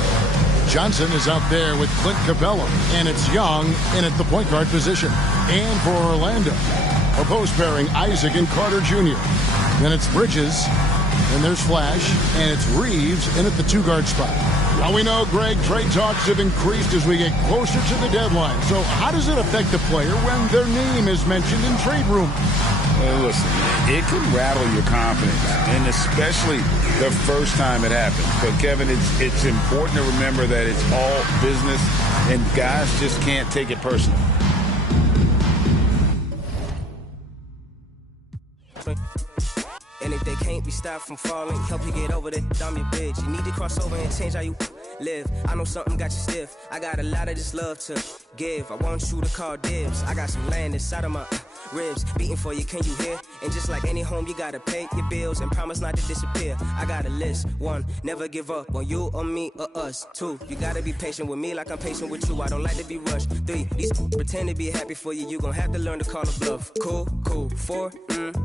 Johnson is out there with Clint Capella, and it's Young in at the point guard position. And for Orlando, a post pairing Isaac and Carter Jr. Then it's Bridges, and there's Flash, and it's Reeves in at the 2-guard spot. Now we know, Greg, trade talks have increased as we get closer to the deadline. So how does it affect a player when their name is mentioned in trade rumors? Well, listen, it can rattle your confidence, and especially the first time it happens. But, Kevin, it's important to remember that it's all business, and guys just can't take it personally. And if they can't be stopped from falling, help you get over that dumb your bitch. You need to cross over and change how you live. I know something got you stiff. I got a lot of this love to give. I want you to call dibs. I got some land inside of my ribs beating for you, can you hear? And just like any home, you gotta pay your bills and promise not to disappear. I got a list. 1, never give up on you or me or us. 2, you gotta be patient with me like I'm patient with you. I don't like to be rushed. 3, these pretend to be happy for you. You gon' have to learn to call a bluff. Cool. 4,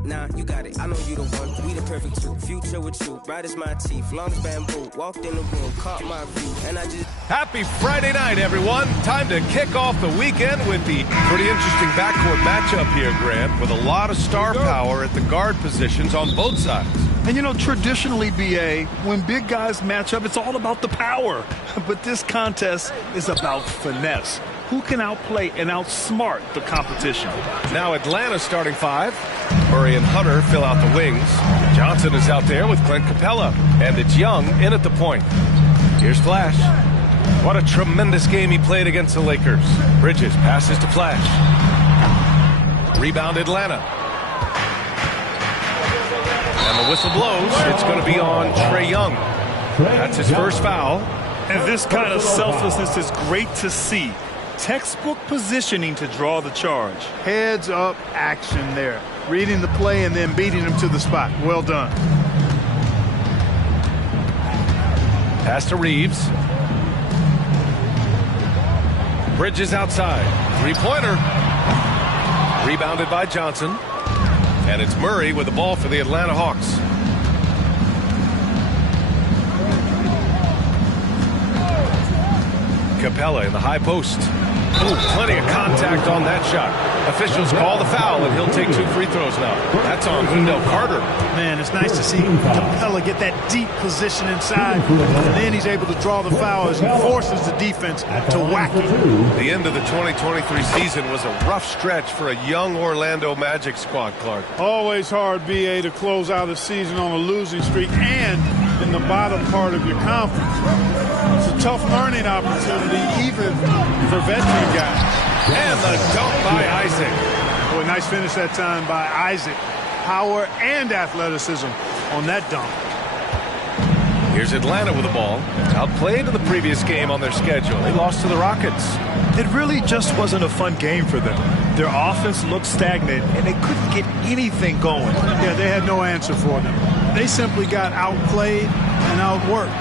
nah, you got it. I know you the one. We the perfect 2. Future with you. Bright as my teeth. Long as bamboo. Walked in the room, caught my view, and I just... Happy Friday night, everyone. Time to kick off the weekend with the pretty interesting backcourt matchup here, Grant, with a lot of star power at the guard positions on both sides. And, you know, traditionally, B.A., when big guys match up, it's all about the power. But this contest is about finesse. Who can outplay and outsmart the competition? Now Atlanta starting 5. Murray and Hunter fill out the wings. Johnson is out there with Clint Capella. And it's Young in at the point. Here's Flash. What a tremendous game he played against the Lakers. Bridges passes to Flash. Rebound Atlanta. And the whistle blows. It's going to be on Trae Young. That's his first foul. And this kind of selflessness is great to see. Textbook positioning to draw the charge. Heads up action there. Reading the play and then beating him to the spot. Well done. Pass to Reeves. Bridges outside. Three-pointer. Rebounded by Johnson. And it's Murray with the ball for the Atlanta Hawks. Capella in the high post. Ooh, plenty of contact on that shot. Officials call the foul, and he'll take 2 free throws now. That's on Wendell Carter. Man, it's nice to see Capella get that deep position inside, and then he's able to draw the foul as he forces the defense to whack it. The end of the 2023 season was a rough stretch for a young Orlando Magic squad, Clark. Always hard, BA, to close out a season on a losing streak and in the bottom part of your conference. It's a tough learning opportunity, even for veteran guys. And the dunk by Isaac. Boy, nice finish that time by Isaac. Power and athleticism on that dunk. Here's Atlanta with the ball. Outplayed in the previous game on their schedule. They lost to the Rockets. It really just wasn't a fun game for them. Their offense looked stagnant, and they couldn't get anything going. Yeah, they had no answer for them. They simply got outplayed and outworked.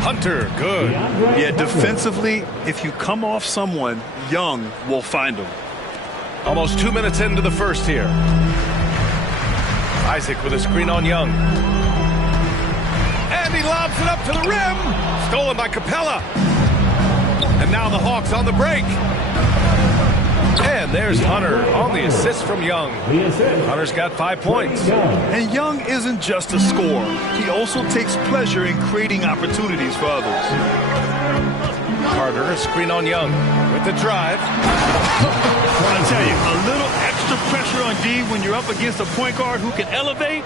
Hunter, good. Yeah, defensively, if you come off someone, Young will find them. Almost 2 minutes into the first here. Isaac with a screen on Young. And he lobs it up to the rim. Stolen by Capella. And now the Hawks on the break. And there's Hunter on the assist from Young. Hunter's got 5 points. And Young isn't just a scorer. He also takes pleasure in creating opportunities for others. Carter, a screen on Young with the drive. I tell you, a little extra pressure on D when you're up against a point guard who can elevate.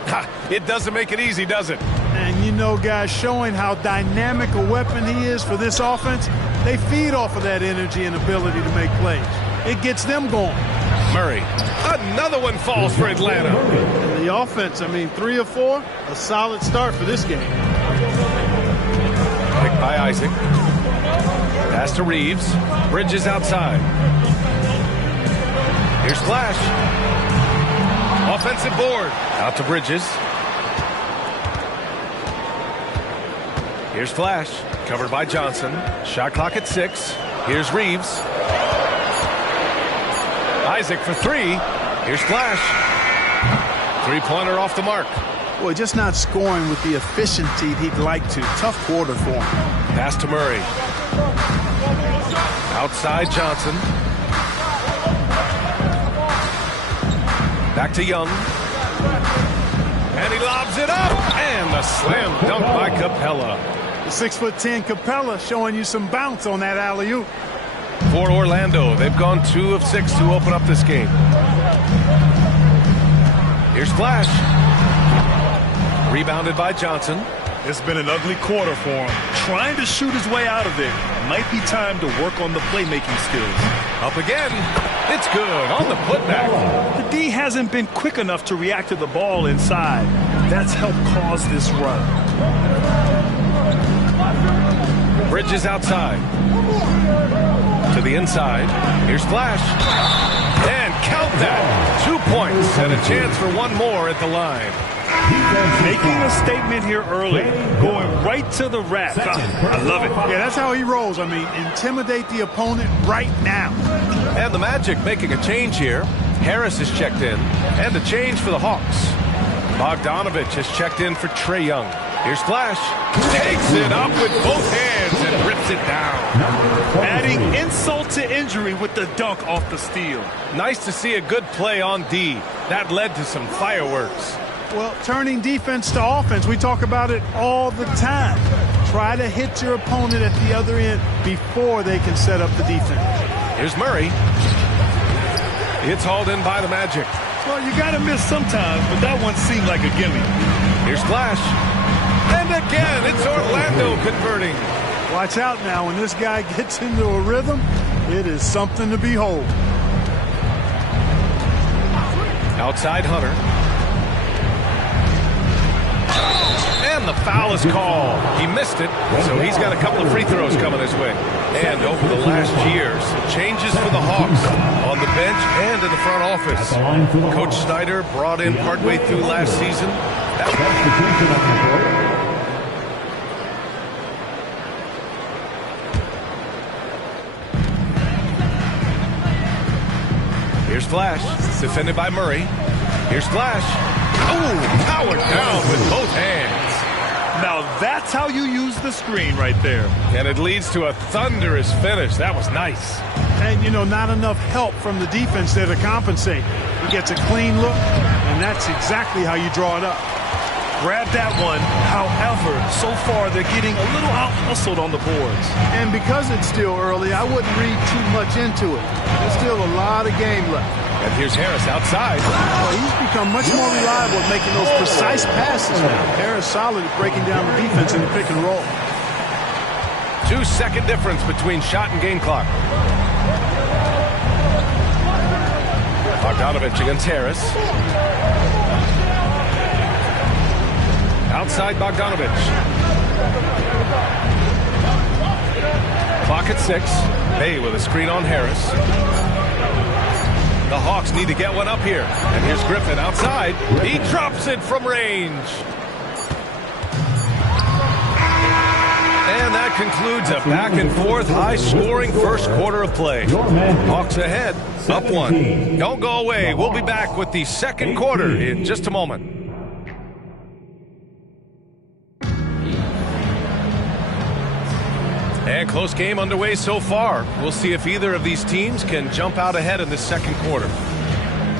It doesn't make it easy, does it? And you know, guys, showing how dynamic a weapon he is for this offense, they feed off of that energy and ability to make plays. It gets them going. Murray, another one falls for Atlanta. And the offense, 3 of 4, a solid start for this game. Picked by Isaac. Pass to Reeves. Bridges outside. Here's Flash. Offensive board. Out to Bridges. Here's Flash. Covered by Johnson. Shot clock at 6. Here's Reeves. Isaac for 3. Here's Flash. Three-pointer off the mark. Boy, just not scoring with the efficiency he'd like to. Tough quarter for him. Pass to Murray. Outside Johnson. Back to Young. And he lobs it up. And the slam dunk by Capella. The 6'10" Capella showing you some bounce on that alley-oop. For Orlando, they've gone 2 of 6 to open up this game. Here's Flash. Rebounded by Johnson. It's been an ugly quarter for him. Trying to shoot his way out of it. Might be time to work on the playmaking skills. Up again. It's good on the putback. The D hasn't been quick enough to react to the ball inside. That's helped cause this run. Bridges outside. To the inside. Here's Flash. And count that. 2 points and a chance for one more at the line. Making a statement here early. Going right to the rack. I love it. Yeah, that's how he rolls. Intimidate the opponent right now. And the Magic making a change here. Harris is checked in. And a change for the Hawks. Bogdanovich has checked in for Trae Young. Here's Flash. Takes it up with both hands and rips it down. Adding insult to injury with the dunk off the steal. Nice to see a good play on D. That led to some fireworks. Well, turning defense to offense, we talk about it all the time. Try to hit your opponent at the other end before they can set up the defense. Here's Murray. It's hauled in by the Magic. Well, you got to miss sometimes, but that one seemed like a gimme. Here's Flash. And again, it's Orlando converting. Watch out now. When this guy gets into a rhythm, it is something to behold. Outside Hunter. And the foul is called. He missed it, so he's got a couple of free throws coming his way. And over the last years, changes for the Hawks on the bench and in the front office. Coach Snyder brought in partway through last season. Here's Flash, defended by Murray. Here's Flash. Oh, powered down with both hands. Now that's how you use the screen right there. And it leads to a thunderous finish. That was nice. And, you know, not enough help from the defense there to compensate. He gets a clean look, and that's exactly how you draw it up. Grab that one. However, so far they're getting a little out-hustled on the boards. And because it's still early, I wouldn't read too much into it. There's still a lot of game left. And here's Harris outside. Well, he's become much more reliable at making those precise passes now. Harris solid at breaking down the defense in the pick and roll. 2-second difference between shot and game clock. Bogdanovich against Harris. Outside Bogdanovich. Clock at 6. Bay with a screen on Harris. The Hawks need to get one up here. And here's Griffin outside. He drops it from range. And that concludes a back-and-forth, high-scoring first quarter of play. Hawks ahead, up 1. Don't go away. We'll be back with the second quarter in just a moment. And close game underway so far. We'll see if either of these teams can jump out ahead in the second quarter.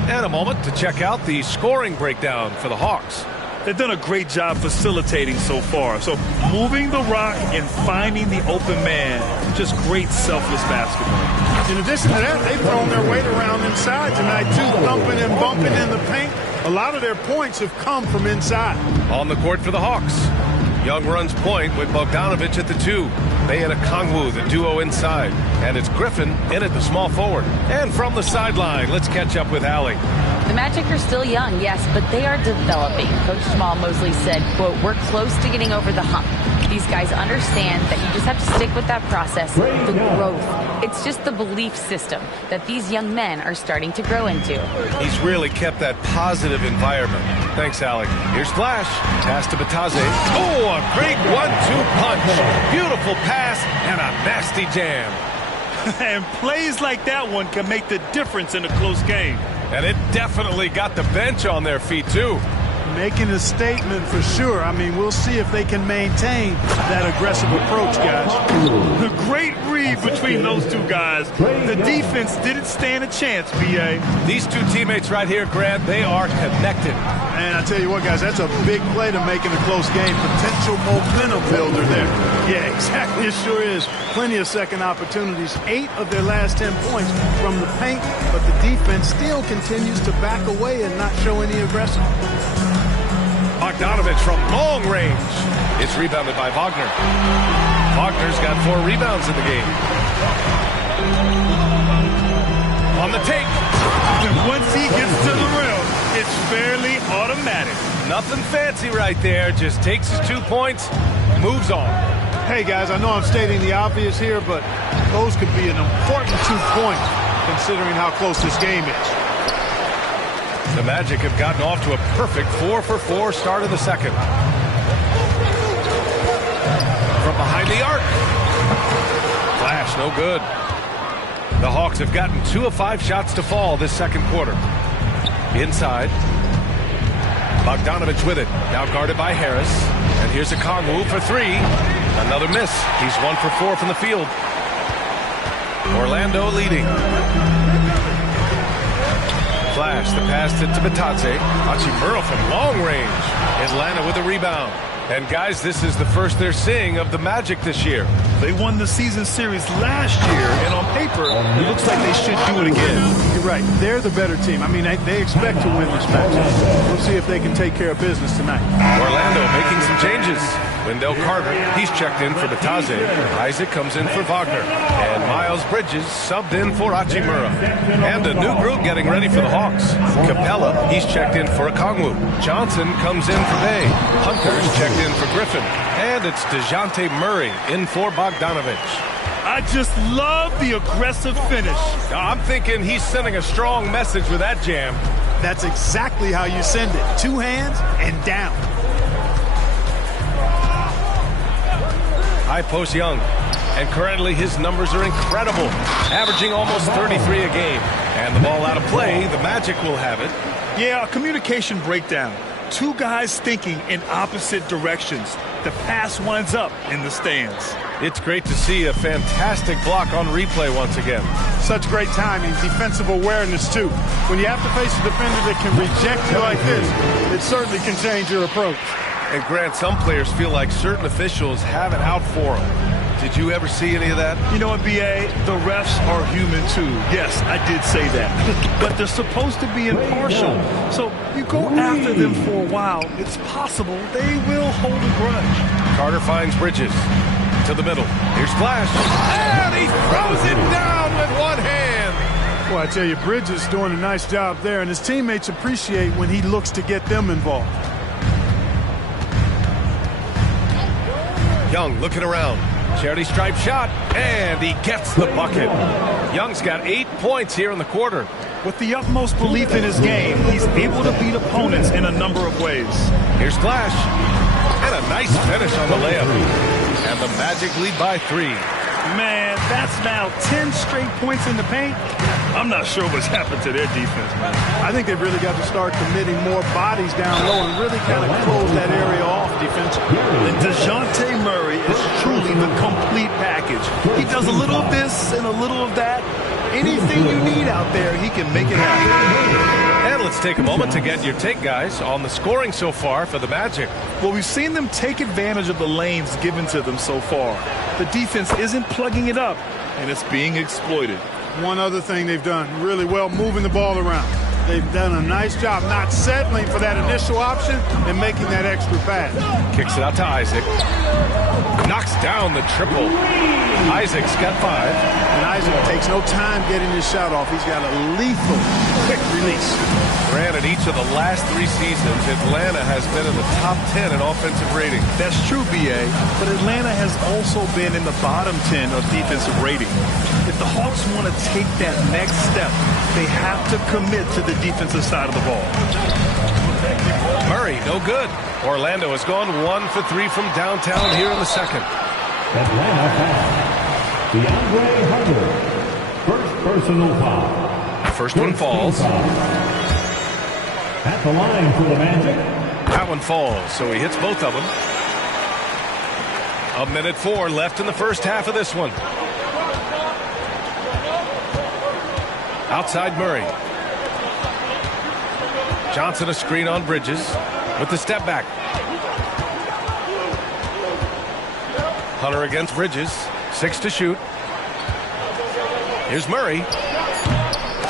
And a moment to check out the scoring breakdown for the Hawks. They've done a great job facilitating so far. So moving the rock and finding the open man. Just great selfless basketball. In addition to that, they've thrown their weight around inside tonight, too, thumping and bumping in the paint. A lot of their points have come from inside. On the court for the Hawks. Young runs point with Bogdanovich at the 2. Bay and Okongwu, the duo inside. And it's Griffin in at the small forward. And from the sideline, let's catch up with Allie. The Magic are still young, yes, but they are developing. Coach Jamal Mosley said, quote, "We're close to getting over the hump." These guys understand that you just have to stick with that process, the growth. It's just the belief system that these young men are starting to grow into. He's really kept that positive environment. Thanks, Alec. Here's Flash. Pass to Bataze. Oh, a great 1-2 punch. Beautiful pass and a nasty jam. And plays like that one can make the difference in a close game. And it definitely got the bench on their feet, too. Making a statement for sure. I mean, we'll see if they can maintain that aggressive approach, guys. The great read between those two guys. The defense didn't stand a chance, B.A. These two teammates right here, Grant, they are connected. And I tell you what, guys, that's a big play to make in a close game. Potential momentum builder there. Yeah, exactly. It sure is. Plenty of second opportunities. 8 of their last 10 points from the paint, but the defense still continues to back away and not show any aggression. Bogdanovich from long range. It's rebounded by Wagner. Wagner's got 4 rebounds in the game. On the take. And once he gets to the rim, it's fairly automatic. Nothing fancy right there. Just takes his 2 points, moves on. Hey, guys, I know I'm stating the obvious here, but those could be an important 2 points considering how close this game is. The Magic have gotten off to a perfect 4-for-4 start of the second. From behind the arc. Flash, no good. The Hawks have gotten 2 of 5 shots to fall this second quarter. Inside. Bogdanovich with it. Now guarded by Harris. And here's Okongwu for 3. Another miss. He's 1 for 4 from the field. Orlando leading. Flash, the pass to Bataze. Hachimura from long range. Atlanta with a rebound. And guys, this is the first they're seeing of the Magic this year. They won the season series last year, and on paper, However, it looks like they should do it again. You're right. They're the better team. I mean, they expect to win this match. We'll see if they can take care of business tonight. Orlando making some changes. Wendell Carter, he's checked in for Bataze. Isaac comes in for Wagner. And Miles Bridges subbed in for Hachimura. And a new group getting ready for the Hawks. Capella, he's checked in for Okongwu. Johnson comes in for Bay. Hunter's checked in for Griffin. And it's DeJounte Murray in for Bogdanovich. I just love the aggressive finish. I'm thinking he's sending a strong message with that jam. That's exactly how you send it. 2 hands and down. High post Young. And currently his numbers are incredible. Averaging almost 33 a game. And the ball out of play, the Magic will have it. Yeah, a communication breakdown. 2 guys thinking in opposite directions. The pass winds up in the stands. It's great to see a fantastic block on replay once again. Such great timing, defensive awareness too. When you have to face a defender that can reject you like this, it certainly can change your approach. And Grant, some players feel like certain officials have it out for them. Did you ever see any of that? You know what, B.A.? The refs are human too. Yes, I did say that. But they're supposed to be impartial. So you go after them for a while, it's possible they will hold a grudge. Carter finds Bridges. To the middle. Here's Flash. And he throws it down with one hand. Well, I tell you, Bridges doing a nice job there, and his teammates appreciate when he looks to get them involved. Young looking around. Charity stripe shot, and he gets the bucket. Young's got 8 points here in the quarter. With the utmost belief in his game, he's able to beat opponents in a number of ways. Here's Flash. And a nice finish on the layup. And the Magic lead by 3. Man, that's now 10 straight points in the paint. I'm not sure what's happened to their defense, man. I think they've really got to start committing more bodies down low and really kind of close that area off defensively. And DeJounte Murray is truly the complete package. He does a little of this and a little of that. Anything you need out there, he can make it happen. And let's take a moment to get your take, guys, on the scoring so far for the Magic. Well, we've seen them take advantage of the lanes given to them so far. The defense isn't plugging it up, and it's being exploited. One other thing they've done really well, moving the ball around. They've done a nice job not settling for that initial option and making that extra pass. Kicks it out to Isaac. Knocks down the triple. Isaac's got 5. And Isaac takes no time getting his shot off. He's got a lethal quick release. Granted, each of the last 3 seasons, Atlanta has been in the top 10 in offensive rating. That's true, B.A., but Atlanta has also been in the bottom 10 of defensive rating. If the Hawks want to take that next step, they have to commit to the defensive side of the ball. Murray, no good. Orlando has gone 1 for 3 from downtown here in the second. Atlanta foul. DeAndre Hunter. First personal foul. First one falls. At the line for the Magic. That one falls, so he hits both of them. 1:04 left in the first half of this one. Outside Murray. Johnson a screen on Bridges with the step back. Hunter against Bridges. 6 to shoot. Here's Murray.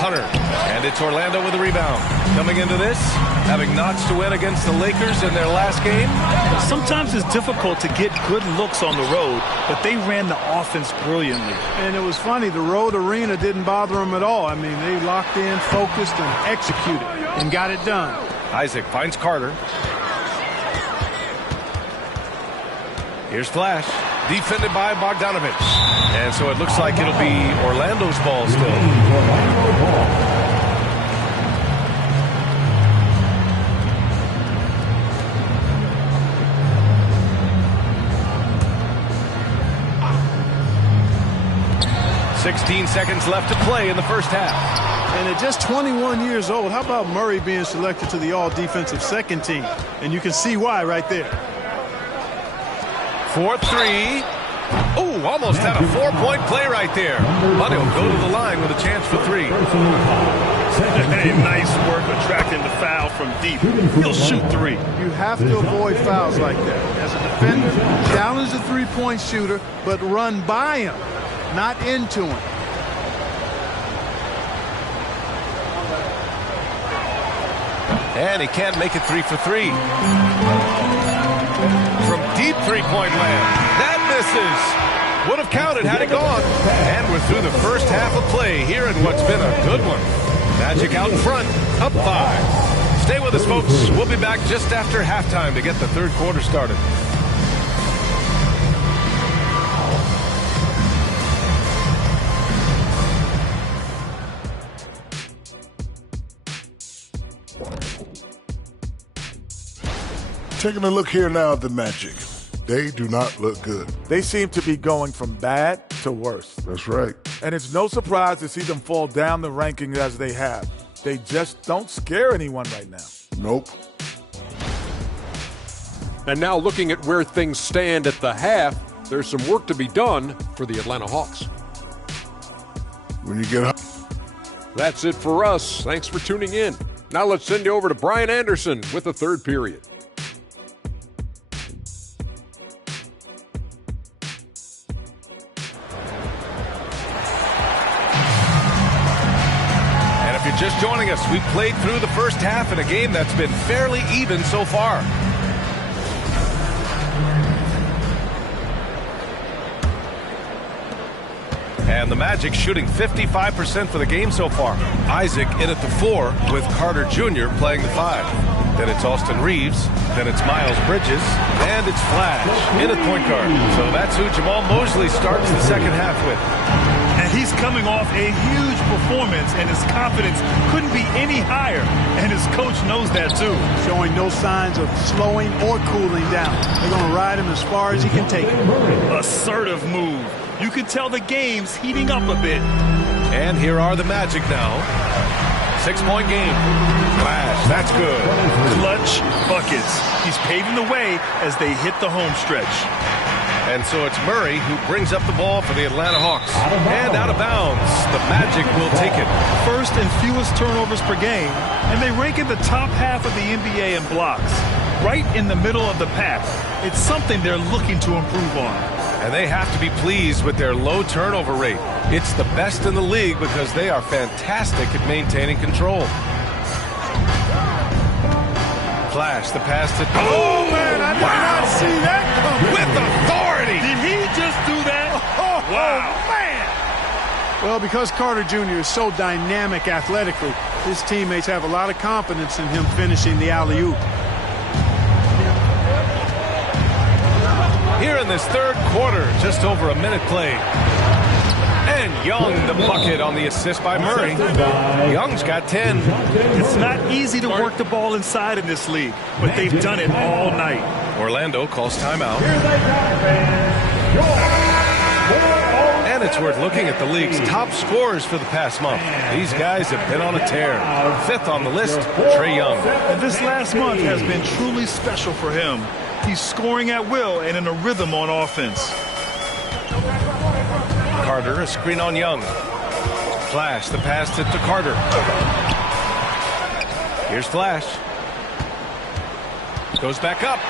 Hunter. And it's Orlando with a rebound. Coming into this, having notched to win against the Lakers in their last game. Sometimes it's difficult to get good looks on the road, but they ran the offense brilliantly. And it was funny, the road arena didn't bother them at all. I mean, they locked in, focused, and executed, and got it done. Isaac finds Carter. Here's Flash. Defended by Bogdanovich. And so it looks like it'll be Orlando's ball still. "16 seconds left to play in the first half." And at just 21 years old, how about Murray being selected to the all-defensive second team? And you can see why right there. 4-3. Oh, almost had a 4-point play right there. But he'll go to the line with a chance for 3. Hey, nice work attracting the foul from deep. He'll shoot 3. You have to avoid fouls like that. As a defender, challenge the three-point shooter, but run by him, not into him. And he can't make it 3 for 3. From deep three-point land. That misses. Would have counted had it gone. And we're through the first half of play here in what's been a good one. Magic out in front, up 5. Stay with us, folks. We'll be back just after halftime to get the third quarter started. Taking a look here now at the Magic. They do not look good. They seem to be going from bad to worse. That's right. And it's no surprise to see them fall down the rankings as they have. They just don't scare anyone right now. Nope. And now looking at where things stand at the half, there's some work to be done for the Atlanta Hawks. When you get up. That's it for us. Thanks for tuning in. Now let's send you over to Brian Anderson with the third period. If you're just joining us, we've played through the first half in a game that's been fairly even so far. And the Magic shooting 55% for the game so far. Isaac in at the 4 with Carter Jr. playing the 5. Then it's Austin Reeves. Then it's Miles Bridges. And it's Flash in at point guard. So that's who Jamal Mosley starts the second half with. And he's coming off a huge performance, and his confidence couldn't be any higher. And his coach knows that, too. Showing no signs of slowing or cooling down. They're going to ride him as far as he can take it. Assertive move. You can tell the game's heating up a bit. And here are the Magic now. 6-point game. Flash, that's good. Clutch buckets. He's paving the way as they hit the home stretch. And so it's Murray who brings up the ball for the Atlanta Hawks. And out of bounds. The Magic will take it. First and fewest turnovers per game, and they rank in the top half of the NBA in blocks. Right in the middle of the pack. It's something they're looking to improve on. And they have to be pleased with their low turnover rate. It's the best in the league because they are fantastic at maintaining control. Flash, the pass to... Oh, man, I did not see that coming. With authority. Did he just do that? Wow. Man. Well, because Carter Jr. is so dynamic athletically, his teammates have a lot of confidence in him finishing the alley-oop. Here in this third quarter, just over a minute played. And Young, the bucket on the assist by Murray. Young's got 10. It's not easy to work the ball inside in this league, but they've done it all night. Orlando calls timeout. And it's worth looking at the league's top scorers for the past month. These guys have been on a tear. 5th on the list, Trae Young. And this last month has been truly special for him. He's scoring at will and in a rhythm on offense. Carter, a screen on Young. Flash, the pass to Carter. Here's Flash. Goes back up.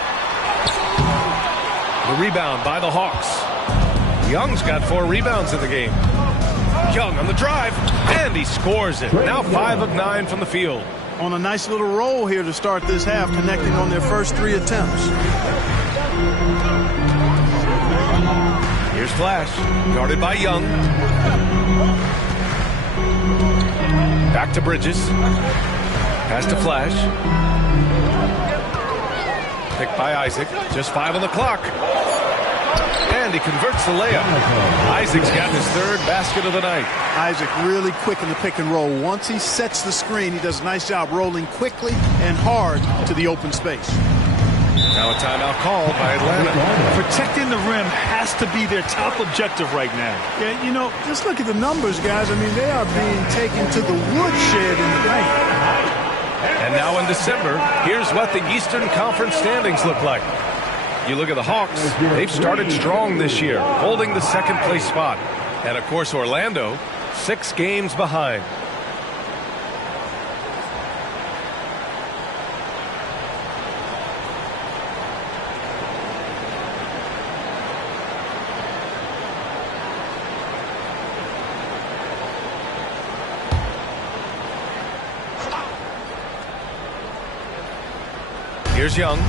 The rebound by the Hawks. Young's got 4 rebounds in the game. Young on the drive, and he scores it. Now 5 of 9 from the field. On a nice little roll here to start this half, connecting on their first 3 attempts. Here's Flash, guarded by Young. Back to Bridges. Pass to Flash. Picked by Isaac. Just 5 on the clock. And he converts the layup. Isaac's got his 3rd basket of the night. Isaac really quick in the pick and roll. Once he sets the screen, he does a nice job rolling quickly and hard to the open space. Now a timeout called by Atlanta. Protecting the rim has to be their top objective right now. Yeah, you know, just look at the numbers, guys. I mean, they are being taken to the woodshed in the paint. And now in December, here's what the Eastern Conference standings look like. You look at the Hawks, they've started strong this year, holding the 2nd place spot. And of course, Orlando, 6 games behind. Here's Young.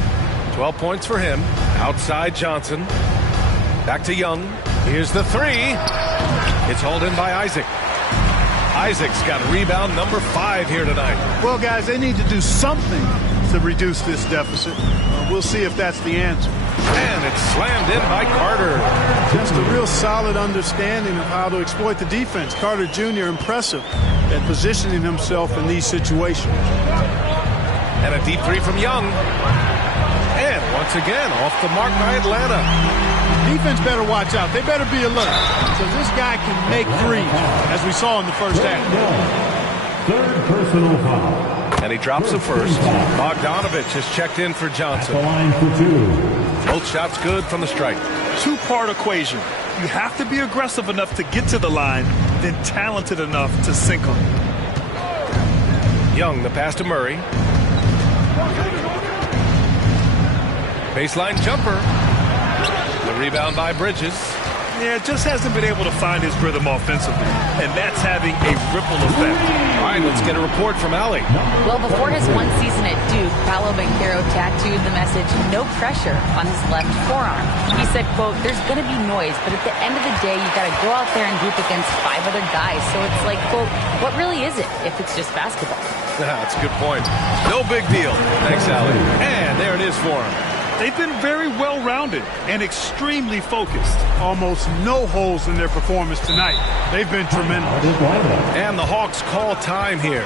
12 points for him. Outside Johnson. Back to Young. Here's the three. It's hauled in by Isaac. Isaac's got rebound number 5 here tonight. Well, guys, they need to do something to reduce this deficit. We'll see if that's the answer. And it's slammed in by Carter. Just a real solid understanding of how to exploit the defense. Carter Jr. impressive at positioning himself in these situations. And a deep three from Young. And once again, off the mark by Atlanta. Defense better watch out. They better be alert. So this guy can make threes, as we saw in the first half. Third personal foul. And he drops the first. Bogdanovich has checked in for Johnson. At the line for 2. Both shots good from the strike. Two-part equation. You have to be aggressive enough to get to the line, then talented enough to sink them. Young, the pass to Murray. Baseline jumper. The rebound by Bridges. Yeah, just hasn't been able to find his rhythm offensively, and that's having a ripple effect. All right, let's get a report from Allie. Well, before his one season at Duke, Paolo Banchero tattooed the message, "No pressure," on his left forearm. He said, quote, "There's going to be noise, but at the end of the day, you got to go out there and hoop against 5 other guys. So it's like, quote, what really is it if it's just basketball?" That's a good point. No big deal. Thanks, Allie. And there it is for him. They've been very well-rounded and extremely focused. Almost no holes in their performance tonight. They've been tremendous. And the Hawks call time here.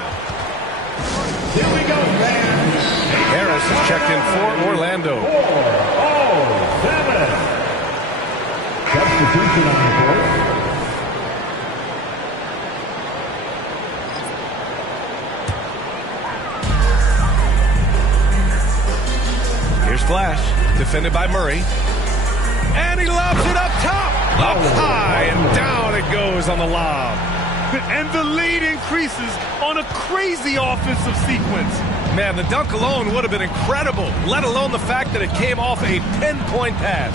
Here we go, fans. Harris is checked in for Orlando. 7. Substitution on the court. Here's Flash, defended by Murray. And he lobs it up top. Up high and down it goes on the lob. And the lead increases on a crazy offensive sequence. Man, the dunk alone would have been incredible, let alone the fact that it came off a pinpoint pass.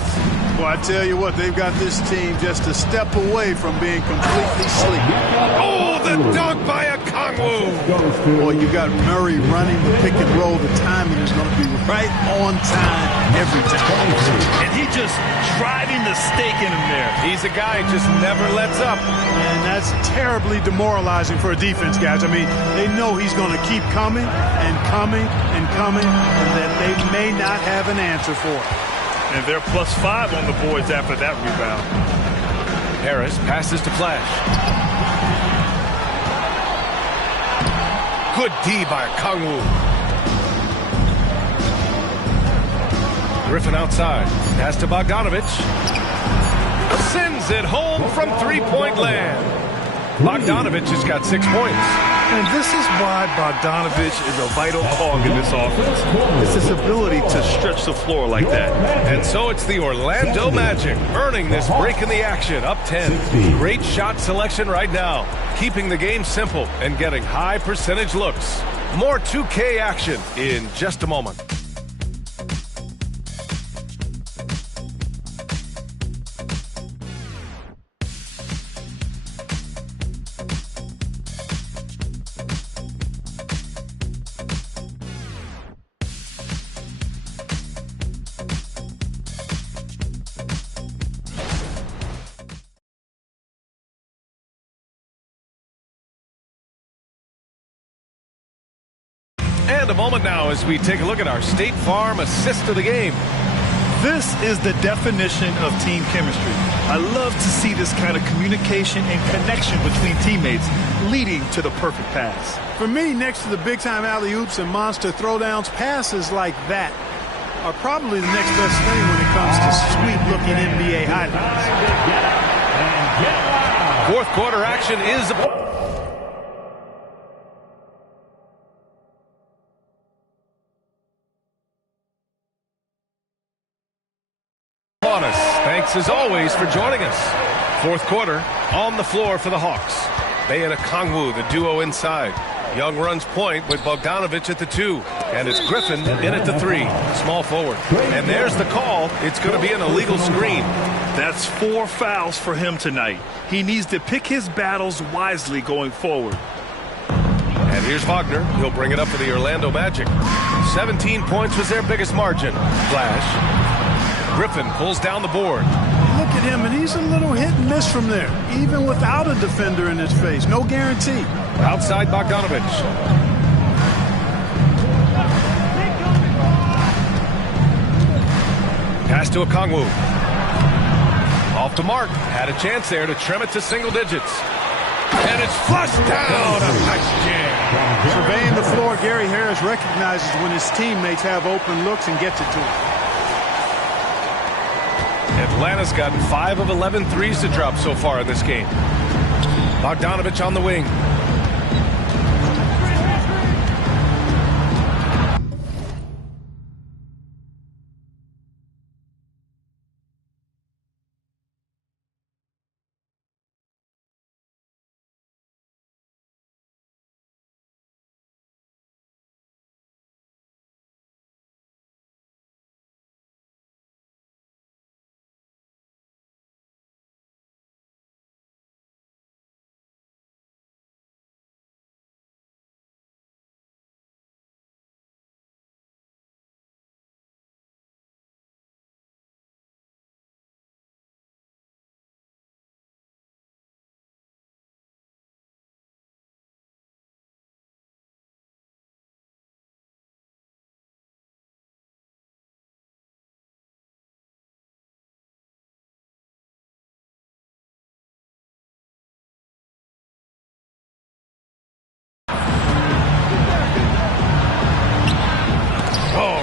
Well, I tell you what, they've got this team just a step away from being completely sleepy. Oh, the dunk by Okongwu. Boy, you got Murray running the pick and roll. The timing is going to be right on time every time. And he just driving the stake in him there. He's a guy who just never lets up. And that's terribly demoralizing for a defense, guys. I mean, they know he's going to keep coming and coming and coming, and that they may not have an answer for it. And they're +5 on the boards after that rebound. Harris passes to Flash. Good D by Okongwu. Griffin outside. Pass to Bogdanovich. Sends it home from three-point land. Bogdanovich has got 6 points. And this is why Bogdanovich is a vital cog in this offense. It's his ability to stretch the floor like that. And so it's the Orlando Magic earning this break in the action, up 10. Great shot selection right now, keeping the game simple and getting high percentage looks. More 2K action in just a moment. And a moment now as we take a look at our State Farm assist of the game. This is the definition of team chemistry. I love to see this kind of communication and connection between teammates leading to the perfect pass. For me, next to the big-time alley-oops and monster throwdowns, passes like that are probably the next best thing when it comes to sweet-looking NBA highlights. Fourth quarter action is on us. Thanks as always for joining us. Fourth quarter on the floor for the Hawks. Bey and Okongwu, the duo inside. Young runs point with Bogdanovich at the 2. And it's Griffin in at the 3. Small forward. And there's the call. It's going to be an illegal screen. That's 4 fouls for him tonight. He needs to pick his battles wisely going forward. And here's Wagner. He'll bring it up for the Orlando Magic. 17 points was their biggest margin. Flash. Griffin pulls down the board. Look at him, and he's a little hit and miss from there, even without a defender in his face. No guarantee. Outside Bogdanovich. Pass to Okongwu. Off the mark. Had a chance there to trim it to single digits. And it's flushed down. A nice jam. Surveying the floor, Gary Harris recognizes when his teammates have open looks and gets it to him. Atlanta's gotten 5 of 11 threes to drop so far in this game. Bogdanovich on the wing.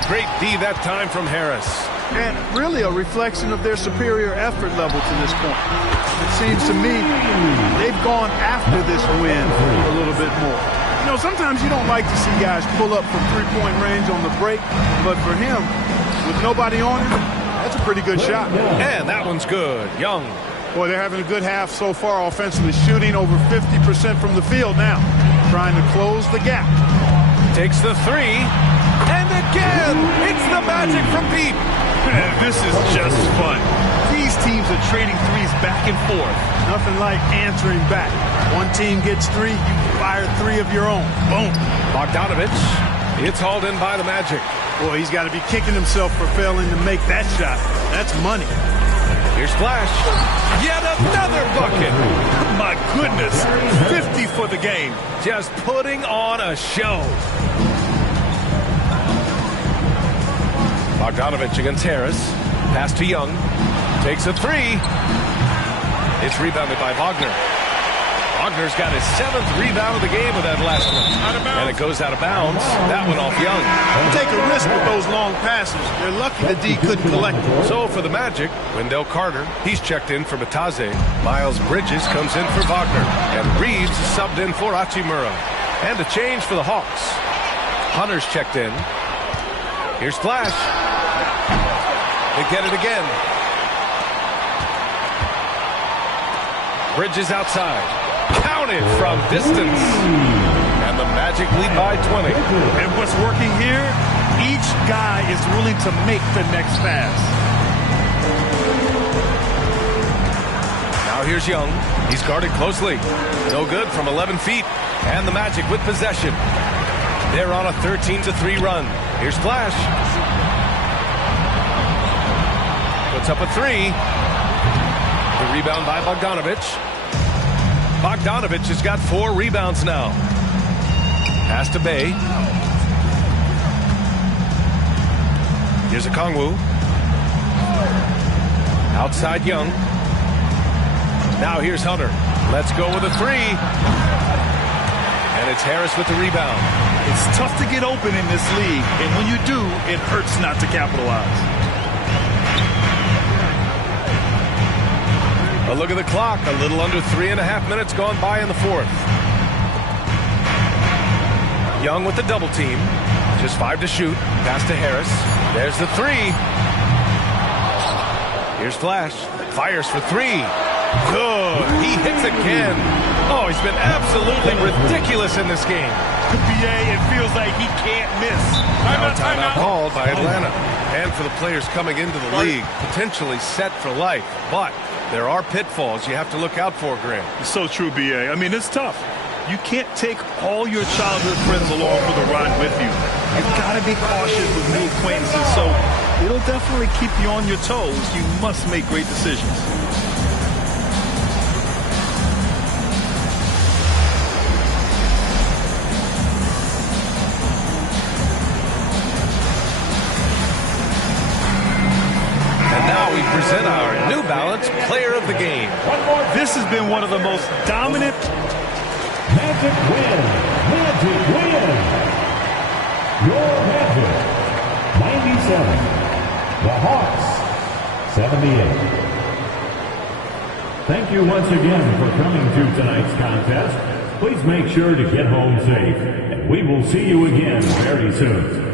Great D that time from Harris. And really a reflection of their superior effort level to this point. It seems to me they've gone after this win a little bit more. You know, sometimes you don't like to see guys pull up from three-point range on the break, but for him, with nobody on him, that's a pretty good shot. And that one's good. Young. Boy, they're having a good half so far offensively, shooting over 50% from the field now, trying to close the gap. Takes the three. And again, it's the Magic from deep. This is just fun. These teams are trading threes back and forth. Nothing like answering back. One team gets 3, you fire 3 of your own. Boom. Bogdanovich. It's hauled in by the Magic. Boy, he's got to be kicking himself for failing to make that shot. That's money. Here's Flash. Yet another bucket. My goodness. 50 for the game. Just putting on a show. Bogdanovich against Harris. Pass to Young. Takes a 3. It's rebounded by Wagner. Wagner's got his 7th rebound of the game with that last one. And it goes out of bounds. That one off Young. Take a risk with those long passes. They're lucky the D couldn't collect them. So for the Magic, Wendell Carter, he's checked in for Bataze. Miles Bridges comes in for Wagner. And Reeves is subbed in for Hachimura. And a change for the Hawks. Hunter's checked in. Here's Flash. They get it again. Bridges outside. Counted from distance. And the Magic lead by 20. And what's working here, each guy is willing to make the next pass. Now here's Young. He's guarded closely. No good from 11 feet. And the Magic with possession. They're on a 13-3 run. Here's Flash. Puts up a 3. The rebound by Bogdanovich. Bogdanovich has got 4 rebounds now. Pass to Bay. Here's Okongwu. Outside Young. Now here's Hunter. Let's go with a 3. And it's Harris with the rebound. It's tough to get open in this league, and when you do, it hurts not to capitalize. A look at the clock. A little under 3.5 minutes gone by in the 4th. Young with the double team. Just 5 to shoot. Pass to Harris. There's the 3. Here's Flash. Fires for 3. Good. He hits again. Oh, he's been absolutely ridiculous in this game. BA, it feels like he can't miss. Timeout called by Atlanta. And for the players coming into the league, potentially set for life. But there are pitfalls you have to look out for, Grant. It's so true, BA. I mean, it's tough. You can't take all your childhood friends along for the ride with you. You've got to be cautious with new acquaintances, so it'll definitely keep you on your toes. You must make great decisions. And now we present our New Balance Player of the Game. This has been one of the most dominant. Magic win. Magic win. Your Magic 97. The Hawks 78. Thank you once again for coming to tonight's contest. Please make sure to get home safe, and we will see you again very soon.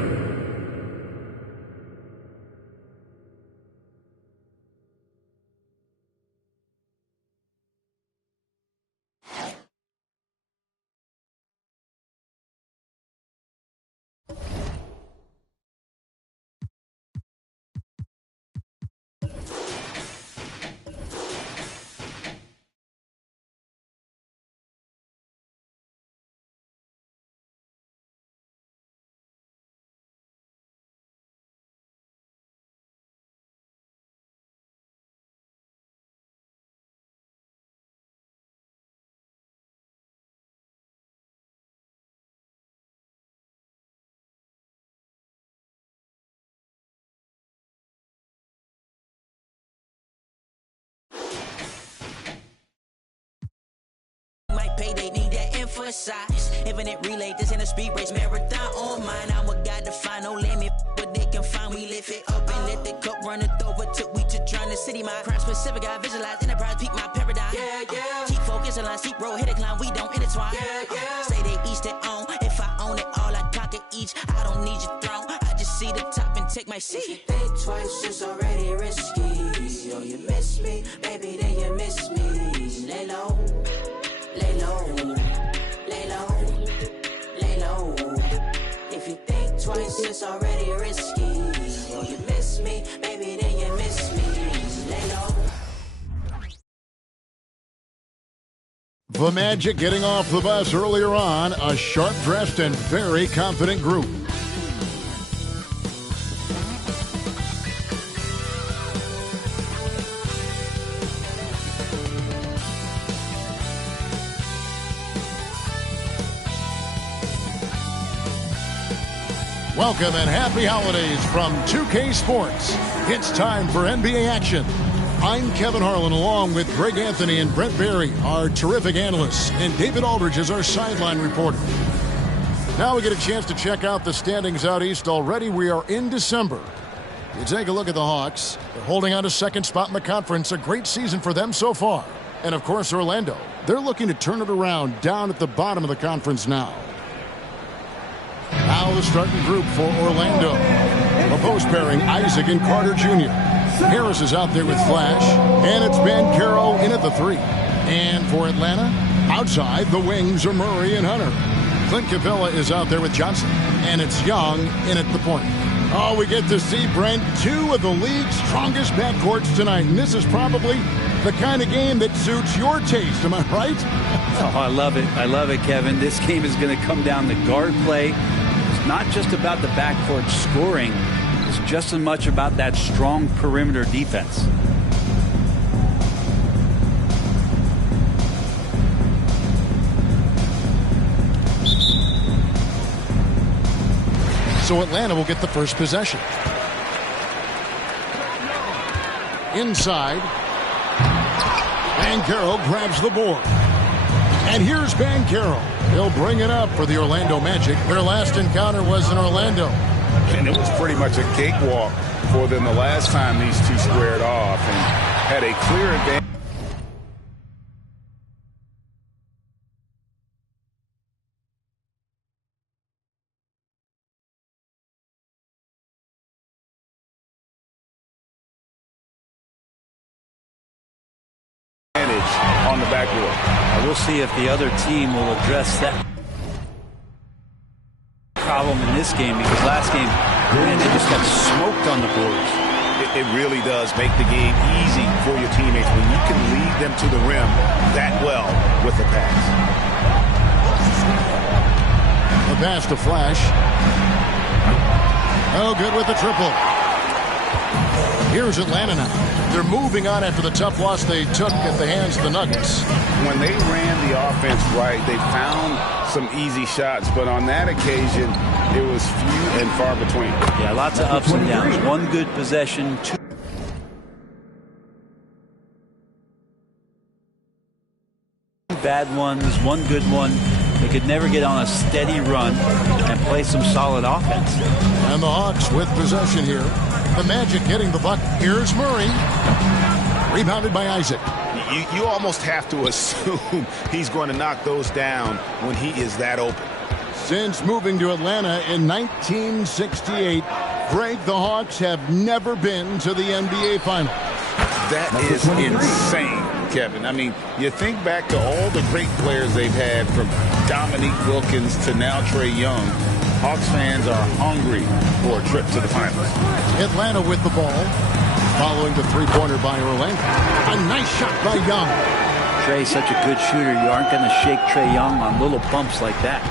They need that emphasize. Infinite relay, this ain't a speed race. Marathon on mine. I'm a guy to find no limit. What they can find, we lift it up and let the cup run it over till we just trying to city. My crime specific, I visualize enterprise, peak my paradigm. Yeah, yeah. Keep focus, align, seek road, hit a climb, we don't intertwine. Yeah, yeah. Say they each their own. If I own it all, I conquer each. I don't need your throne. I just see the top and take my seat. If you think twice, it's already risky. Oh, you miss me, baby, then you miss me. Lay low. Lay low, lay low, lay low. If you think twice, it's already risky. Oh, you miss me, baby, then you miss me. Lay low. The Magic getting off the bus earlier on, a sharp-dressed and very confident group. Welcome and happy holidays from 2K Sports. It's time for NBA action. I'm Kevin Harlan along with Greg Anthony and Brent Barry, our terrific analysts, and David Aldridge is our sideline reporter. Now we get a chance to check out the standings out east already. We are in December. You take a look at the Hawks. They're holding on to second spot in the conference. A great season for them so far. And of course, Orlando. They're looking to turn it around down at the bottom of the conference now. Now the starting group for Orlando. A post pairing, Isaac and Carter Jr. Harris is out there with Flash, and it's Banchero in at the 3. And for Atlanta, outside the wings are Murray and Hunter. Clint Capella is out there with Johnson, and it's Young in at the point. Oh, we get to see, Brent, 2 of the league's strongest backcourts tonight, and this is probably the kind of game that suits your taste. Am I right? Oh, I love it. I love it, Kevin. This game is going to come down to guard play. It's not just about the backcourt scoring. It's just as much about that strong perimeter defense. So Atlanta will get the first possession. Inside. Banchero grabs the board. And here's Banchero. He'll bring it up for the Orlando Magic. Their last encounter was in Orlando. And it was pretty much a cakewalk for them the last time these two squared off and had a clear advantage. On the backboard. We'll see if the other team will address that problem in this game, because last game, man, they just got smoked on the boards. It really does make the game easy for your teammates when you can lead them to the rim that well with the pass. pass to Flash. Oh, good with the triple. Here's Atlanta now. They're moving on after the tough loss they took at the hands of the Nuggets. When they ran the offense right, they found some easy shots, but on that occasion, it was few and far between. Yeah, lots of ups and downs. One good possession, two bad ones, one good one. They could never get on a steady run and play some solid offense. And the Hawks with possession here. The Magic getting the buck. Here's Murray. Rebounded by Isaac. You almost have to assume he's going to knock those down when he is that open. Since moving to Atlanta in 1968, Greg, the Hawks have never been to the NBA Finals. That is insane, Kevin. I mean, you think back to all the great players they've had, from Dominique Wilkins to now Trae Young. Hawks fans are hungry for a trip to the finals. Atlanta with the ball, following the three-pointer by Orlando. A nice shot by Young. Trae's such a good shooter. You aren't going to shake Trae Young on little bumps like that.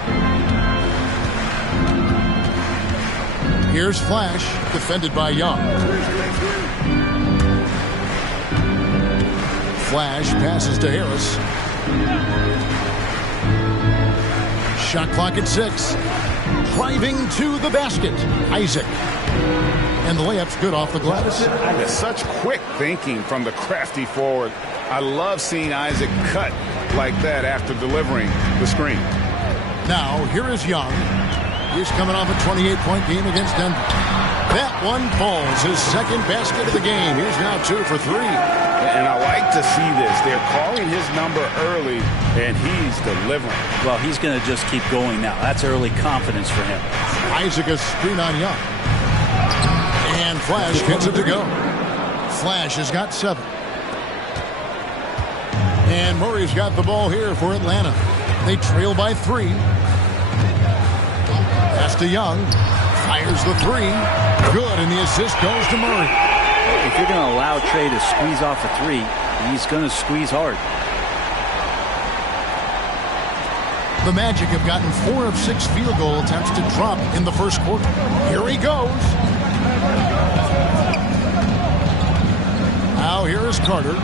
Here's Flash, defended by Young. Flash passes to Harris. Shot clock at 6. Driving to the basket, Isaac. And the layup's good off the glass. It's such quick thinking from the crafty forward. I love seeing Isaac cut like that after delivering the screen. Now, here is Young. He's coming off a 28-point game against Denver. That one falls, his second basket of the game. He's now 2 for 3. And I like to see this. They're calling his number early, and he's delivering. Well, he's going to just keep going now. That's early confidence for him. Isaac a screen on Young. And Flash gets it to go. Flash has got 7. And Murray's got the ball here for Atlanta. They trail by 3. Pass to Young. Fires the 3. Good, and the assist goes to Murray. If you're going to allow Trae to squeeze off a 3, he's going to squeeze hard. The Magic have gotten 4 of 6 field goal attempts to drop in the first quarter. Here he goes. Now here is Carter.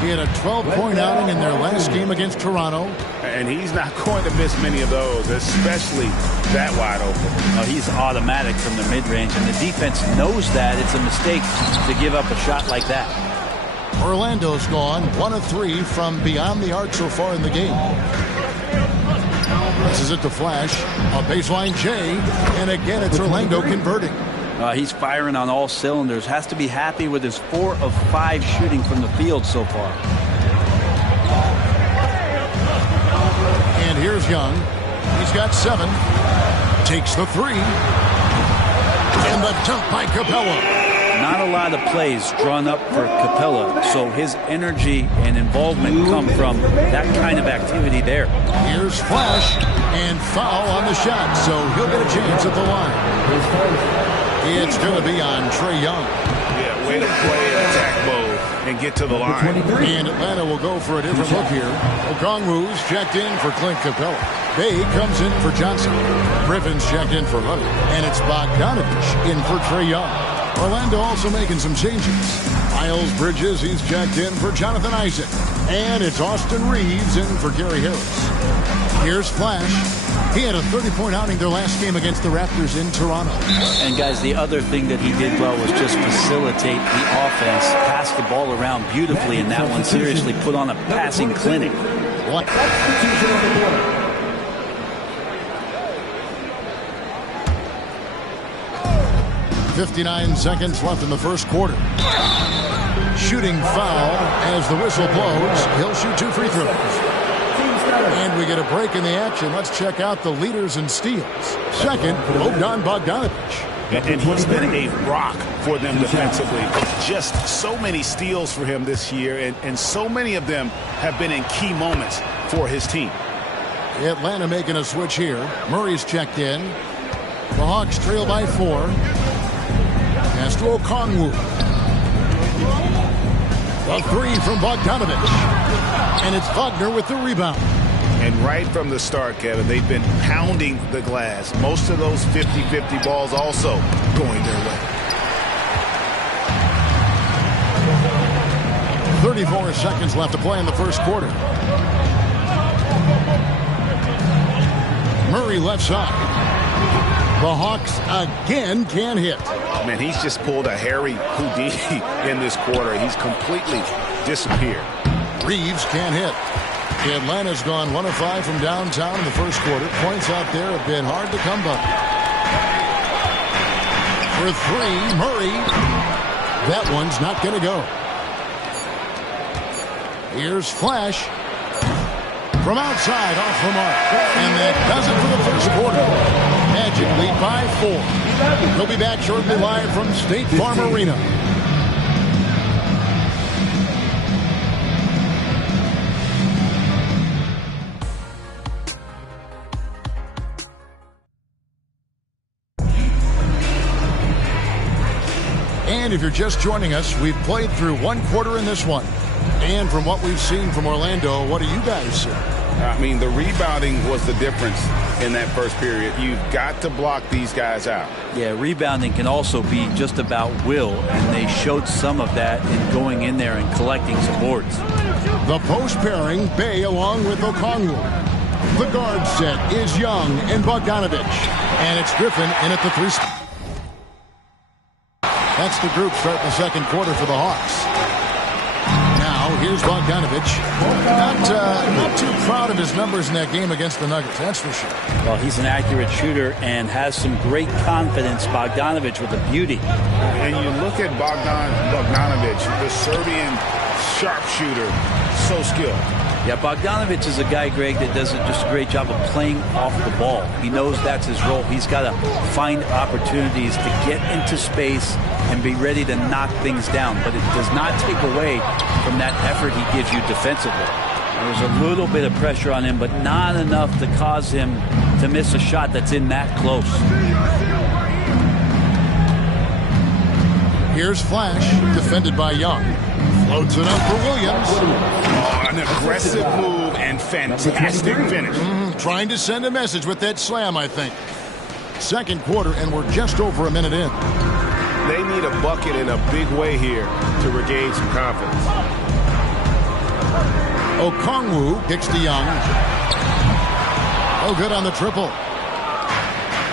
He had a 12-point outing in their last game against Toronto. And he's not going to miss many of those, especially that wide open. No, he's automatic from the mid-range, and the defense knows that. It's a mistake to give up a shot like that. Orlando's gone 1 of 3 from beyond the arc so far in the game. This is it to Flash. A baseline J, and again it's Orlando converting. He's firing on all cylinders. Has to be happy with his 4 of 5 shooting from the field so far. And here's Young. He's got 7. Takes the 3. And the dunk by Capella. Not a lot of plays drawn up for Capella, so his energy and involvement come from that kind of activity there. Here's Flash, and foul on the shot, so he'll get a chance at the line. It's going to be on Trae Young. Yeah, way to play in attack mode and get to the line. And Atlanta will go for a different look here. Okongwu's checked in for Clint Capella. Bay comes in for Johnson. Griffin's checked in for Hunter. And it's Bogdanovich in for Trae Young. Orlando also making some changes. Miles Bridges, he's checked in for Jonathan Isaac. And it's Austin Reeves in for Gary Harris. Here's Flash. He had a 30-point outing their last game against the Raptors in Toronto. And, guys, the other thing that he did well was just facilitate the offense, pass the ball around beautifully in that one, seriously put on a passing clinic. What? 59 seconds left in the first quarter. Shooting foul as the whistle blows. He'll shoot 2 free throws. And we get a break in the action. Let's check out the leaders in steals. Second, Bogdanovich. And he's been a rock for them defensively. Just so many steals for him this year, and so many of them have been in key moments for his team. Atlanta making a switch here. Murray's checked in. The Hawks trail by 4. Pass to Okongwu. The 3 from Bogdanovich. And it's Wagner with the rebound. And right from the start, Kevin, they've been pounding the glass. Most of those 50-50 balls also going their way. 34 seconds left to play in the first quarter. Murray left side. The Hawks again can't hit. Man, he's just pulled a Harry Houdini in this quarter. He's completely disappeared. Reeves can't hit. Atlanta's gone 1 of 5 from downtown in the first quarter. Points out there have been hard to come by. For 3, Murray. That one's not going to go. Here's Flash. From outside, off the mark. And that does it for the first quarter. Magic lead by 4. We'll be back shortly live from State Farm Arena. And if you're just joining us, we've played through 1 quarter in this one. And from what we've seen from Orlando, what do you guys see? I mean, the rebounding was the difference in that first period. You've got to block these guys out. Yeah, rebounding can also be just about will, and they showed some of that in going in there and collecting some boards. The post pairing, Bay along with Okongwu. The guard set is Young and Bogdanovich. And it's Griffin in at the 3 spot. That's the group starting the second quarter for the Hawks. Now, here's Bogdanovich. Not too proud of his numbers in that game against the Nuggets, that's for sure. Well, he's an accurate shooter and has some great confidence. Bogdanovich with a beauty. And you look at Bogdanovich, the Serbian sharpshooter, so skilled. Yeah, Bogdanovich is a guy, Greg, that does just a great job of playing off the ball. He knows that's his role. He's got to find opportunities to get into space and be ready to knock things down. But it does not take away from that effort he gives you defensively. There's a little bit of pressure on him, but not enough to cause him to miss a shot that's in that close. Here's Flash, defended by Young. Floats it up for Williams. Oh, an aggressive move and fantastic finish. Trying to send a message with that slam, I think. Second quarter, and we're just over a minute in. They need a bucket in a big way here to regain some confidence. Okongwu kicks to Young. Oh, good on the triple.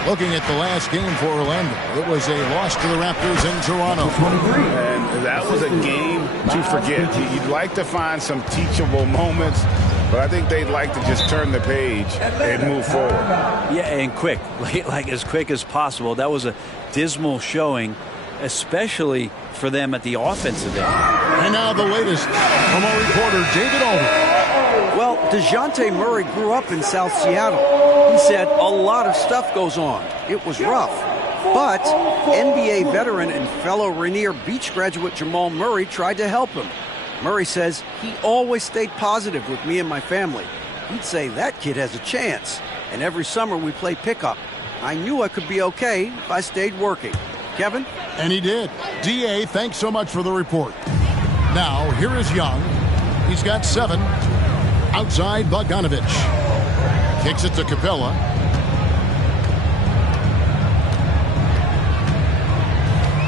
Looking at the last game for Orlando, it was a loss to the Raptors in Toronto. And that was a game to forget. You'd like to find some teachable moments, but I think they'd like to just turn the page and move forward. Yeah, and quick, like as quick as possible. That was a dismal showing, especially for them at the offensive end. And now the latest from our reporter, David Alden. Well, DeJounte Murray grew up in South Seattle. He said a lot of stuff goes on. It was rough. But NBA veteran and fellow Rainier Beach graduate Jamal Murray tried to help him. Murray says he always stayed positive with me and my family. He'd say that kid has a chance. And every summer we play pickup. I knew I could be okay if I stayed working. Kevin? And he did. D.A., thanks so much for the report. Now, here is Young. He's got 7. Outside, Bogdanovich. Kicks it to Capella.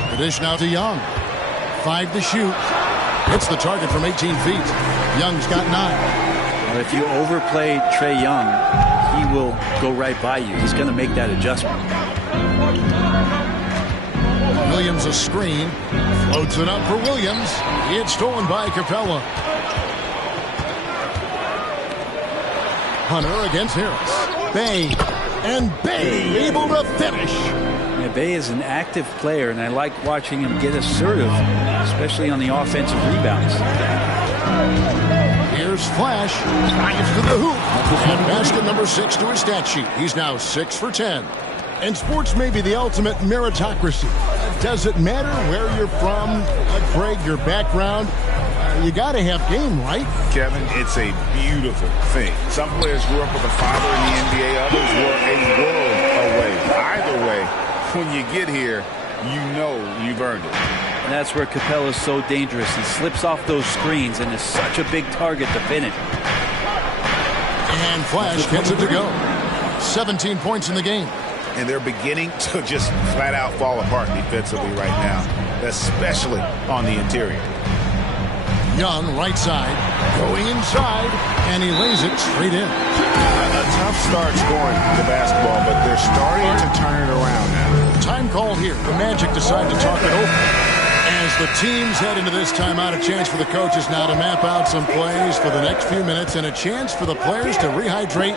The dish now to Young. 5 to shoot. Hits the target from 18 feet. Young's got 9. Well, if you overplay Trae Young, he will go right by you. He's going to make that adjustment. Williams a screen. Floats it up for Williams. It's stolen by Capella. Hunter against Harris. Bay. And Bay able to finish. Yeah, Bay is an active player, and I like watching him get assertive, especially on the offensive rebounds. Here's Flash. Drives to the hoop. And basket number 6 to his stat sheet. He's now 6 for 10. And sports may be the ultimate meritocracy. Does it matter where you're from, Greg, your background? You got to have game, right? Kevin, it's a beautiful thing. Some players grew up with a father in the NBA. Others were a world away. Either way, when you get here, you know you've earned it. And that's where Capella is so dangerous. He slips off those screens and is such a big target to finish. And Flash gets it to go. 17 points in the game. And they're beginning to just flat out fall apart defensively right now, especially on the interior. Young, right side, going inside, and he lays it straight in. A tough start scoring the basketball, but they're starting to turn it around now. Time called here. The Magic decide to talk it over. As the teams head into this timeout, a chance for the coaches now to map out some plays for the next few minutes and a chance for the players to rehydrate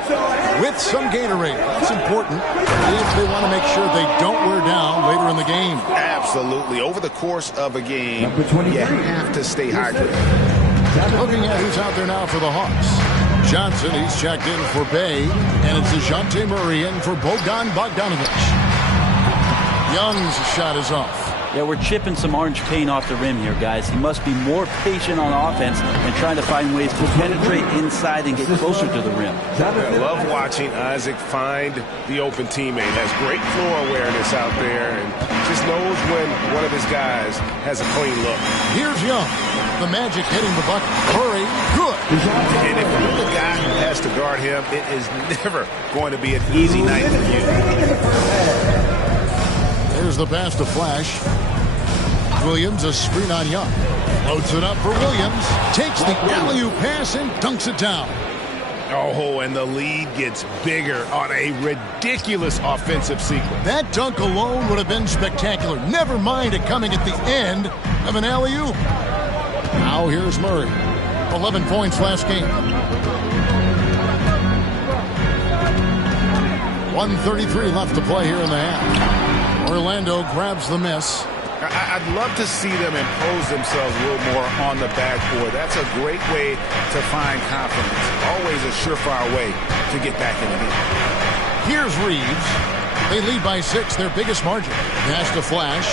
with some Gatorade. That's important if they want to make sure they don't wear down later in the game. Absolutely. Over the course of a game, you have to stay hydrated. Looking at who's out there now for the Hawks. Johnson, he's checked in for Bay, and it's DeJounte Murray in for Bogdan Bogdanovic. Young's shot is off. Yeah, we're chipping some orange paint off the rim here, guys. He must be more patient on offense and trying to find ways to penetrate inside and get closer to the rim. I love watching Isaac find the open teammate. Has great floor awareness out there and just knows when one of his guys has a clean look. Here's Young. The Magic hitting the bucket. Murray, good. And if you're the guy who has to guard him, it is never going to be an easy night for you. There's the pass to Flash. Williams, a screen on Young. Loads it up for Williams. Takes the alley-oop pass and dunks it down. Oh, and the lead gets bigger on a ridiculous offensive sequence. That dunk alone would have been spectacular. Never mind it coming at the end of an alley-oop. Now here's Murray. 11 points last game. 1:33 left to play here in the half. Orlando grabs the miss. I'd love to see them impose themselves a little more on the backboard. That's a great way to find confidence. Always a surefire way to get back in the game. Here's Reeves. They lead by 6, their biggest margin. Pass to Flash.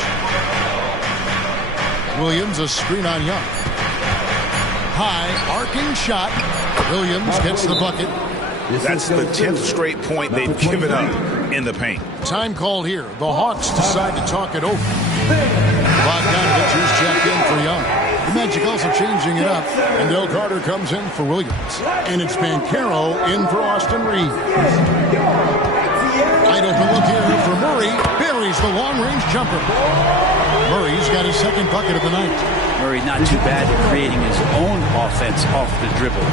Williams, a screen on Young. High, arcing shot. Williams gets the bucket. That's the 10th straight point they've given up in the paint. Time called here. The Hawks decide to talk it over. Bogdanovic is checked in for Young. The Magic also changing it up. And Del Carter comes in for Williams. And it's Banchero in for Austin Reeves. Wide open look here for Murray. Buries the long-range jumper. Murray's got his second bucket of the night. Murray not too bad at creating his own offense off the dribble.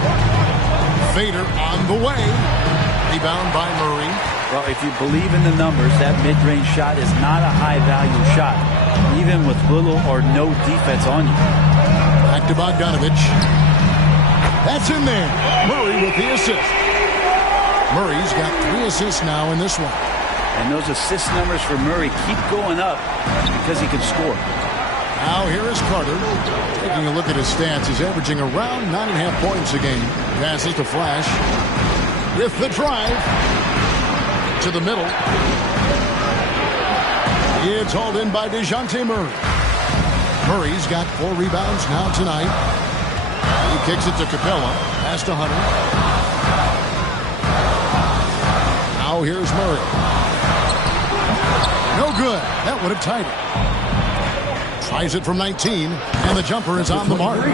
Fader on the way. Rebound by Murray. Well, if you believe in the numbers, that mid-range shot is not a high-value shot, even with little or no defense on you. Back to Bogdanovic. That's in there. Murray with the assist. Murray's got 3 assists now in this one. And those assist numbers for Murray keep going up because he can score. Now here is Carter. Taking a look at his stats, he's averaging around 9.5 points a game. Passes to Flash. With the drive. To the middle. It's hauled in by DeJounte Murray. Murray's got 4 rebounds now tonight. He kicks it to Capella. Pass to Hunter. Now here's Murray. No good. That would have tied it. Tries it from 19, and the jumper is on the mark.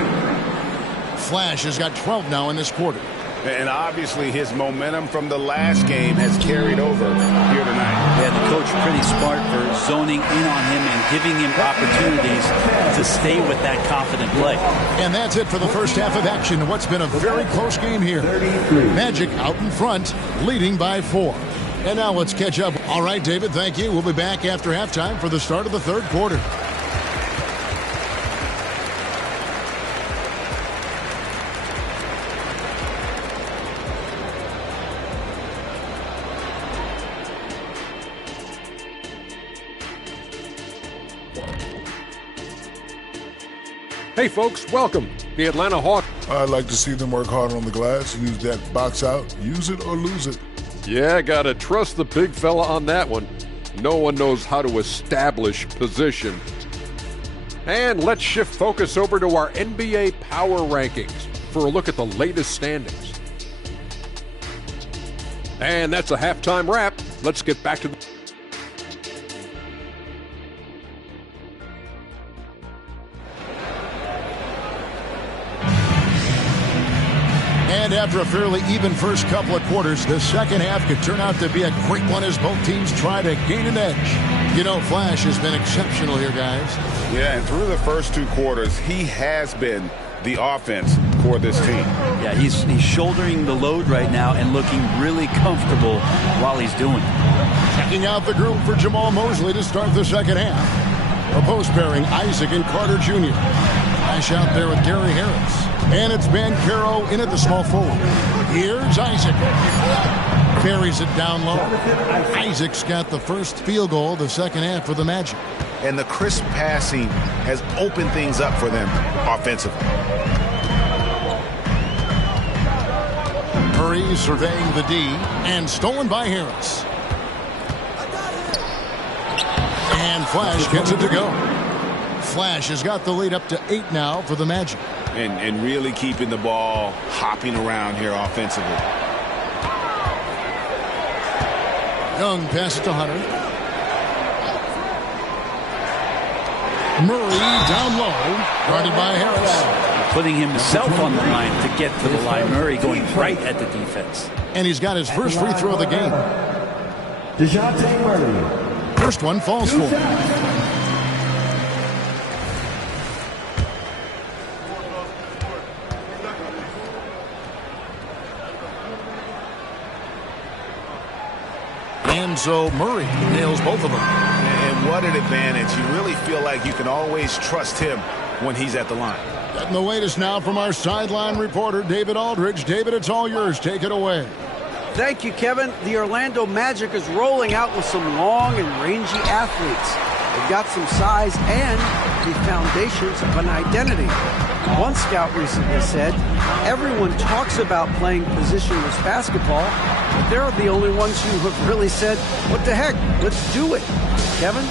Flash has got 12 now in this quarter. And obviously his momentum from the last game has carried over here tonight. Yeah, the coach pretty smart for zoning in on him and giving him opportunities to stay with that confident play. And that's it for the first half of action in what's been a very close game here. Magic out in front, leading by 4. And now let's catch up. All right, David, thank you. We'll be back after halftime for the start of the third quarter. Hey folks, welcome. The Atlanta Hawks. I'd like to see them work hard on the glass, use that box out, use it or lose it. Yeah, gotta trust the big fella on that one. No one knows how to establish position. And let's shift focus over to our NBA Power Rankings for a look at the latest standings. And that's a halftime wrap. Let's get back to the... And And after a fairly even first couple of quarters, the second half could turn out to be a great one as both teams try to gain an edge. You know, Flash has been exceptional here, guys. Yeah, and through the first 2 quarters, he has been the offense for this team. Yeah, he's shouldering the load right now and looking really comfortable while he's doing it. Checking out the group for Jamal Mosley to start the second half. A post pairing, Isaac and Carter Jr. Flash out there with Gary Harris. And it's Banchero in at the small forward. Here's Isaac. Carries it down low. Isaac's got the first field goal of the second half for the Magic. And the crisp passing has opened things up for them offensively. Murray surveying the D and stolen by Harris. And Flash gets it to go. Flash has got the lead up to 8 now for the Magic. And really keeping the ball hopping around here offensively. Young passes to Hunter. Murray down low, guarded by Harris. Putting himself on the line to get to the line. Murray going right at the defense. And he's got his first free throw of the game. DeJounte Murray. First one falls for him. And so Murray nails both of them. And what an advantage. You really feel like you can always trust him when he's at the line. Getting the latest now from our sideline reporter, David Aldridge. David, it's all yours. Take it away. Thank you, Kevin. The Orlando Magic is rolling out with some long and rangy athletes. They've got some size and the foundations of an identity. One scout recently said, everyone talks about playing positionless basketball, but they're the only ones who have really said, what the heck, let's do it. Kevin?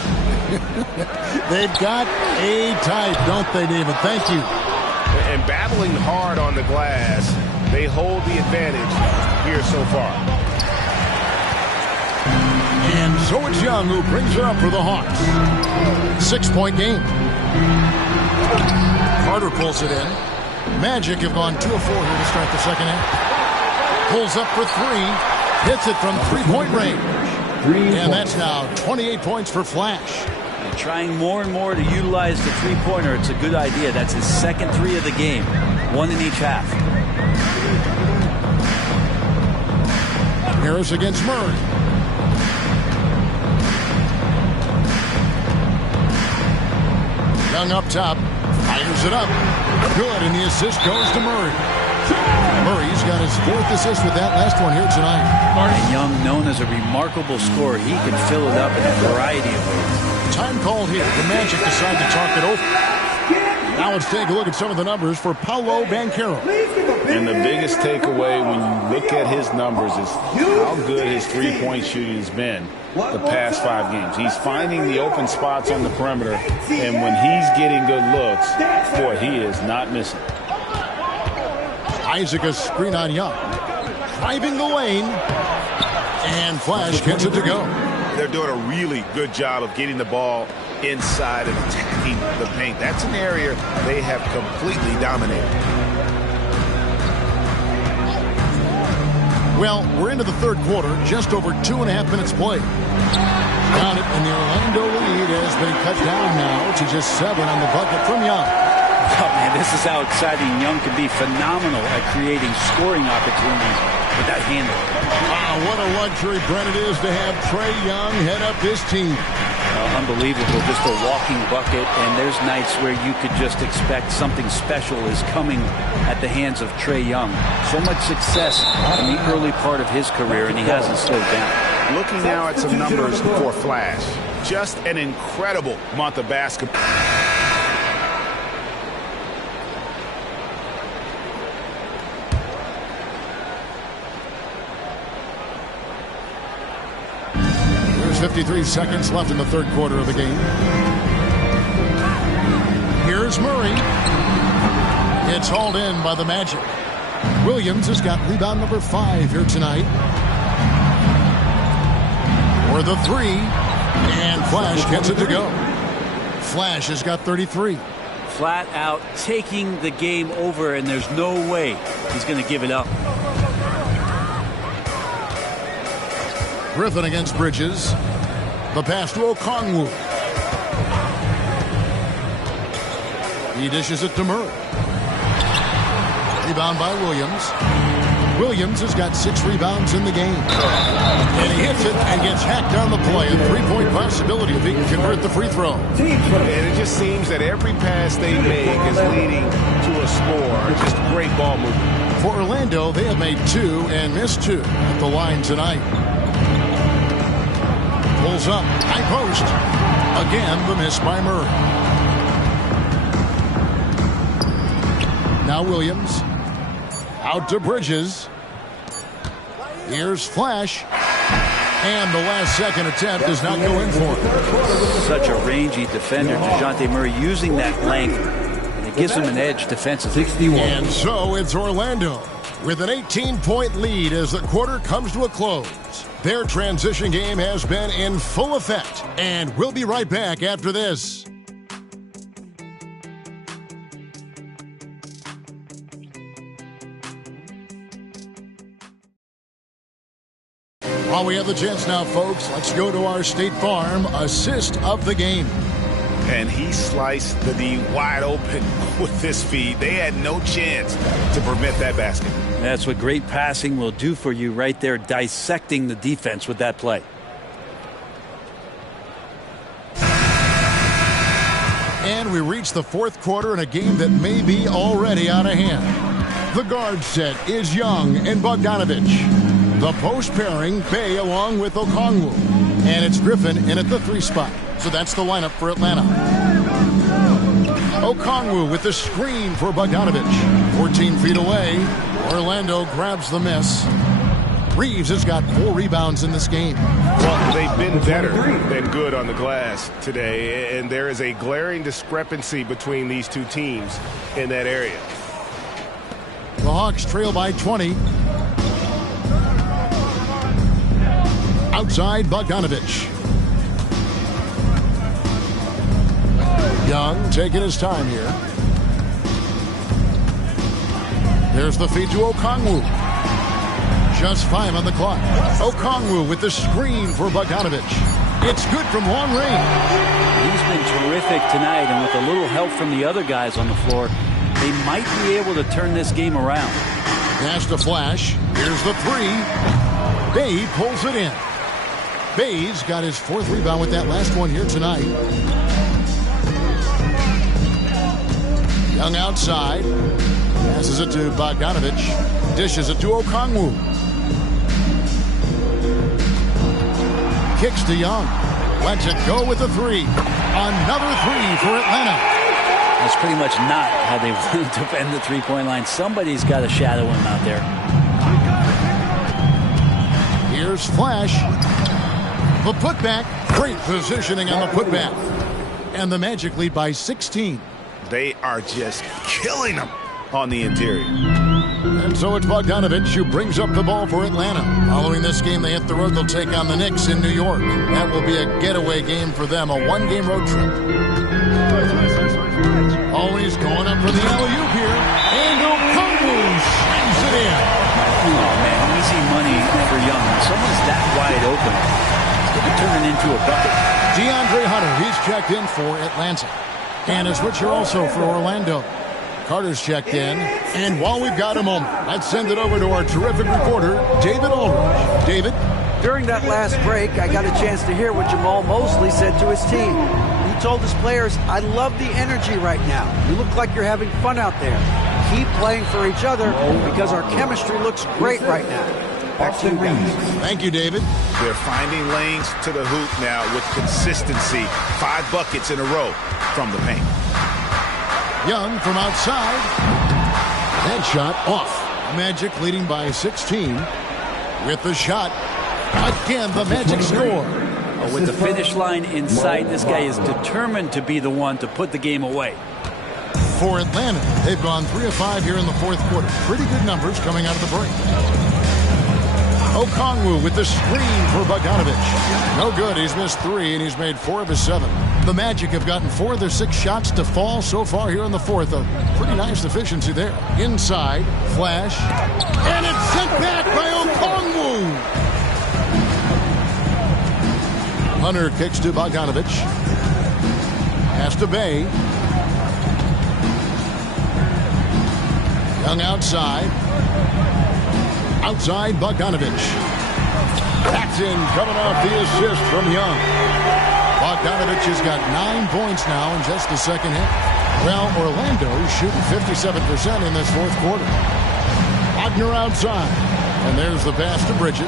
They've got a type, don't they, David? Thank you. And battling hard on the glass, they hold the advantage here so far. And so it's Young who brings it up for the Hawks. 6-point game. Carter pulls it in. Magic have gone 2 of 4 here to start the second half. Pulls up for 3. Hits it from 3-point range. And that's now 28 points for Flash. And trying more and more to utilize the three-pointer. It's a good idea. That's his second 3 of the game. 1 in each half. Harris against Murray. Young up top. Fires it up. Good, and the assist goes to Murray. Murray's got his 4th assist with that last one here tonight. And Young, known as a remarkable scorer, he can fill it up in a variety of ways. Time called here. The Magic decide to talk it over. Now let's take a look at some of the numbers for Paolo Banchero. And the biggest takeaway when you look at his numbers is how good his three-point shooting has been the past 5 games. He's finding the open spots on the perimeter, and when he's getting good looks, boy, he is not missing. Isaac a screen on Young. Driving the lane. And Flash gets it to go. They're doing a really good job of getting the ball inside and attacking the paint. That's an area they have completely dominated. Well, we're into the third quarter, just over 2.5 minutes played. Got it, and the Orlando lead has been cut down now to just 7 on the bucket from Young. Oh, man, this is how exciting Young can be. Phenomenal at creating scoring opportunities with that handle. Wow, what a luxury, Brent, it is to have Trae Young head up this team. Unbelievable, just a walking bucket, and there's nights where you could just expect something special is coming at the hands of Trae Young. So much success in the early part of his career, and he hasn't slowed down. Looking now at some numbers for Flash. Just an incredible month of basketball. There's 53 seconds left in the third quarter of the game. Here's Murray. It's hauled in by the Magic. Williams has got rebound number 5 here tonight. For the 3. And Flash gets it to go. Flash has got 33. flat out taking the game over, and there's no way he's going to give it up. Griffin against Bridges. The pass to Okongwu. He dishes it to Murray. Rebound by Williams. Williams has got 6 rebounds in the game. And he hits it and gets hacked on the play. A 3-point possibility if he can convert the free throw. And it just seems that every pass they make is leading to a score. Just great ball movement. For Orlando, they have made 2 and missed 2 at the line tonight. Pulls up, high post. Again, the miss by Murray. Now Williams. Out to Bridges. Here's Flash. And the last second attempt does not go in for him. Such a rangy defender, DeJounte Murray, using that length. And it gives him an edge defensively. And so it's Orlando with an 18-point lead as the quarter comes to a close. Their transition game has been in full effect. And we'll be right back after this. While we have the chance now, folks, let's go to our State Farm assist of the game. And he sliced the D wide open with this feed. They had no chance to permit that basket. That's what great passing will do for you right there, dissecting the defense with that play. And we reach the fourth quarter in a game that may be already out of hand. The guard set is Young and Bogdanovich. The post pairing, Bay along with Okongwu. And it's Griffin in at the 3 spot. So that's the lineup for Atlanta. Okongwu with the screen for Bogdanovich. 14 feet away. Orlando grabs the miss. Reeves has got 4 rebounds in this game. Well, they've been better than good on the glass today, and there is a glaring discrepancy between these two teams in that area. The Hawks trail by 20. Outside Bogdanovich. Young taking his time here. There's the feed to Okongwu. Just 5 on the clock. Okongwu with the screen for Bogdanovich. It's good from long range. He's been terrific tonight, and with a little help from the other guys on the floor, they might be able to turn this game around. Pass to Flash. Here's the 3. Bay pulls it in. Bay's got his 4th rebound with that last one here tonight. Young outside. Passes it to Bogdanovich. Dishes it to Okongwu. Kicks to Young. Lets it go with the 3. Another 3 for Atlanta. That's pretty much not how they want to defend the three-point line. Somebody's got to shadow him out there. Here's Flash. The putback. Great positioning on the putback. And the Magic lead by 16. They are just killing them on the interior. And so it's Bogdanovich who brings up the ball for Atlanta. Following this game, they hit the road. They'll take on the Knicks in New York. That will be a getaway game for them, a 1-game road trip. Always going up for the alley-oop here. And Okongwu slams it in. Oh, man, easy money for Young. Someone's that wide open. It could turn it into a bucket. DeAndre Hunter, he's checked in for Atlanta. And a switcher also for Orlando. Carter's checked in. And while we've got a moment, let's send it over to our terrific reporter, David Aldridge. David? During that last break, I got a chance to hear what Jamal Mosley said to his team. He told his players, I love the energy right now. You look like you're having fun out there. Keep playing for each other because our chemistry looks great right now. Back to you guys. Thank you, David. They're finding lanes to the hoop now with consistency. 5 buckets in a row from the paint. Young from outside. That shot off. Magic leading by 16. With the shot. Again, the Magic score. With the finish line in sight, this guy is determined to be the one to put the game away. For Atlanta, they've gone 3 of 5 here in the fourth quarter. Pretty good numbers coming out of the break. Okongwu with the screen for Bogdanovich. No good. He's missed 3, and he's made 4 of his 7. The Magic have gotten 4 of their 6 shots to fall so far here in the fourth. A pretty nice efficiency there. Inside, Flash, and it's sent back by Okongwu. Hunter kicks to Bogdanovich. Pass to Bay. Young outside. Outside Bogdanovich. That's in, coming off the assist from Young. Bogdanovich has got 9 points now in just the second half. Well, Orlando shooting 57% in this fourth quarter. Wagner outside. And there's the pass to Bridges.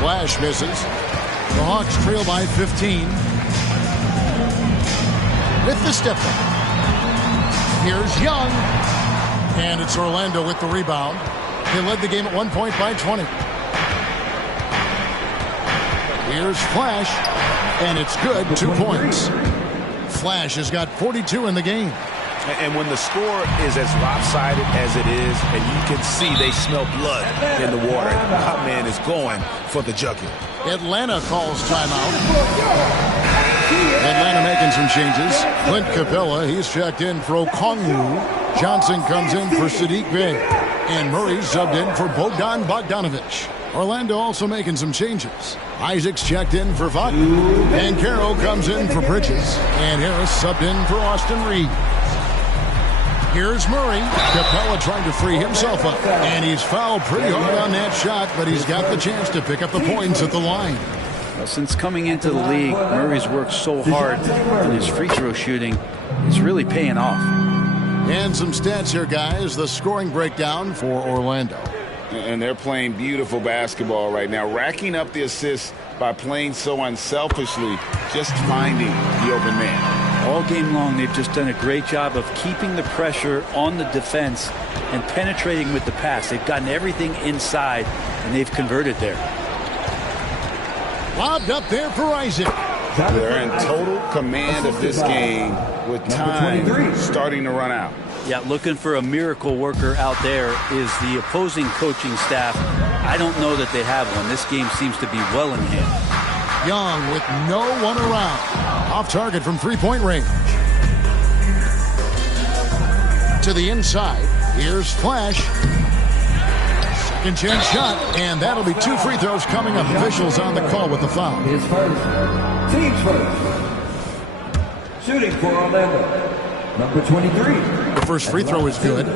Flash misses. The Hawks trail by 15. With the step back. Here's Young. And it's Orlando with the rebound. They led the game at 1 point by 20. Here's Flash. And it's good. 2 points. Flash has got 42 in the game. And when the score is as lopsided as it is, and you can see they smell blood in the water, my man is going for the jugular. Atlanta calls timeout. Atlanta making some changes. Clint Capella, he's checked in for Okongwu. Johnson comes in for Sadiq Bey. And Murray subbed in for Bogdanovich. Orlando also making some changes. Isaacs checked in for Vaughn. And Carroll comes in for Bridges. And Harris subbed in for Austin Reed. Here's Murray. Capella trying to free himself up. And he's fouled pretty hard on that shot, but he's got the chance to pick up the points at the line. Well, since coming into the league, Murray's worked so hard on his free throw shooting. It's really paying off. And some stats here, guys. The scoring breakdown for Orlando. And they're playing beautiful basketball right now, racking up the assists by playing so unselfishly, just finding the open man. All game long, they've just done a great job of keeping the pressure on the defense and penetrating with the pass. They've gotten everything inside, and they've converted there. Lobbed up there for Isaac. They're in total command of this game with time starting to run out. Yeah, looking for a miracle worker out there is the opposing coaching staff. I don't know that they have one. This game seems to be well in hand. Young with no one around. Off target from three-point range. To the inside. Here's Flash. Second chance shot. And that'll be 2 free throws coming up. Officials on the call with the foul. His first. Team's first. Shooting for Orlando. Number 23. The first free throw is good.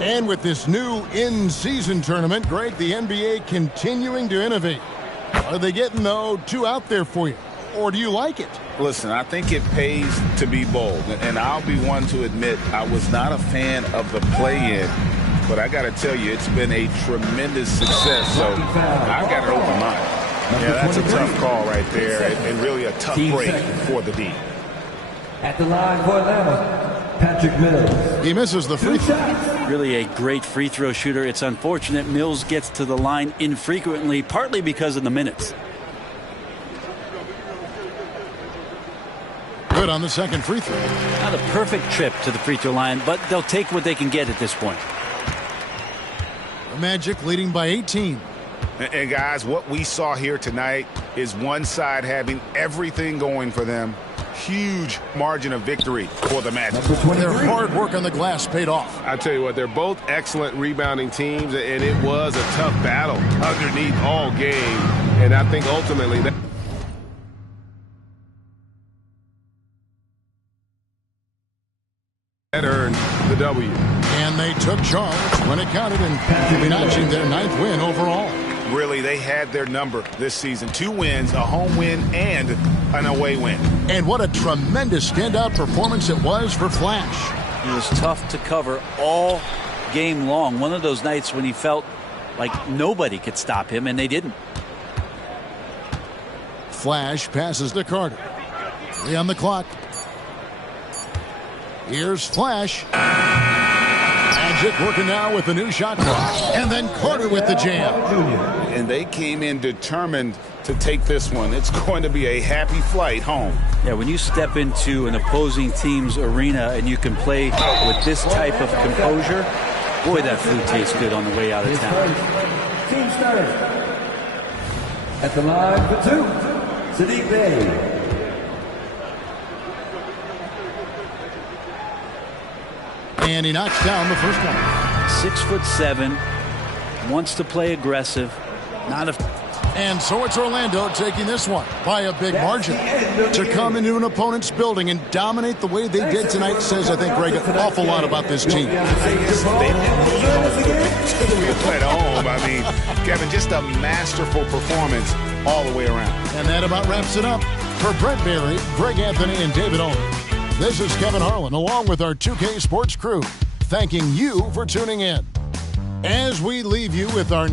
And with this new in-season tournament, Greg, the NBA continuing to innovate. Are they getting, though, 2 out there for you? Or do you like it? Listen, I think it pays to be bold. And I'll be one to admit I was not a fan of the play-in. But I got to tell you, it's been a tremendous success. So I've got an open mind. Yeah, that's a tough call right there. And really a tough break for the D. At the line for Atlanta, Patrick Mills. He misses the free throw. Really a great free throw shooter. It's unfortunate Mills gets to the line infrequently, partly because of the minutes. Good on the second free throw. Not a perfect trip to the free throw line, but they'll take what they can get at this point. The Magic leading by 18. And guys, what we saw here tonight is one side having everything going for them. Huge margin of victory for the Magic. Their hard work on the glass paid off. I tell you what, they're both excellent rebounding teams, and it was a tough battle underneath all game. And I think ultimately that earned the W. And they took charge when it counted and notching their 9th win overall. Really, they had their number this season. 2 wins, a home win, and an away win. And what a tremendous standout performance it was for Flash. He was tough to cover all game long. One of those nights when he felt like nobody could stop him, and they didn't. Flash passes to Carter. 3 on the clock. Here's Flash. Magic working now with the new shot clock. And then Carter with the jam. And they came in determined to take this one. It's going to be a happy flight home. Yeah, when you step into an opposing team's arena and you can play with this type of composure, boy, that food tastes good on the way out of town. Team started. At the line for 2, Sadiq Bey. And he knocks down the first one. 6'7", wants to play aggressive. And so it's Orlando taking this one by a big margin. To come into an opponent's building and dominate the way they did tonight says, I think, Greg, an awful lot about this team. They played at home. I mean, Kevin, just a masterful performance all the way around. And that about wraps it up. For Brent Barry, Greg Anthony, and David Owen, this is Kevin Harlan along with our 2K Sports crew, thanking you for tuning in. As we leave you with our